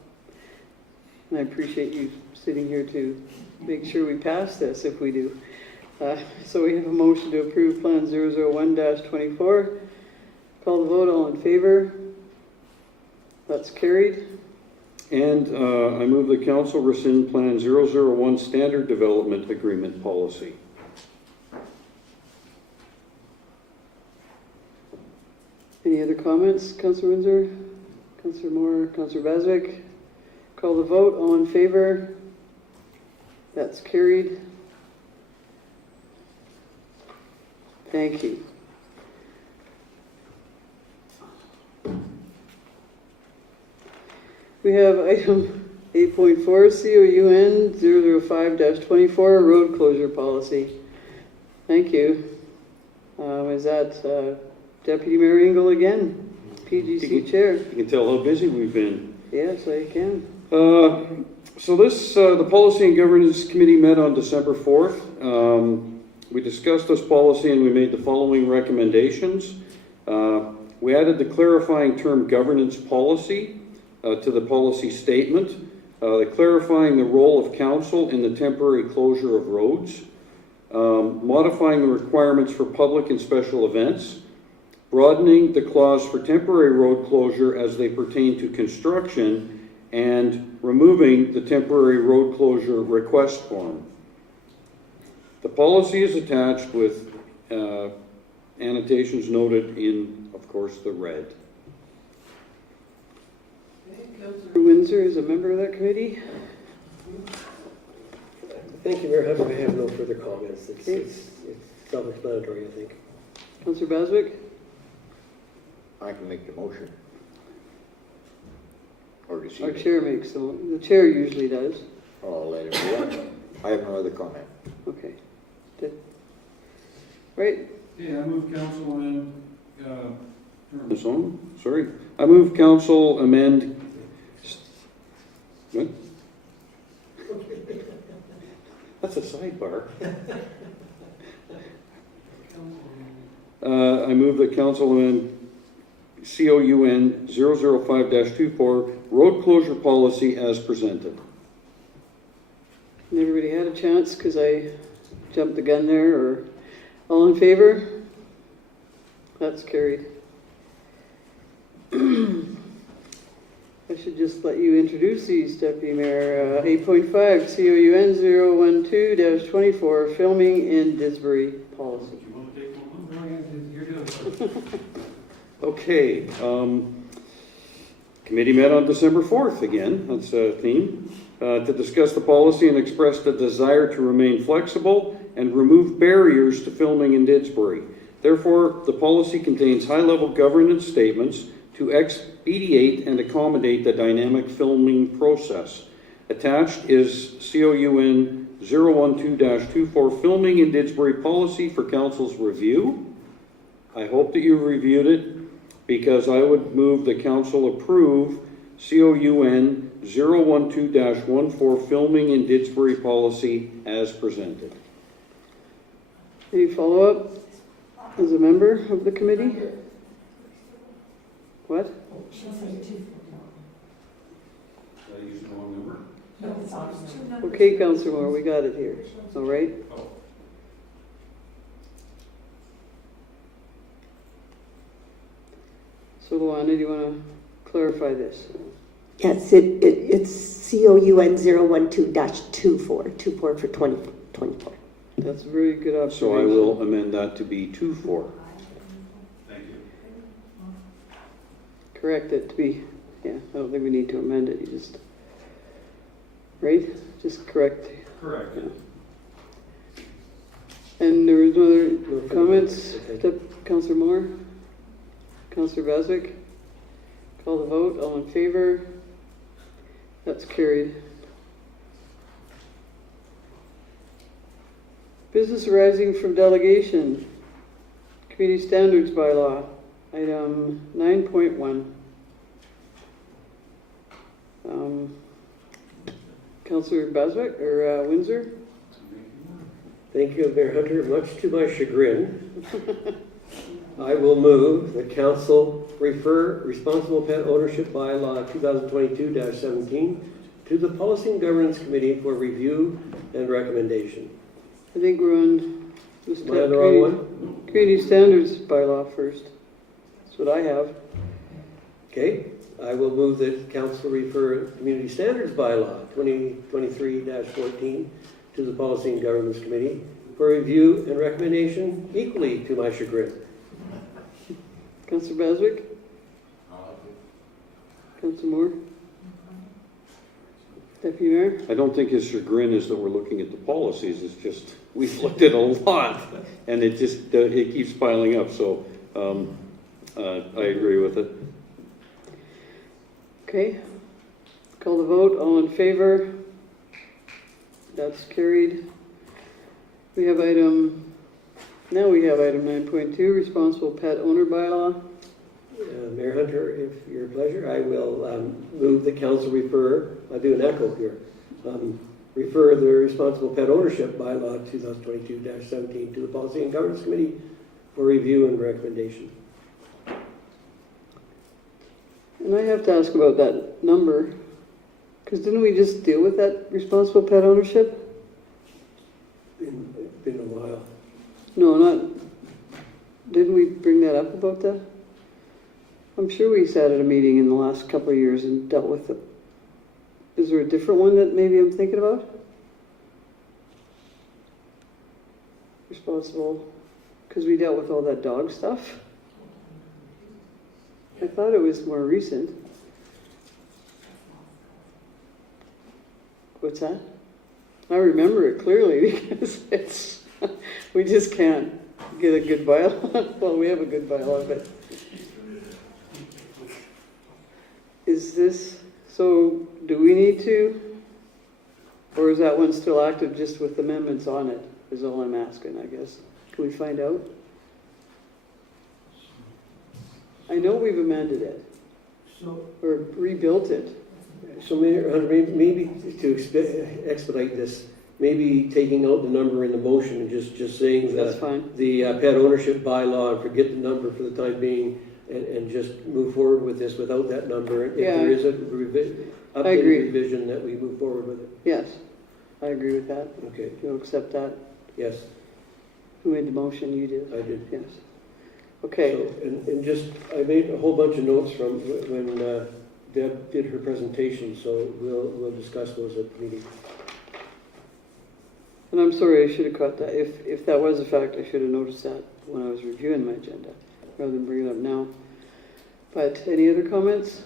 And I appreciate you sitting here to make sure we pass this if we do. So we have a motion to approve Plan 001-24. Call the vote. All in favor? That's carried. And I move the council rescind Plan 001 Standard Development Agreement Policy. Any other comments, Councillor Windsor? Councillor Moore, Councillor Baswick? Call the vote. All in favor? That's carried. Thank you. We have item 8.4, COUN 005-24, road closure policy. Thank you. Is that Deputy Mayor Engel again? PGC Chair. You can tell how busy we've been. Yes, I can. So the Policy and Governance Committee met on December 4th. We discussed this policy and we made the following recommendations. We added the clarifying term governance policy to the policy statement, clarifying the role of council in the temporary closure of roads, modifying the requirements for public and special events, broadening the clause for temporary road closure as they pertain to construction, and removing the temporary road closure request form. The policy is attached with annotations noted in, of course, the red. Councillor Windsor is a member of that committee. Thank you, Mayor Hunter. I have no further comments. It's Okay. self-explanatory, I think. Councillor Baswick? I can make the motion. Or does he? Our chair makes the chair usually does. I'll let him do that. I have no other comment. Okay. Right? Okay, I move council amend, turn this on, sorry. I move council amend. What? That's a sidebar. I move that council amend COUN 005-24 road closure policy as presented. And everybody had a chance because I jumped the gun there, or all in favor? That's carried. I should just let you introduce these, Deputy Mayor. 8.5 COUN 012-24 filming in Disbury policy. You want to take one? You're doing it. Okay, committee met on December 4th again, that's a theme, to discuss the policy and express the desire to remain flexible and remove barriers to filming in Didsbury. Therefore, the policy contains high-level governance statements to expedite and accommodate the dynamic filming process. Attached is COUN 012-24 filming in Didsbury policy for council's review. I hope that you've reviewed it, because I would move the council approve COUN 012-14 filming in Didsbury policy as presented. Any follow-up as a member of the committee? What? Did I use the wrong number? Okay, Councillor Moore, we got it here. All right. Oh. So Luana, do you want to clarify this? Yes, it's COUN 012-24, 24 for 2024. That's a very good observation. So I will amend that to be 24. Thank you. Correct it to be, yeah, I don't think we need to amend it, you just, right? Just correct. Correct. And there was no other No further comments? Okay. Councillor Moore? Councillor Baswick? Call the vote, all in favor? That's carried. Business arising from delegation. Community standards bylaw, item 9.1. Councillor Baswick or Windsor? Thank you, Mayor Hunter. Much to my chagrin, I will move that council refer responsible pet ownership bylaw 2022-17 to the Policy and Governance Committee for review and recommendation. I think we're on this Am I on the wrong one? community standards bylaw first. That's what I have. Okay, I will move that council refer Community Standards Bylaw 2023-14 to the Policy and Governance Committee for review and recommendation, equally to my chagrin. Councillor Baswick? Councillor Moore? Deputy Mayor? I don't think his chagrin is that we're looking at the policies, it's just, we've looked at a lot, and it just, it keeps piling up, so I agree with it. Okay. Call the vote. All in favor? That's carried. We have item 9.2, responsible pet owner bylaw. Mayor Hunter, if your pleasure, I will move the council refer, I'll do an echo here, refer the responsible pet ownership bylaw 2022-17 to the Policy and Governance Committee for review and recommendation. And I have to ask about that number, because didn't we just deal with that responsible pet ownership? Been a while. No, not, didn't we bring that up about that? I'm sure we sat at a meeting in the last couple of years and dealt with it. Is there a different one that maybe I'm thinking about? Responsible, because we dealt with all that dog stuff. I thought it was more recent. What's that? I remember it clearly because it's, we just can't get a good bylaw. Well, we have a good bylaw, but is this, so do we need to? Or is that one still active just with amendments on it, is all I'm asking, I guess. Can we find out? I know we've amended it, So, or rebuilt it. Mayor Hunter, maybe to expedite this, maybe taking out the number in the motion and just saying That's fine. the pet ownership bylaw, and forget the number for the time being, and just move forward with this without that number. If Yeah. there is a I agree. revision, that we move forward with it. Yes, I agree with that. Okay, You'll accept that? yes, Who made the motion? You did? I did. Yes. Okay, So, and just, I made a whole bunch of notes from when Deb did her presentation, so we'll discuss those at the meeting. and I'm sorry, I should have caught that. If that was a fact, I should have noticed that when I was reviewing my agenda, rather than bring it up now. But any other comments?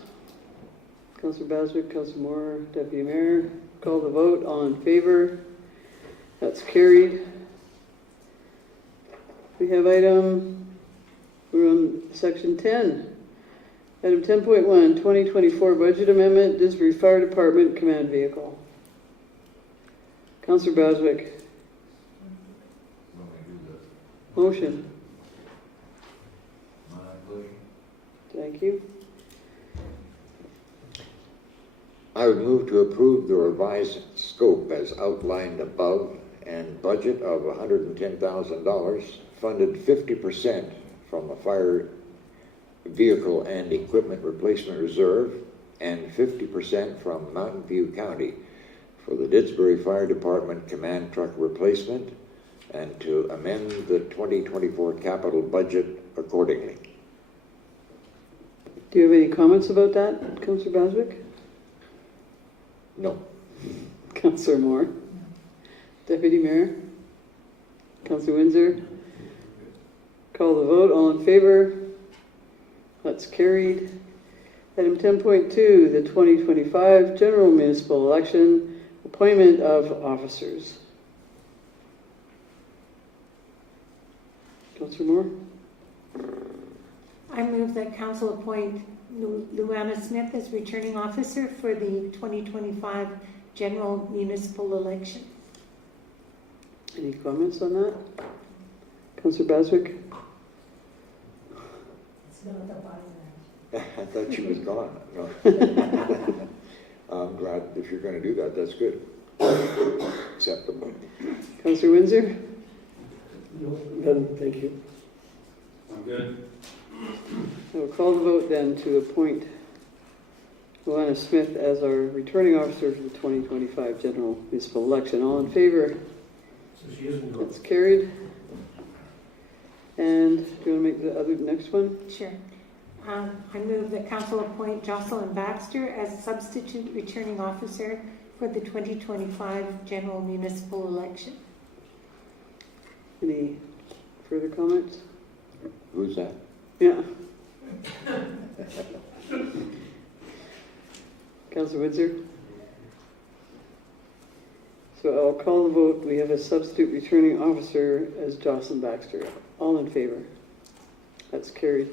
Councillor Baswick, Councillor Moore, Deputy Mayor, call the vote. All in favor? That's carried. We have we're on section 10. Item 10.1, 2024 budget amendment, Disbury Fire Department Command Vehicle. Councillor Baswick. Motion. Thank you. I would move to approve the revised scope as outlined above and budget of $110,000, funded 50% from the Fire Vehicle and Equipment Replacement Reserve and 50% from Mountain View County for the Didsbury Fire Department Command Truck Replacement and to amend the 2024 capital budget accordingly. Do you have any comments about that, Councillor Baswick? No. Councillor Moore? Deputy Mayor? Councillor Windsor? Call the vote. All in favor? That's carried. Item 10.2, the 2025 general municipal election, appointment of officers. Councillor Moore? I move that council appoint Luana Smith as returning officer for the 2025 general municipal election. Any comments on that? Councillor Baswick? I thought she was gone. No. I'm glad if you're going to do that, that's good. Acceptable. Councillor Windsor? No, none, thank you. I'm good. I will call the vote then to appoint Luana Smith as our returning officer for the 2025 general municipal election. All in favor? So she isn't going. That's carried. And do you want to make the other next one? Sure. I move that council appoint Jocelyn Baxter as substitute returning officer for the 2025 general municipal election. Any further comments? Who's that? Yeah. Councillor Windsor? So I'll call the vote. We have a substitute returning officer as Jocelyn Baxter. All in favor? That's carried.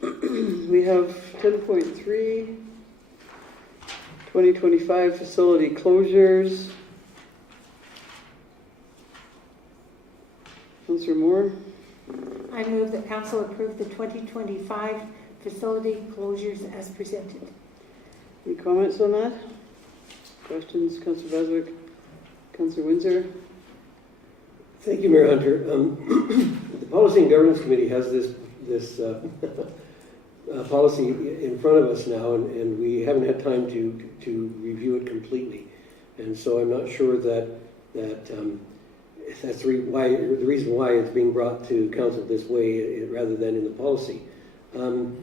We have 10.3, 2025 facility closures. Councillor Moore? I move that council approve the 2025 facility closures as presented. Any comments on that? Questions, Councillor Beswick? Councillor Windsor? Thank you, Mayor Hunter. The Policy and Governance Committee has this policy in front of us now, and we haven't had time to review it completely. And so I'm not sure that that's the reason why it's being brought to council this way rather than in the policy. In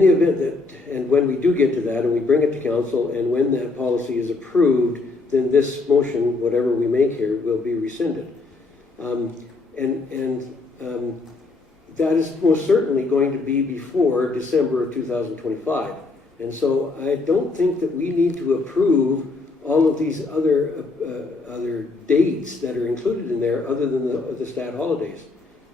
the event that, and when we do get to that and we bring it to council, and when that policy is approved, then this motion, whatever we make here, will be rescinded. That is most certainly going to be before December of 2025. And so I don't think that we need to approve all of these other dates that are included in there other than the stat holidays.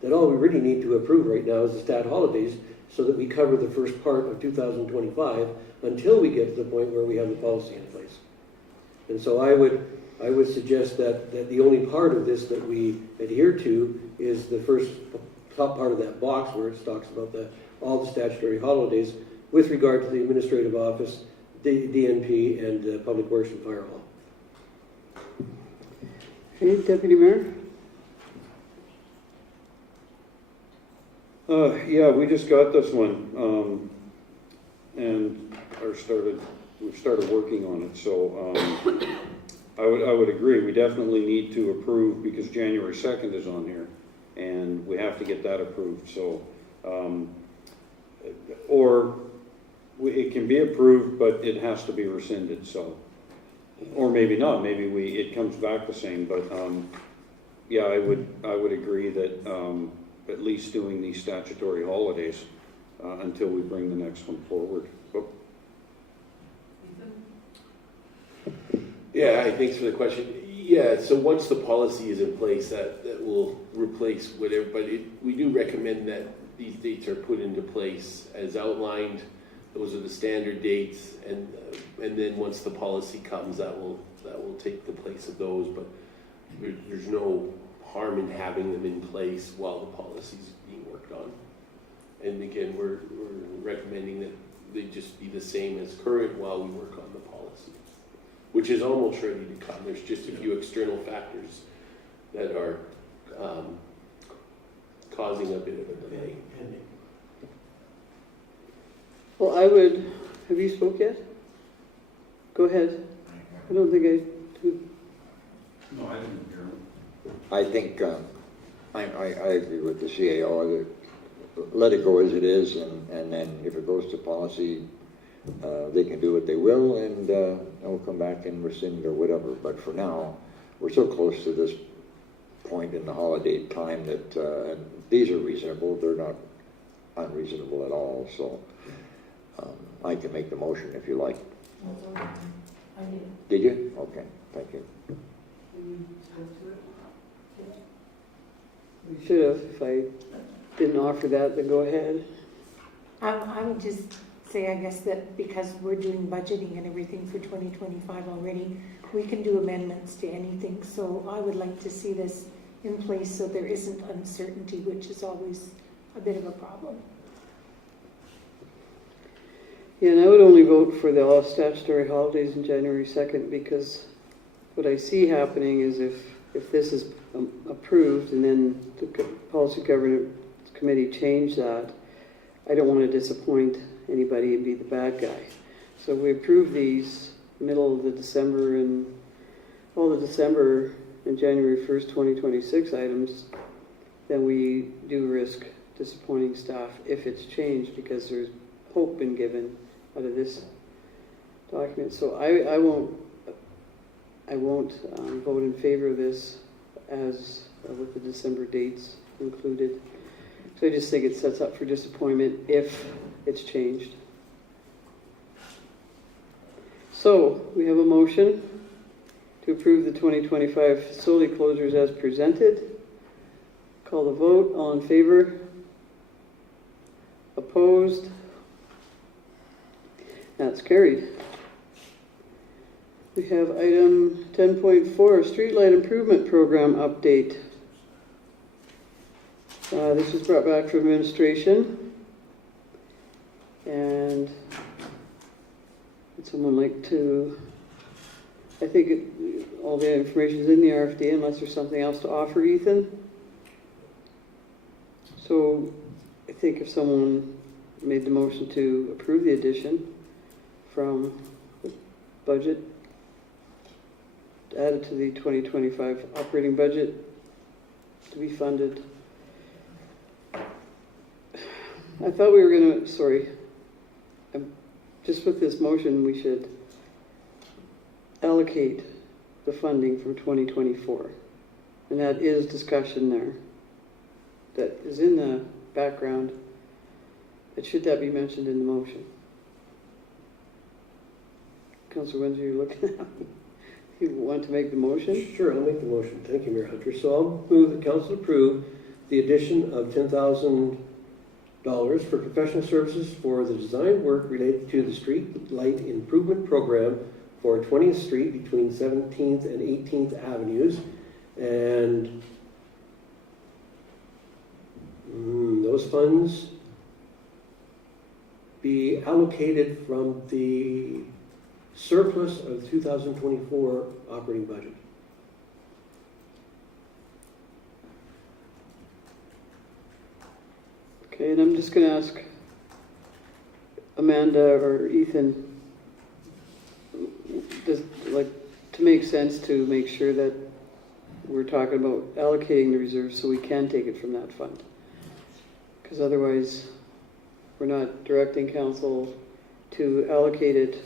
That all we really need to approve right now is the stat holidays so that we cover the first part of 2025 until we get to the point where we have the policy in place. And so I would suggest that the only part of this that we adhere to is the first top part of that box where it talks about all the statutory holidays with regard to the administrative office, DNP, and Public Works and Fire Hall. Okay, Deputy Mayor? Yeah, we just got this one, and we've started working on it, so I would agree, we definitely need to approve because January 2nd is on here, and we have to get that approved, so, it can be approved, but it has to be rescinded, so, or maybe not, maybe it comes back the same, but, yeah, I would agree that, at least doing these statutory holidays until we bring the next one forward. Oh. Yeah, thanks for the question. Yeah, so once the policy is in place, that will replace whatever, but we do recommend that these dates are put into place as outlined. Those are the standard dates, and then once the policy comes, that will take the place of those, but there's no harm in having them in place while the policy is being worked on. And again, we're recommending that they just be the same as current while we work on the policy, which is almost ready to come. There's just a few external factors that are causing a bit of a delay. Well, have you spoke yet? Go ahead. I don't think No, I didn't hear him. I think, I agree with the CAO, let it go as it is, and then if it goes to policy, they can do what they will, and we'll come back and rescind or whatever. But for now, we're so close to this point in the holiday time that and these are reasonable. They're not unreasonable at all. So I can make the motion if you like. I did. Did you? Okay, thank you. we should have. If I didn't offer that, then go ahead. I would just say, I guess, that because we're doing budgeting and everything for 2025 already, we can do amendments to anything. So I would like to see this in place so there isn't uncertainty, which is always a bit of a problem. Yeah, and I would only vote for the all statutory holidays in January 2nd because what I see happening is if this is approved and then the Policy Governance Committee change that, I don't want to disappoint anybody and be the bad guy. So if we approve these middle of the December and all the December and January 1st, 2026 items, then we do risk disappointing staff if it's changed because there's hope been given out of this document. So I won't vote in favor of this as with the December dates included. So I just think it sets up for disappointment if it's changed. So we have a motion to approve the 2025 facility closures as presented. Call the vote. All in favor? Opposed? That's carried. We have item 10.4, Streetlight Improvement Program update. This was brought back from administration. And would someone like to, I think all the information is in the RFD unless there's something else to offer, Ethan. So I think if someone made the motion to approve the addition from the budget, added to the 2025 operating budget to be funded. I thought we were going to, just with this motion, we should allocate the funding from 2024. And that is discussion there. That is in the background. But should that be mentioned in the motion? Councillor Windsor, you're looking at me. You want to make the motion? Sure, I'll make the motion. Thank you, Mayor Hunter. So I'll move that council approve the addition of $10,000 for professional services for the design work related to the street light improvement program for 20th Street between 17th and 18th Avenues. And those funds be allocated from the surplus of 2024 operating budget. Okay, and I'm just going to ask Amanda or Ethan, does to make sense to make sure that we're talking about allocating the reserves so we can take it from that fund? Because otherwise, we're not directing council to allocate it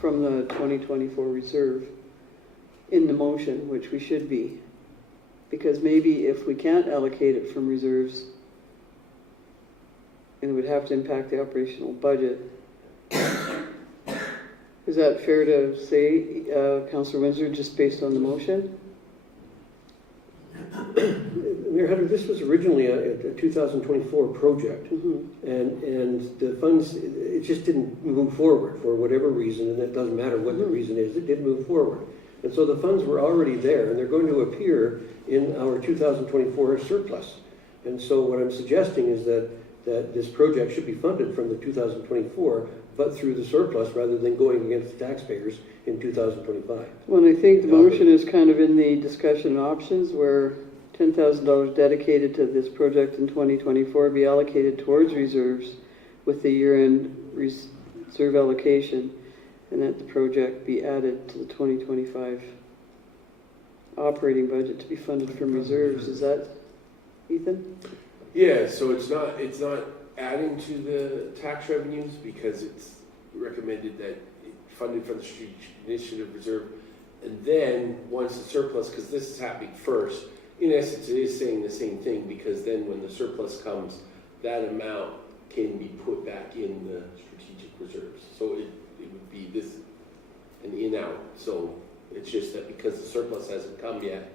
from the 2024 reserve in the motion, which we should be. Because maybe if we can't allocate it from reserves, and it would have to impact the operational budget. Is that fair to say, Councillor Windsor, just based on the motion? Mayor Hunter, this was originally a 2024 project, and the funds, it just didn't move forward for whatever reason, and it doesn't matter what the reason is, it didn't move forward. And so the funds were already there, and they're going to appear in our 2024 surplus. And so what I'm suggesting is that this project should be funded from the 2024, but through the surplus rather than going against the taxpayers in 2025. Well, I think the motion is kind of in the discussion options where $10,000 dedicated to this project in 2024 be allocated towards reserves with the year-end reserve allocation, and that the project be added to the 2025 operating budget to be funded from reserves. Is that, Ethan? Yeah, so it's not adding to the tax revenues because it's recommended that funded from the strategic initiative reserve, and then once the surplus, because this is happening first, in essence it is saying the same thing, because then when the surplus comes, that amount can be put back in the strategic reserves. So it would be this an in-out. So it's just that because the surplus hasn't come yet,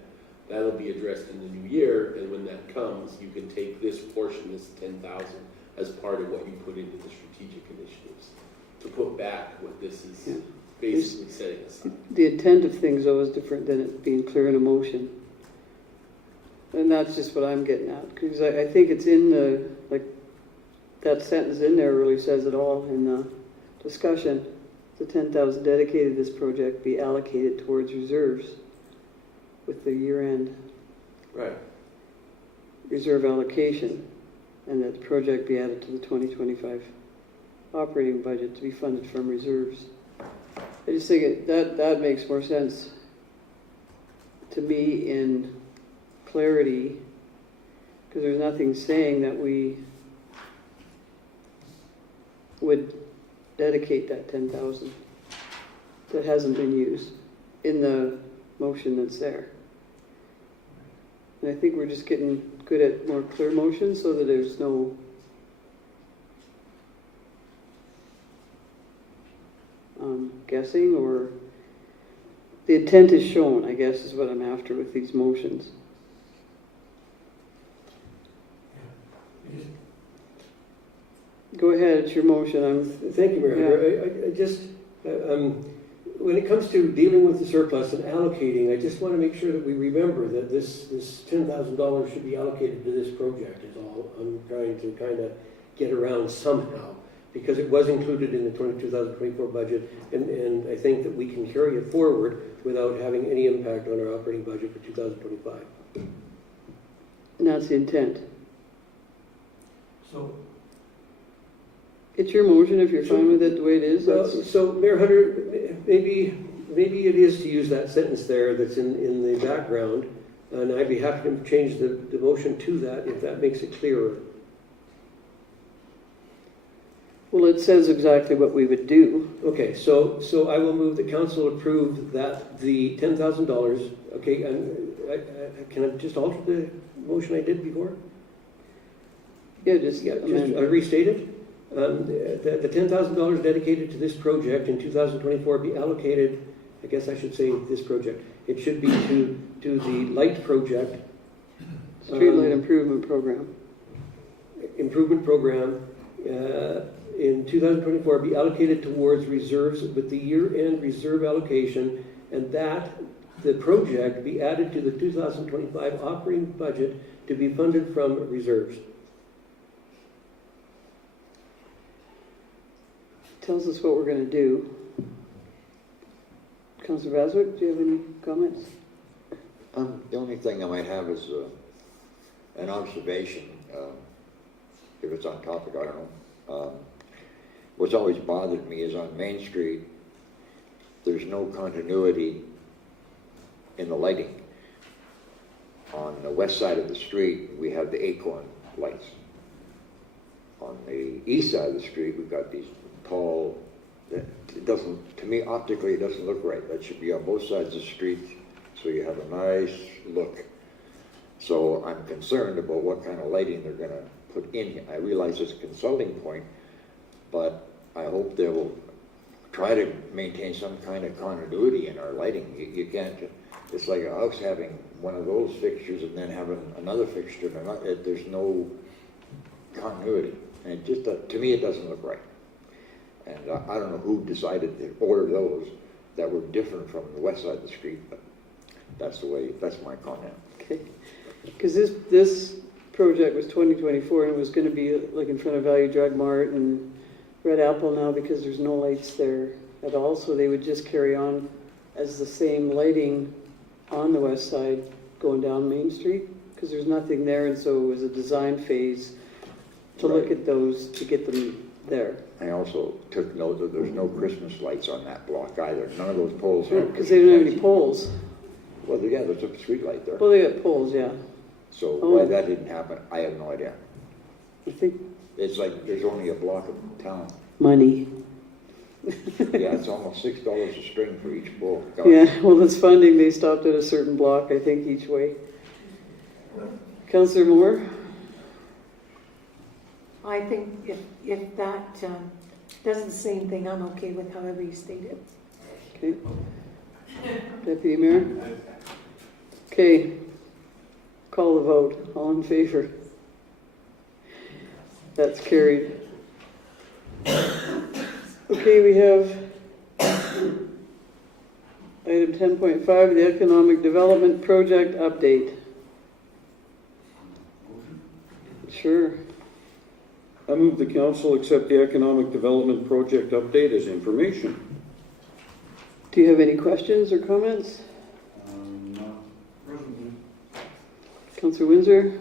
that'll be addressed in the new year, and when that comes, you can take this portion, this 10,000, as part of what you put into the strategic initiatives to put back what this is basically setting aside. The intent of things, though, is different than it being clear in a motion. And that's just what I'm getting at, because I think it's in the, that sentence in there really says it all in the discussion. The 10,000 dedicated to this project be allocated towards reserves with the year-end reserve allocation, and that the project be added to the 2025 operating budget to be funded from reserves. I just think that makes more sense to me in clarity, because there's nothing saying that we would dedicate that 10,000 that hasn't been used in the motion that's there. And I think we're just getting good at more clear motions so that there's no guessing, or the intent is shown, I guess, is what I'm after with these motions. Go ahead, it's your motion. Thank you, Mayor. I just, when it comes to dealing with the surplus and allocating, I just want to make sure that we remember that this $10,000 should be allocated to this project is all I'm trying to kind of get around somehow, because it was included in the 2024 budget, and I think that we can carry it forward without having any impact on our operating budget for 2025. And that's the intent. So, It's your motion, if you're fine with it the way it is, that's, so Mayor Hunter, maybe it is to use that sentence there that's in the background, and I'd be happy to change the motion to that if that makes it clearer. well, it says exactly what we would do. Okay, so I will move the council approve that the $10,000, okay, and can I just alter the motion I did before? Yeah, just amend. Restate it. The $10,000 dedicated to this project in 2024 be allocated, I guess I should say this project, it should be to the light project. Streetlight improvement program. Improvement program in 2024 be allocated towards reserves with the year-end reserve allocation, and that the project be added to the 2025 operating budget to be funded from reserves. Tells us what we're going to do. Councillor Baswick, do you have any comments? The only thing I might have is an observation, if it's on topic, I don't know. What's always bothered me is on Main Street, there's no continuity in the lighting. On the west side of the street, we have the Acorn lights. On the east side of the street, we've got these tall, it doesn't, to me optically it doesn't look right. That should be on both sides of the street so you have a nice look. So I'm concerned about what kind of lighting they're going to put in here. I realize it's a consulting point, but I hope they will try to maintain some kind of continuity in our lighting. You can't, it's like a house having one of those fixtures and then having another fixture. And there's no continuity. And it just, to me, it doesn't look right. And I don't know who decided to order those that were different from the west side of the street, but that's my comment. Okay. Because this project was 2024 and it was going to be like in front of Value Drug Mart and Red Apple now because there's no lights there at all. So they would just carry on as the same lighting on the west side going down Main Street because there's nothing there. And so it was a design phase to look at those to get them there. I also took note that there's no Christmas lights on that block either. None of those poles have. Because they don't have any poles. Well, yeah, there's a street light there. Well, they got poles, yeah. So why that didn't happen, I have no idea. I think It's like there's only a block of town. money. Yeah, it's almost $6 a string for each pole. Yeah, well, it's funding. They stopped at a certain block, I think, each way. Councillor Moore? I think if that does the same thing, I'm okay with however you state it. Okay. Deputy Mayor? Okay. Call the vote. All in favor? That's carried. Okay, we have item 10.5, the Economic Development Project Update. Sure. I move the council accept the economic development project update as information. Do you have any questions or comments? No, presently. Councillor Windsor?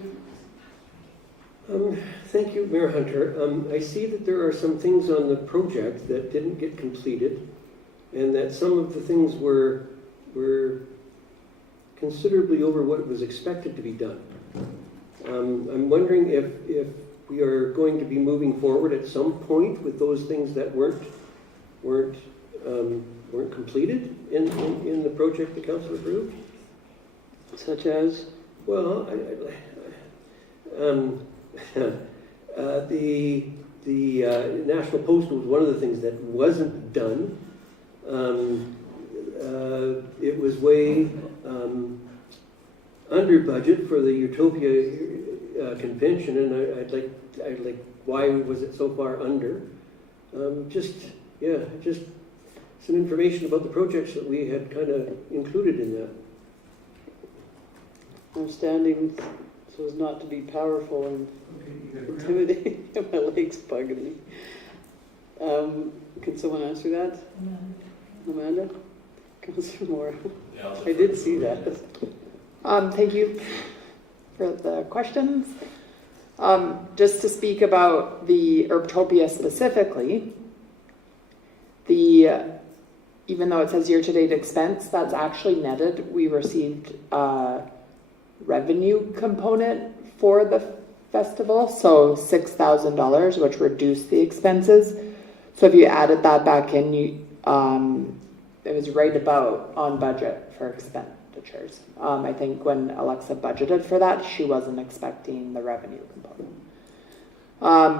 Thank you, Mayor Hunter. I see that there are some things on the project that didn't get completed, and that some of the things were considerably over what was expected to be done. I'm wondering if we are going to be moving forward at some point with those things that weren't completed in the project the council approved. Such as? Well, the National Post was one of the things that wasn't done. It was way under budget for the Utopia convention, and I'd like, why was it so far under? some information about the projects that we had kind of included in that. I'm standing so as not to be powerful and Okay, you got a graph? intimidating. My leg's bugging me. Can someone answer that? Amanda? Councillor Moore? I did see that. Thank you for the questions. Just to speak about the Herbtopia specifically, even though it says year-to-date expense, that's actually netted. We received a revenue component for the festival, so $6,000, which reduced the expenses. So if you added that back in, it was right about on budget for expenditures. I think when Alexa budgeted for that, she wasn't expecting the revenue component.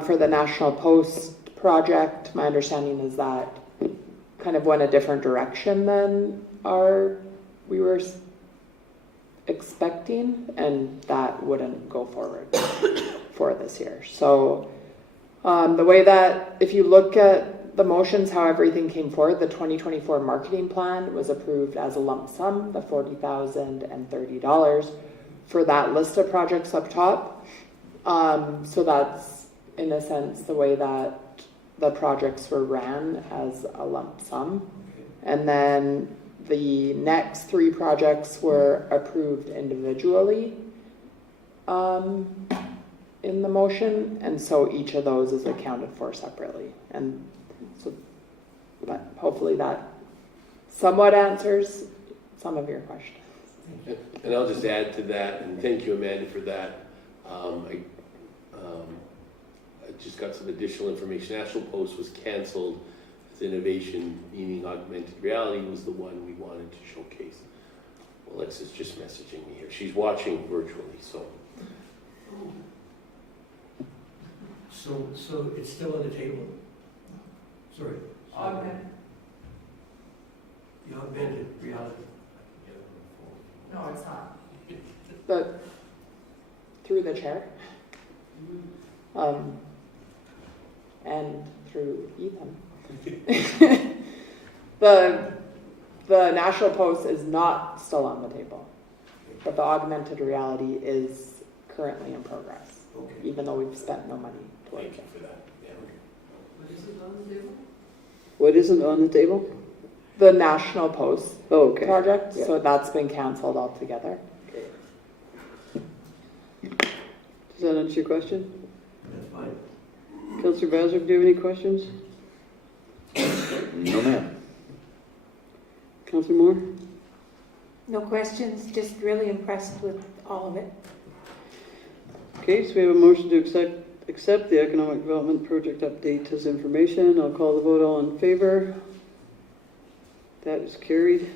For the National Post project, my understanding is that kind of went a different direction than we were expecting, and that wouldn't go forward for this year. So the way that, if you look at the motions, how everything came forward, the 2024 marketing plan was approved as a lump sum, the $40,030 for that list of projects up top. So that's, in a sense, the way that the projects were ran as a lump sum. And then the next 3 projects were approved individually in the motion, and so each of those is accounted for separately. And so, but hopefully that somewhat answers some of your questions. And I'll just add to that, and thank you, Amanda, for that. I just got some additional information. National Post was canceled as innovation, meaning augmented reality was the one we wanted to showcase. Well, Alexa's just messaging me here. She's watching virtually, so. So it's still on the table? Sorry. The augmented reality. No, it's not. But through the chair, and through Ethan, the National Post is not still on the table, but the augmented reality is currently in progress, even though we've spent no money towards Thank you it. for that. Yeah. What isn't on the table? The National Post Oh, okay. project, Yeah. so that's been canceled altogether. Does that answer your question? That's fine. Councillor Bazard, do you have any questions? No, ma'am. Councillor Moore? No questions, just really impressed with all of it. Okay, so we have a motion to accept the economic development project update as information. I'll call the vote. All in favor? That is carried.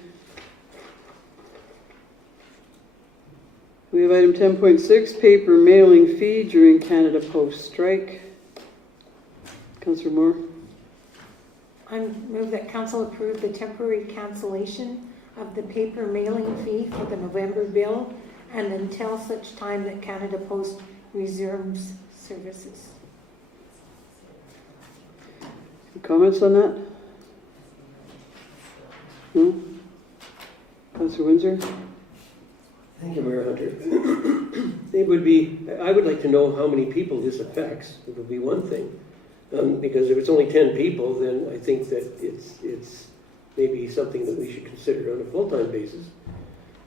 We have item 10.6, paper mailing fee during Canada Post strike. Councillor Moore? I move that council approve the temporary cancellation of the paper mailing fee for the November bill and until such time that Canada Post resumes services. Comments on that? No? Councillor Windsor? Thank you, Mayor Hunter. I would like to know how many people this affects. It would be one thing. Because if it's only 10 people, then I think that it's maybe something that we should consider on a full-time basis.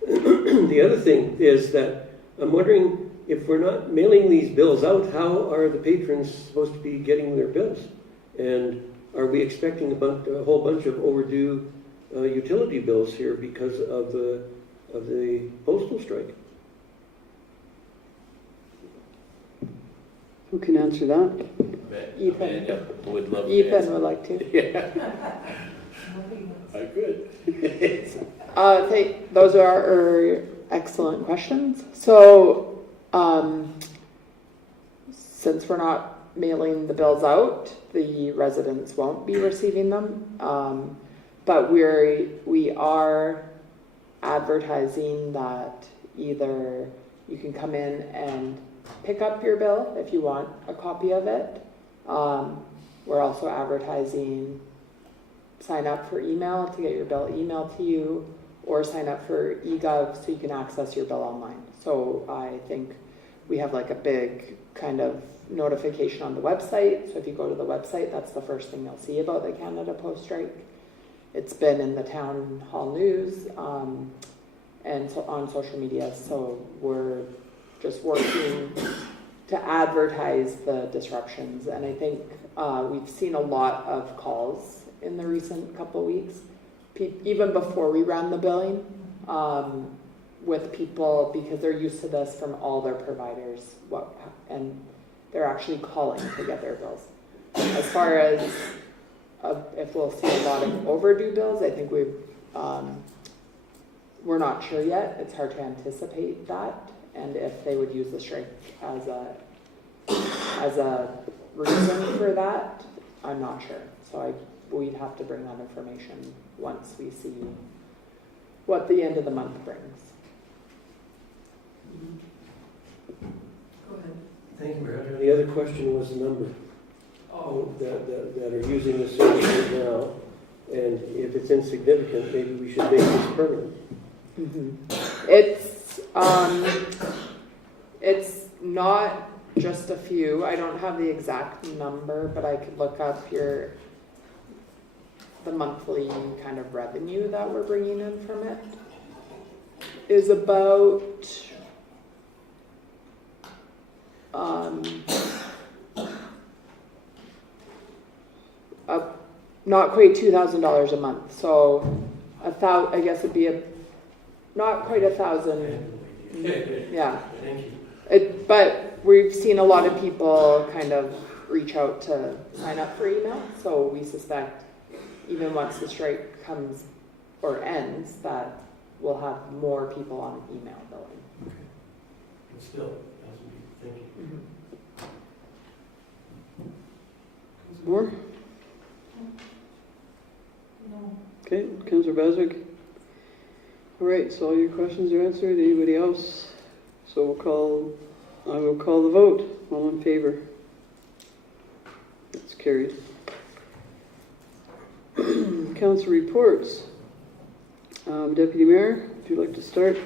The other thing is that I'm wondering if we're not mailing these bills out, how are the patrons supposed to be getting their bills? And are we expecting a whole bunch of overdue utility bills here because of the postal strike? Who can answer that? Ethan. Amanda would love to Ethan answer. would like to. Yeah. I could. Those are excellent questions. So, since we're not mailing the bills out, the residents won't be receiving them. But we are advertising that either you can come in and pick up your bill if you want a copy of it. We're also advertising sign up for email to get your bill emailed to you, or sign up for eGov so you can access your bill online. So I think we have like a big kind of notification on the website. So if you go to the website, that's the first thing you'll see about the Canada Post strike. It's been in the town hall news and so on social media. So we're just working to advertise the disruptions. And I think we've seen a lot of calls in the recent couple of weeks, even before we ran the billing, with people because they're used to this from all their providers, and they're actually calling to get their bills. As far as if we'll see a lot of overdue bills, I think we're not sure yet. It's hard to anticipate that, and if they would use the strike as a reason for that, I'm not sure. So we'd have to bring that information once we see what the end of the month brings. Go ahead. Thank you, Mayor Hunter. The other question was the number that are using this service right now, and if it's insignificant, maybe we should make this permanent. It's not just a few. I don't have the exact number, but I could look up the monthly kind of revenue that we're bringing in from it is about not quite $2,000 a month. So I guess it'd be not quite 1,000. Yeah. Thank you. But we've seen a lot of people kind of reach out to sign up for email. So we suspect even once the strike comes or ends, that we'll have more people on email billing. Okay. But still, thank you. More? Okay, Councillor Baswick. All right, so all your questions are answered. Anybody else? So I will call the vote. All in favor? That's carried. Council reports. Deputy Mayor, if you'd like to start.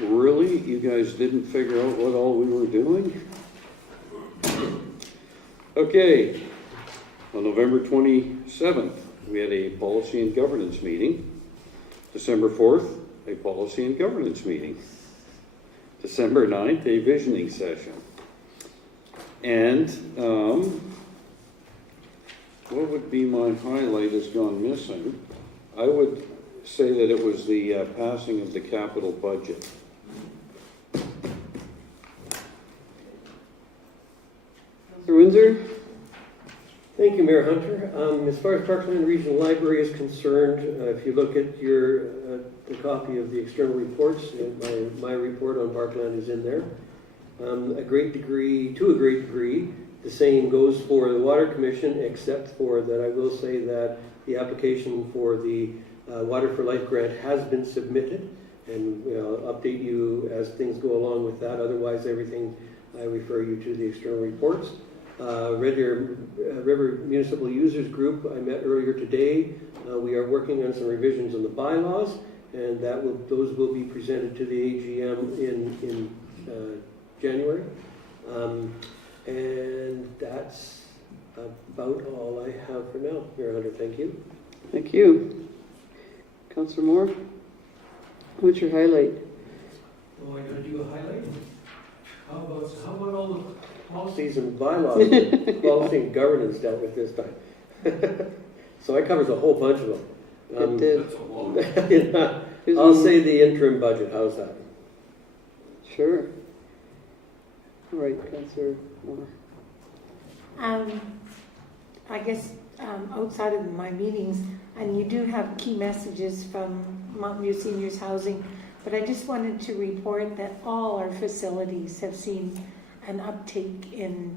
Really? You guys didn't figure out what all we were doing? Okay. On November 27th, we had a policy and governance meeting. December 4th, a policy and governance meeting. December 9th, a visioning session. And what would be my highlight has gone missing. I would say that it was the passing of the capital budget. Councillor Windsor? Thank you, Mayor Hunter. As far as Parkland Regional Library is concerned, if you look at the copy of the external reports, my report on Parkland is in there. To a great degree, the same goes for the Water Commission, except for that I will say that the application for the Water for Life grant has been submitted, and I'll update you as things go along with that. Otherwise, everything I refer you to the external reports. Red Deer River Municipal Users Group, I met earlier today. We are working on some revisions on the bylaws, and those will be presented to the AGM in January. And that's about all I have for now. Mayor Hunter, thank you. Thank you. Councillor Moore? What's your highlight? Oh, I gotta do a highlight? How about all the policies and bylaws that policy and governance dealt with this time? So I covers a whole bunch of them. It did. That's a long. Yeah, I'll say the interim budget. How's that? Sure. All right, Councillor Moore. I guess outside of my meetings, and you do have key messages from Mountain View Seniors Housing, but I just wanted to report that all our facilities have seen an uptake in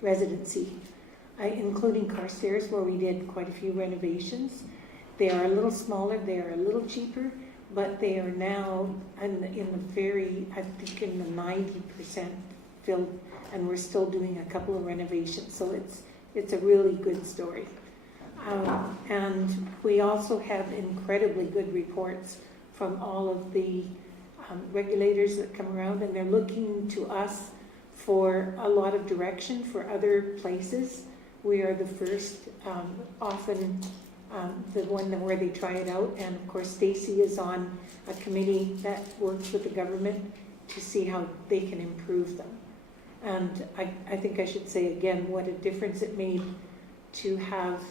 residency, including Carstairs, where we did quite a few renovations. They are a little smaller, they are a little cheaper, but they are now I think in the 90% filled, and we're still doing a couple of renovations. So It's a really good story. And we also have incredibly good reports from all of the regulators that come around, and they're looking to us for a lot of direction for other places. We are the first, often the one where they try it out, and of course Stacy is on a committee that works with the government to see how they can improve them. And I think I should say again what a difference it made to have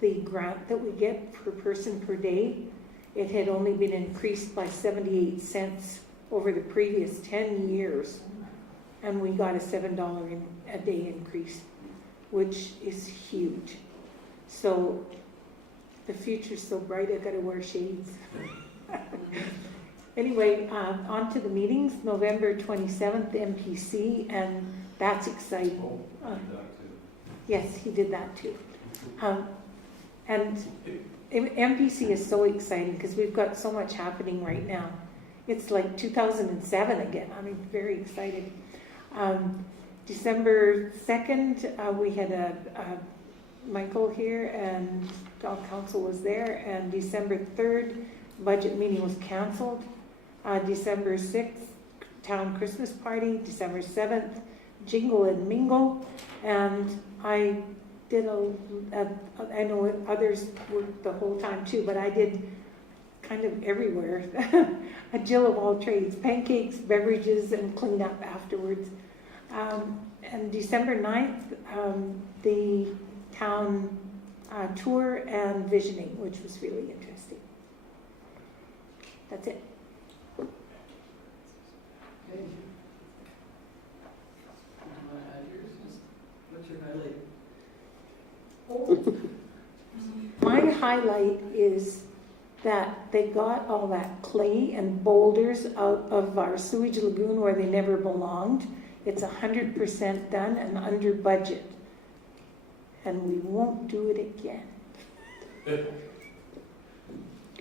the grant that we get per person per day. It had only been increased by 78 cents over the previous 10 years, and we got a $7 a day increase, which is huge. So the future's so bright, I gotta wear shades. Anyway, on to the meetings. November 27th, MPC, and that's exciting. Yes, he did that too. And MPC is so exciting because we've got so much happening right now. It's like 2007 again. I'm very excited. December 2nd, we had a Michael here, and all council was there. And December 3rd, budget meeting was canceled. December 6th, town Christmas party. December 7th, jingle and mingle. And I did I know others worked the whole time too, but I did kind of everywhere. A Jill of all trades, pancakes, beverages, and cleanup afterwards. And December 9th, the town tour and visioning, which was really interesting. That's it. Okay. What's your highlight? My highlight is that they got all that clay and boulders out of our sewage lagoon where they never belonged. It's 100% done and under budget. And we won't do it again.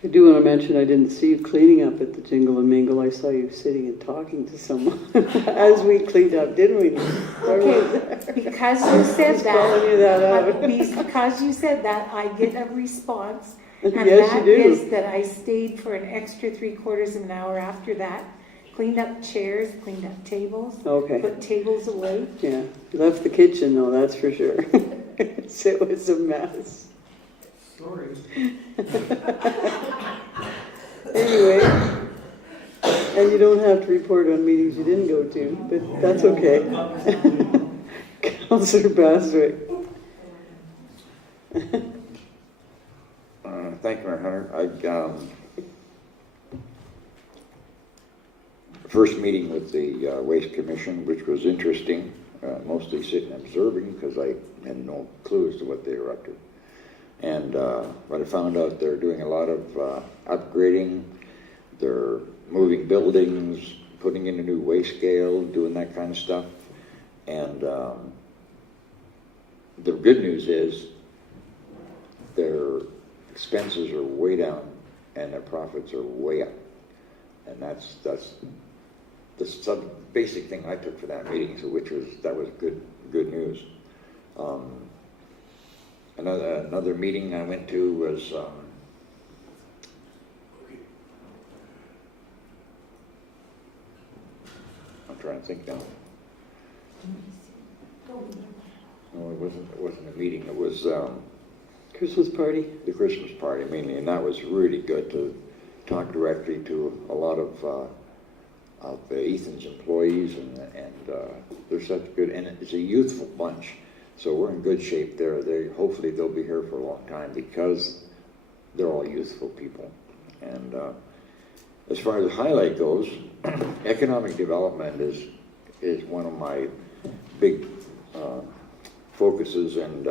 I do want to mention I didn't see you cleaning up at the Jingle and Mingle. I saw you sitting and talking to someone as we cleaned up, didn't we? Okay, because you said Just calling you that out. because you said that, I get a response. And Yes, you that do. is that I stayed for an extra 3/4 of an hour after that, cleaned up chairs, cleaned up tables, Okay. put tables away. Yeah, you left the kitchen though, that's for sure. It was a mess. Sorry. Anyway, and you don't have to report on meetings you didn't go to, but that's okay. Councillor Bastwick. Thank you, Mayor Hunter. First meeting with the Waste Commission, which was interesting, mostly sitting and observing because I had no clue as to what they were up to. And but I found out they're doing a lot of upgrading. They're moving buildings, putting in a new weigh scale, doing that kind of stuff. And the good news is their expenses are way down and their profits are way up. And that's the basic thing I took for that meeting, so which was good news. Another meeting I went to was I'm trying to think now. No, it wasn't a meeting. It was Christmas party. the Christmas party mainly, and that was really good to talk directly to a lot of Ethan's employees, and they're such good, and it's a youthful bunch. So we're in good shape there. Hopefully they'll be here for a long time because they're all youthful people. And as far as the highlight goes, economic development is one of my big focuses, and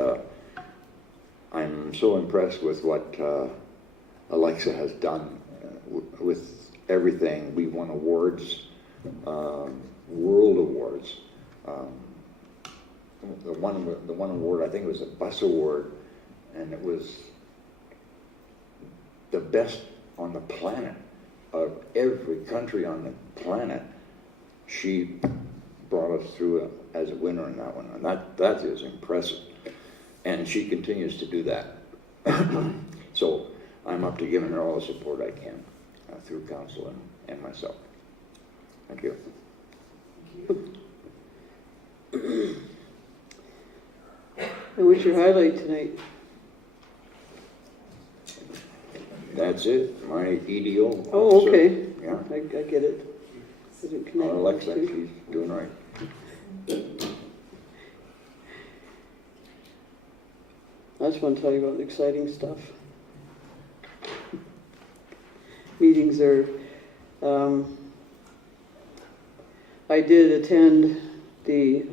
I'm so impressed with what Alexa has done with everything. We won awards, world awards. The one award, I think it was a bus award, and it was the best on the planet of every country on the planet. She brought us through as a winner in that one, and that is impressive. And she continues to do that. So I'm up to giving her all the support I can through council and myself. Thank you. And what's your highlight tonight? That's it, my EDO. Oh, officer. okay. Yeah, I get it. I didn't connect Alexa, those two. she's doing right. I just want to tell you about the exciting stuff. Meetings are, I did attend the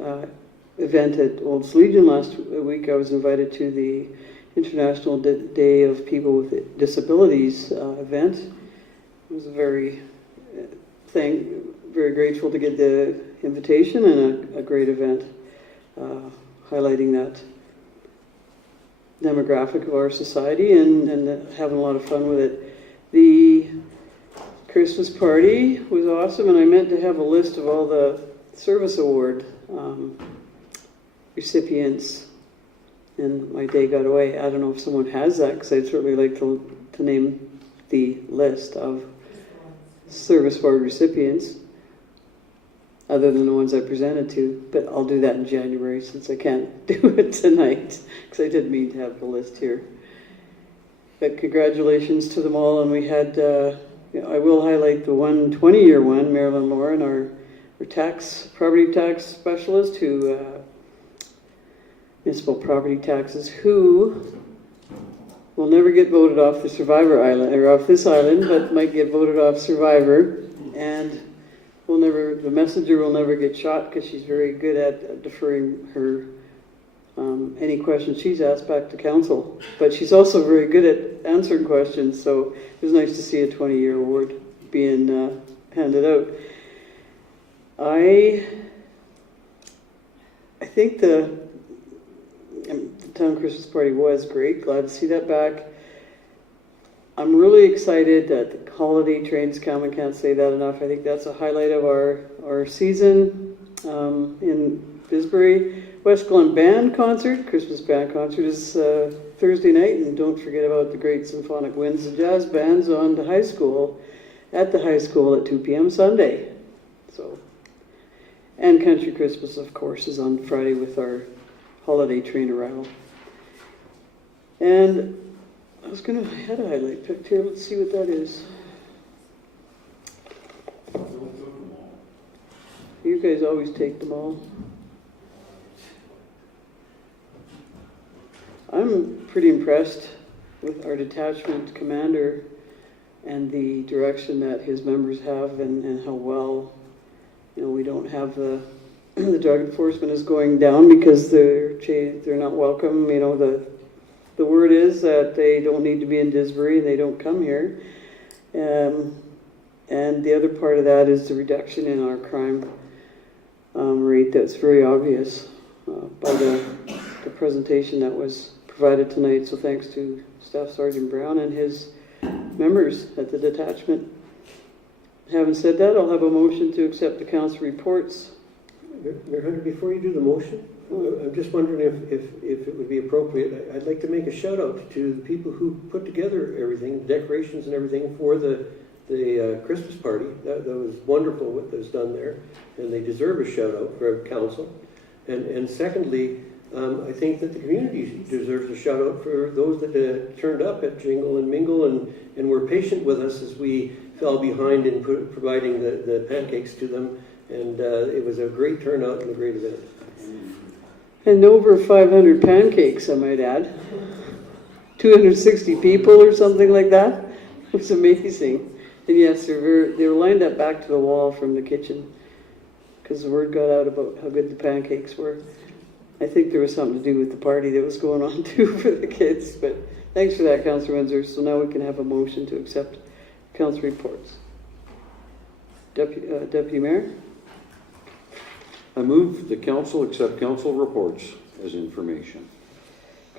event at Olds Legion last week. I was invited to the International Day of People with Disabilities event. It was a very grateful to get the invitation, and a great event highlighting that demographic of our society, and having a lot of fun with it. The Christmas party was awesome, and I meant to have a list of all the service award recipients, and my day got away. I don't know if someone has that, because I'd certainly like to name the list of service award recipients, other than the ones I presented to, but I'll do that in January since I can't do it tonight, because I did mean to have the list here. But congratulations to them all, and we had, I will highlight the 20-year one, Marilyn Lauren, our property tax specialist, who, municipal property taxes, who will never get voted off the Survivor Island, or off this island, but might get voted off Survivor, and the messenger will never get shot, because she's very good at deferring her any questions she's asked back to council. But she's also very good at answering questions, so it was nice to see a 20-year award being handed out. I think the town Christmas party was great. Glad to see that back. I'm really excited that the holiday trains come. I can't say that enough. I think that's a highlight of our season in Bisbury. West Glen Band concert, Christmas band concert, is Thursday night, and don't forget about the great symphonic winds and jazz bands at the high school at 2 p.m. Sunday. So, and Country Christmas, of course, is on Friday with our holiday train arrival. And I had a highlight picked here. Let's see what that is. You guys always take them all. I'm pretty impressed with our detachment commander and the direction that his members have, and how well, we don't have the drug enforcement is going down because they're not welcome. The word is that they don't need to be in Disbury and they don't come here. And the other part of that is the reduction in our crime rate that's very obvious by the presentation that was provided tonight. So thanks to Staff Sergeant Brown and his members at the detachment. Having said that, I'll have a motion to accept the council reports. Mayor Hunter, before you do the motion, I'm just wondering if it would be appropriate. I'd like to make a shout out to the people who put together everything, decorations and everything for the Christmas party. That was wonderful what was done there, and they deserve a shout out for council. And secondly, I think that the community deserves a shout out for those that turned up at Jingle and Mingle and were patient with us as we fell behind in providing the pancakes to them. And it was a great turnout and a great event. And over 500 pancakes, I might add. 260 people or something like that. It was amazing. And yes, they were lined up back to the wall from the kitchen because the word got out about how good the pancakes were. I think there was something to do with the party that was going on too for the kids. But thanks for that, Councillor Windsor. So now we can have a motion to accept council reports. Deputy Mayor? I move the council accept council reports as information.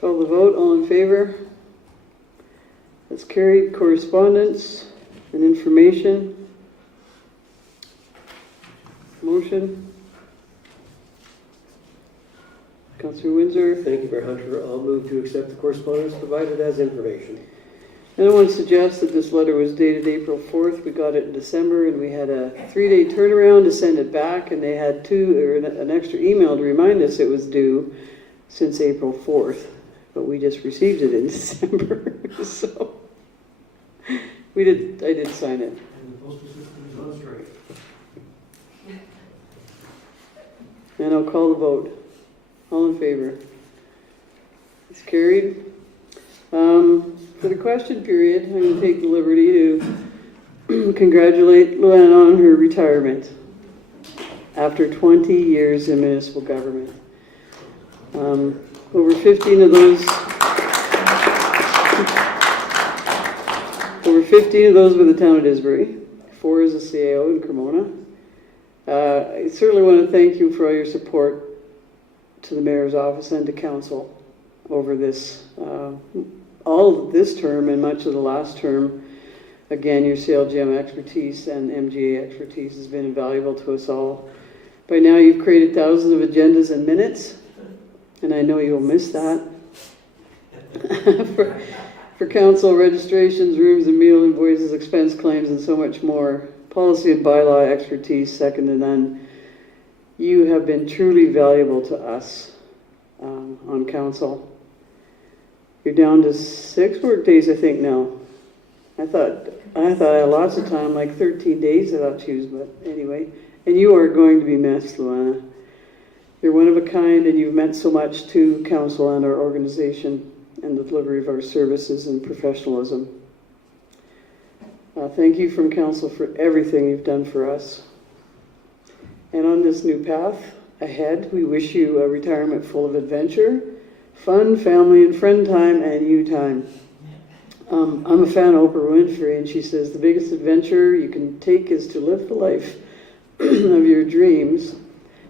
Call the vote. All in favor? That's carried. Correspondence and information. Motion. Councillor Windsor. Thank you, Mayor Hunter. I'll move to accept the correspondence provided as information. And I want to suggest that this letter was dated April 4th. We got it in December, and we had a 3-day turnaround to send it back, and they had an extra email to remind us it was due since April 4th, but we just received it in December. So I did sign it. And the postal system is on strike. And I'll call the vote. All in favor? It's carried. For the question period, I'm going to take the liberty to congratulate Luann on her retirement after 20 years in municipal government. Over 15 of those were the town of Disbury, 4 as a CAO in Cremona. I certainly want to thank you for all your support to the mayor's office and to council over this, all of this term and much of the last term. Again, your CLGM expertise and MGA expertise has been invaluable to us all. By now, you've created thousands of agendas and minutes, and I know you'll miss that. for council registrations, rooms and meal invoices, expense claims, and so much more. Policy and bylaw expertise, second to none. You have been truly valuable to us on council. You're down to 6 work days, I think, now. I thought I had lots of time, like 13 days I thought choose, but anyway. And you are going to be missed, Luana. You're one of a kind, and you've meant so much to council and our organization and the delivery of our services and professionalism. Thank you from council for everything you've done for us. And on this new path ahead, we wish you a retirement full of adventure, fun, family and friend time, and you time. I'm a fan of Oprah Winfrey, and she says the biggest adventure you can take is to live the life of your dreams.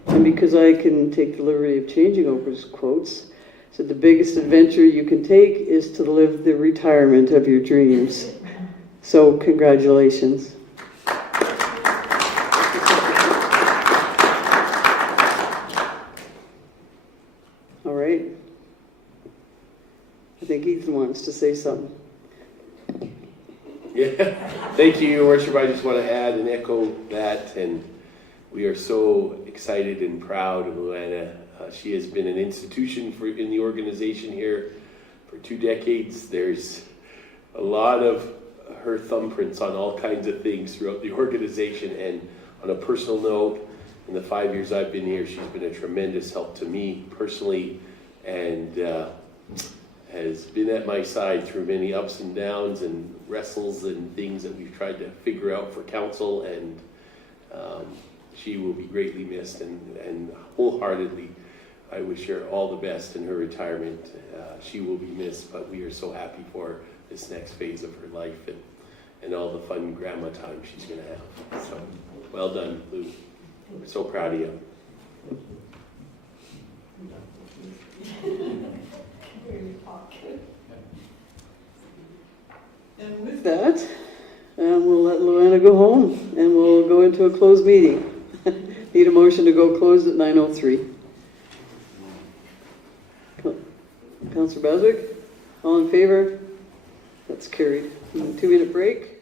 And because I can take the liberty of changing Oprah's quotes, said the biggest adventure you can take is to live the retirement of your dreams. So congratulations. All right. I think Ethan wants to say something. Yeah, thank you, Your Worship. I just want to add and echo that, and we are so excited and proud of Luana. She has been an institution in the organization here for 2 decades. There's a lot of her thumbprints on all kinds of things throughout the organization, and on a personal note, in the 5 years I've been here, she's been a tremendous help to me personally, and has been at my side through many ups and downs and wrestles and things that we've tried to figure out for council, and she will be greatly missed, and wholeheartedly I wish her all the best in her retirement. She will be missed, but we are so happy for this next phase of her life and all the fun grandma time she's going to have. So, well done, Lou. We're so proud of you. And with that, we'll let Luana go home, and we'll go into a closed meeting. Need a motion to go closed at 9:03. Councillor Baswick, all in favor? That's carried. 2-minute break.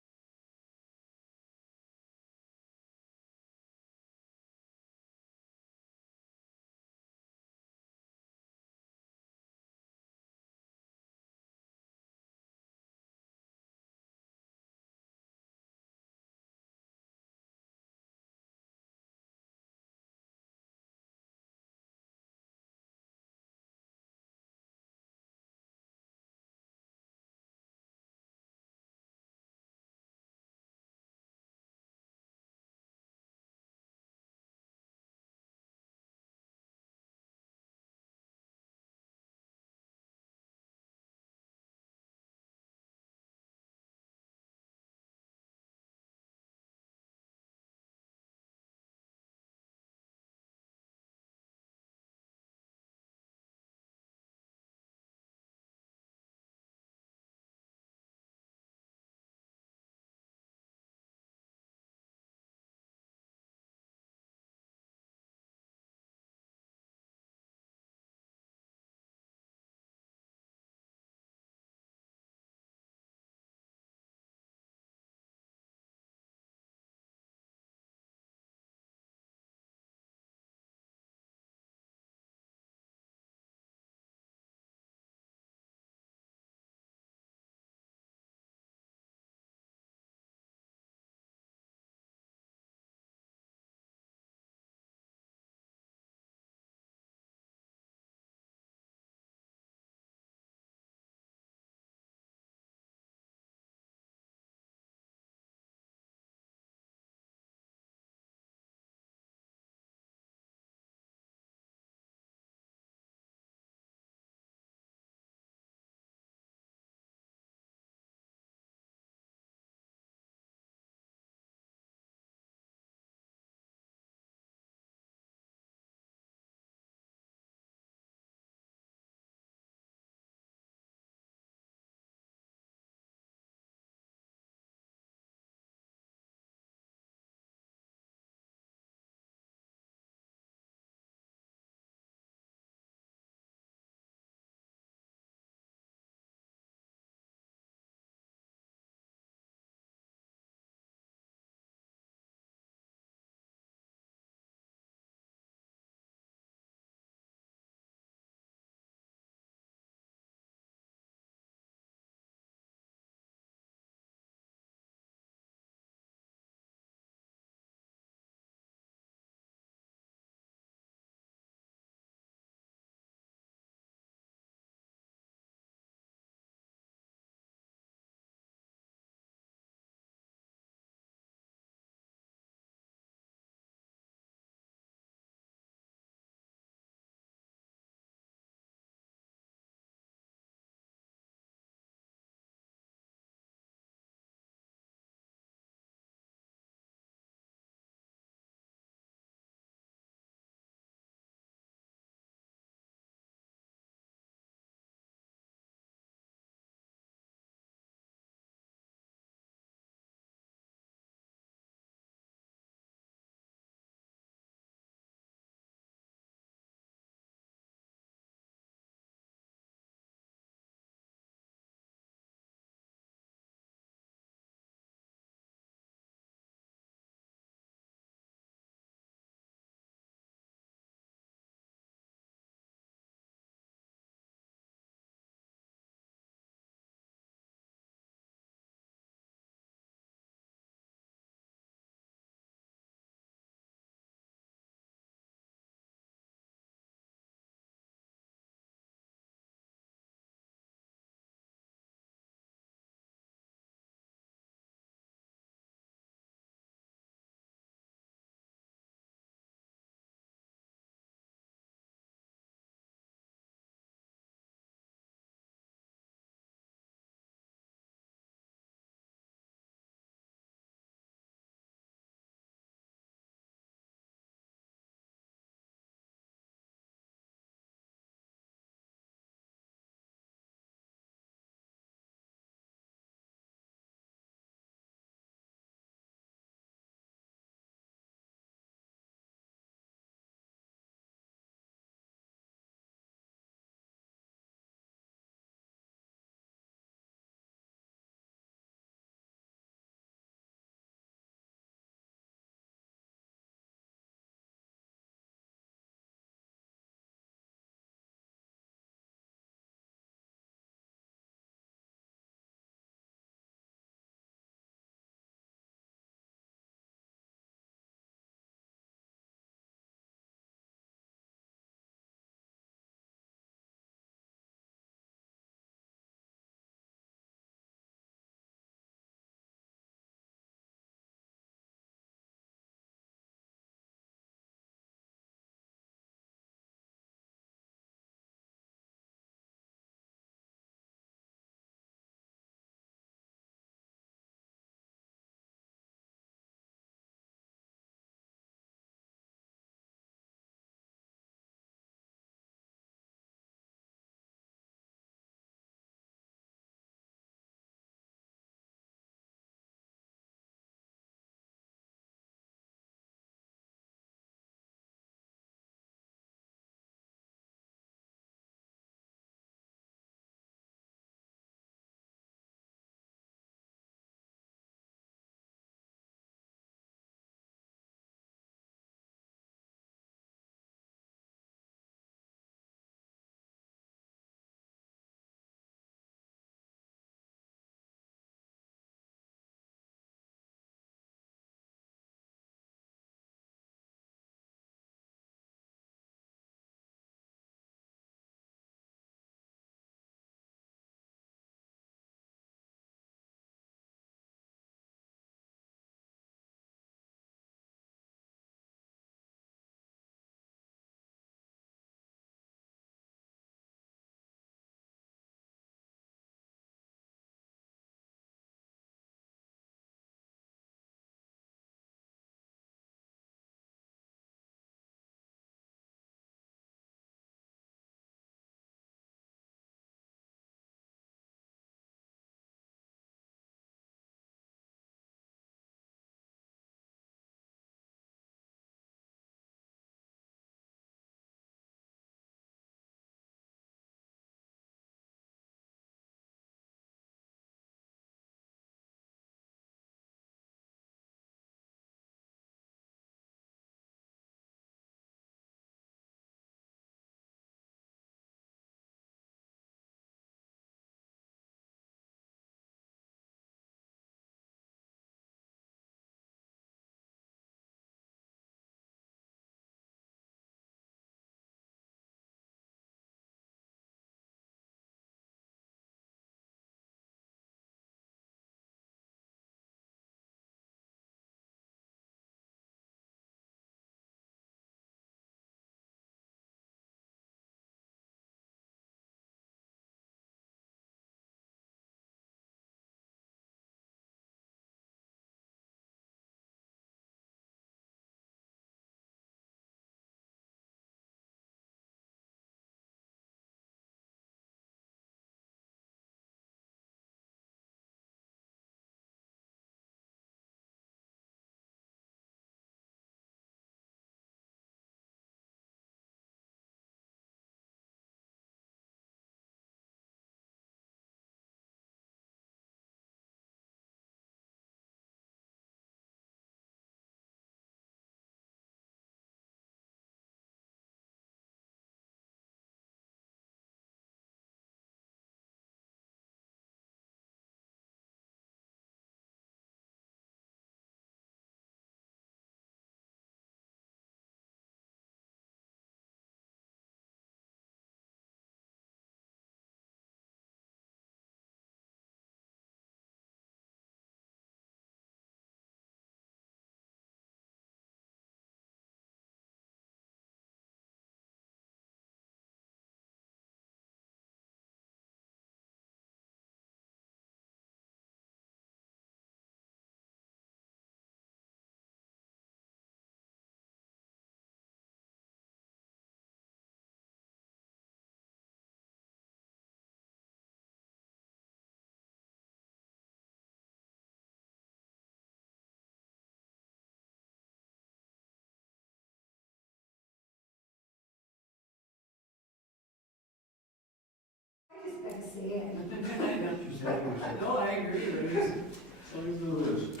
gotta say it. No, I agree, but it's, as long as What is it?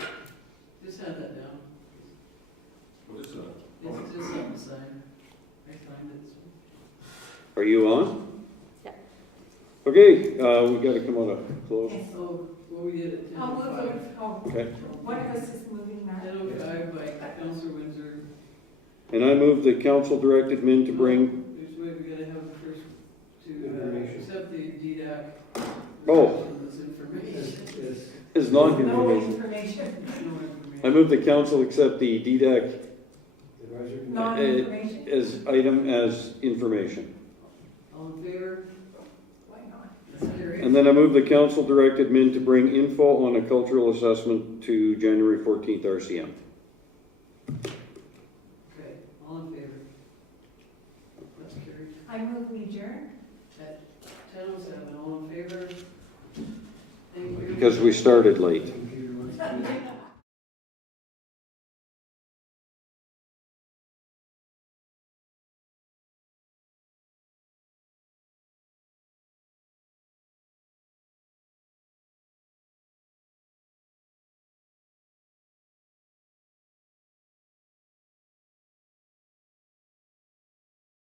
just have that down. What is that? It's just something to sign. I signed it. Are you on? Yeah. Okay, we gotta come out of close. So, what we did at 10:05. Okay. One of us is moving that. 10:05 by Councilor Windsor. And I move the council directed Min to bring, There's way we gotta have the first to Information. accept the DDAC. Oh. This information. as long No information. information. No information. I move the council accept the DDAC Advisory committee. Non-information. as item as information. All in favor? Why not? That's carried. And then I move the council directed Min to bring info on a cultural assessment to January 14th RCM. Okay, all in favor? That's carried. I move we adjourn. At 10:07, all in favor? Thank you. Because we started late.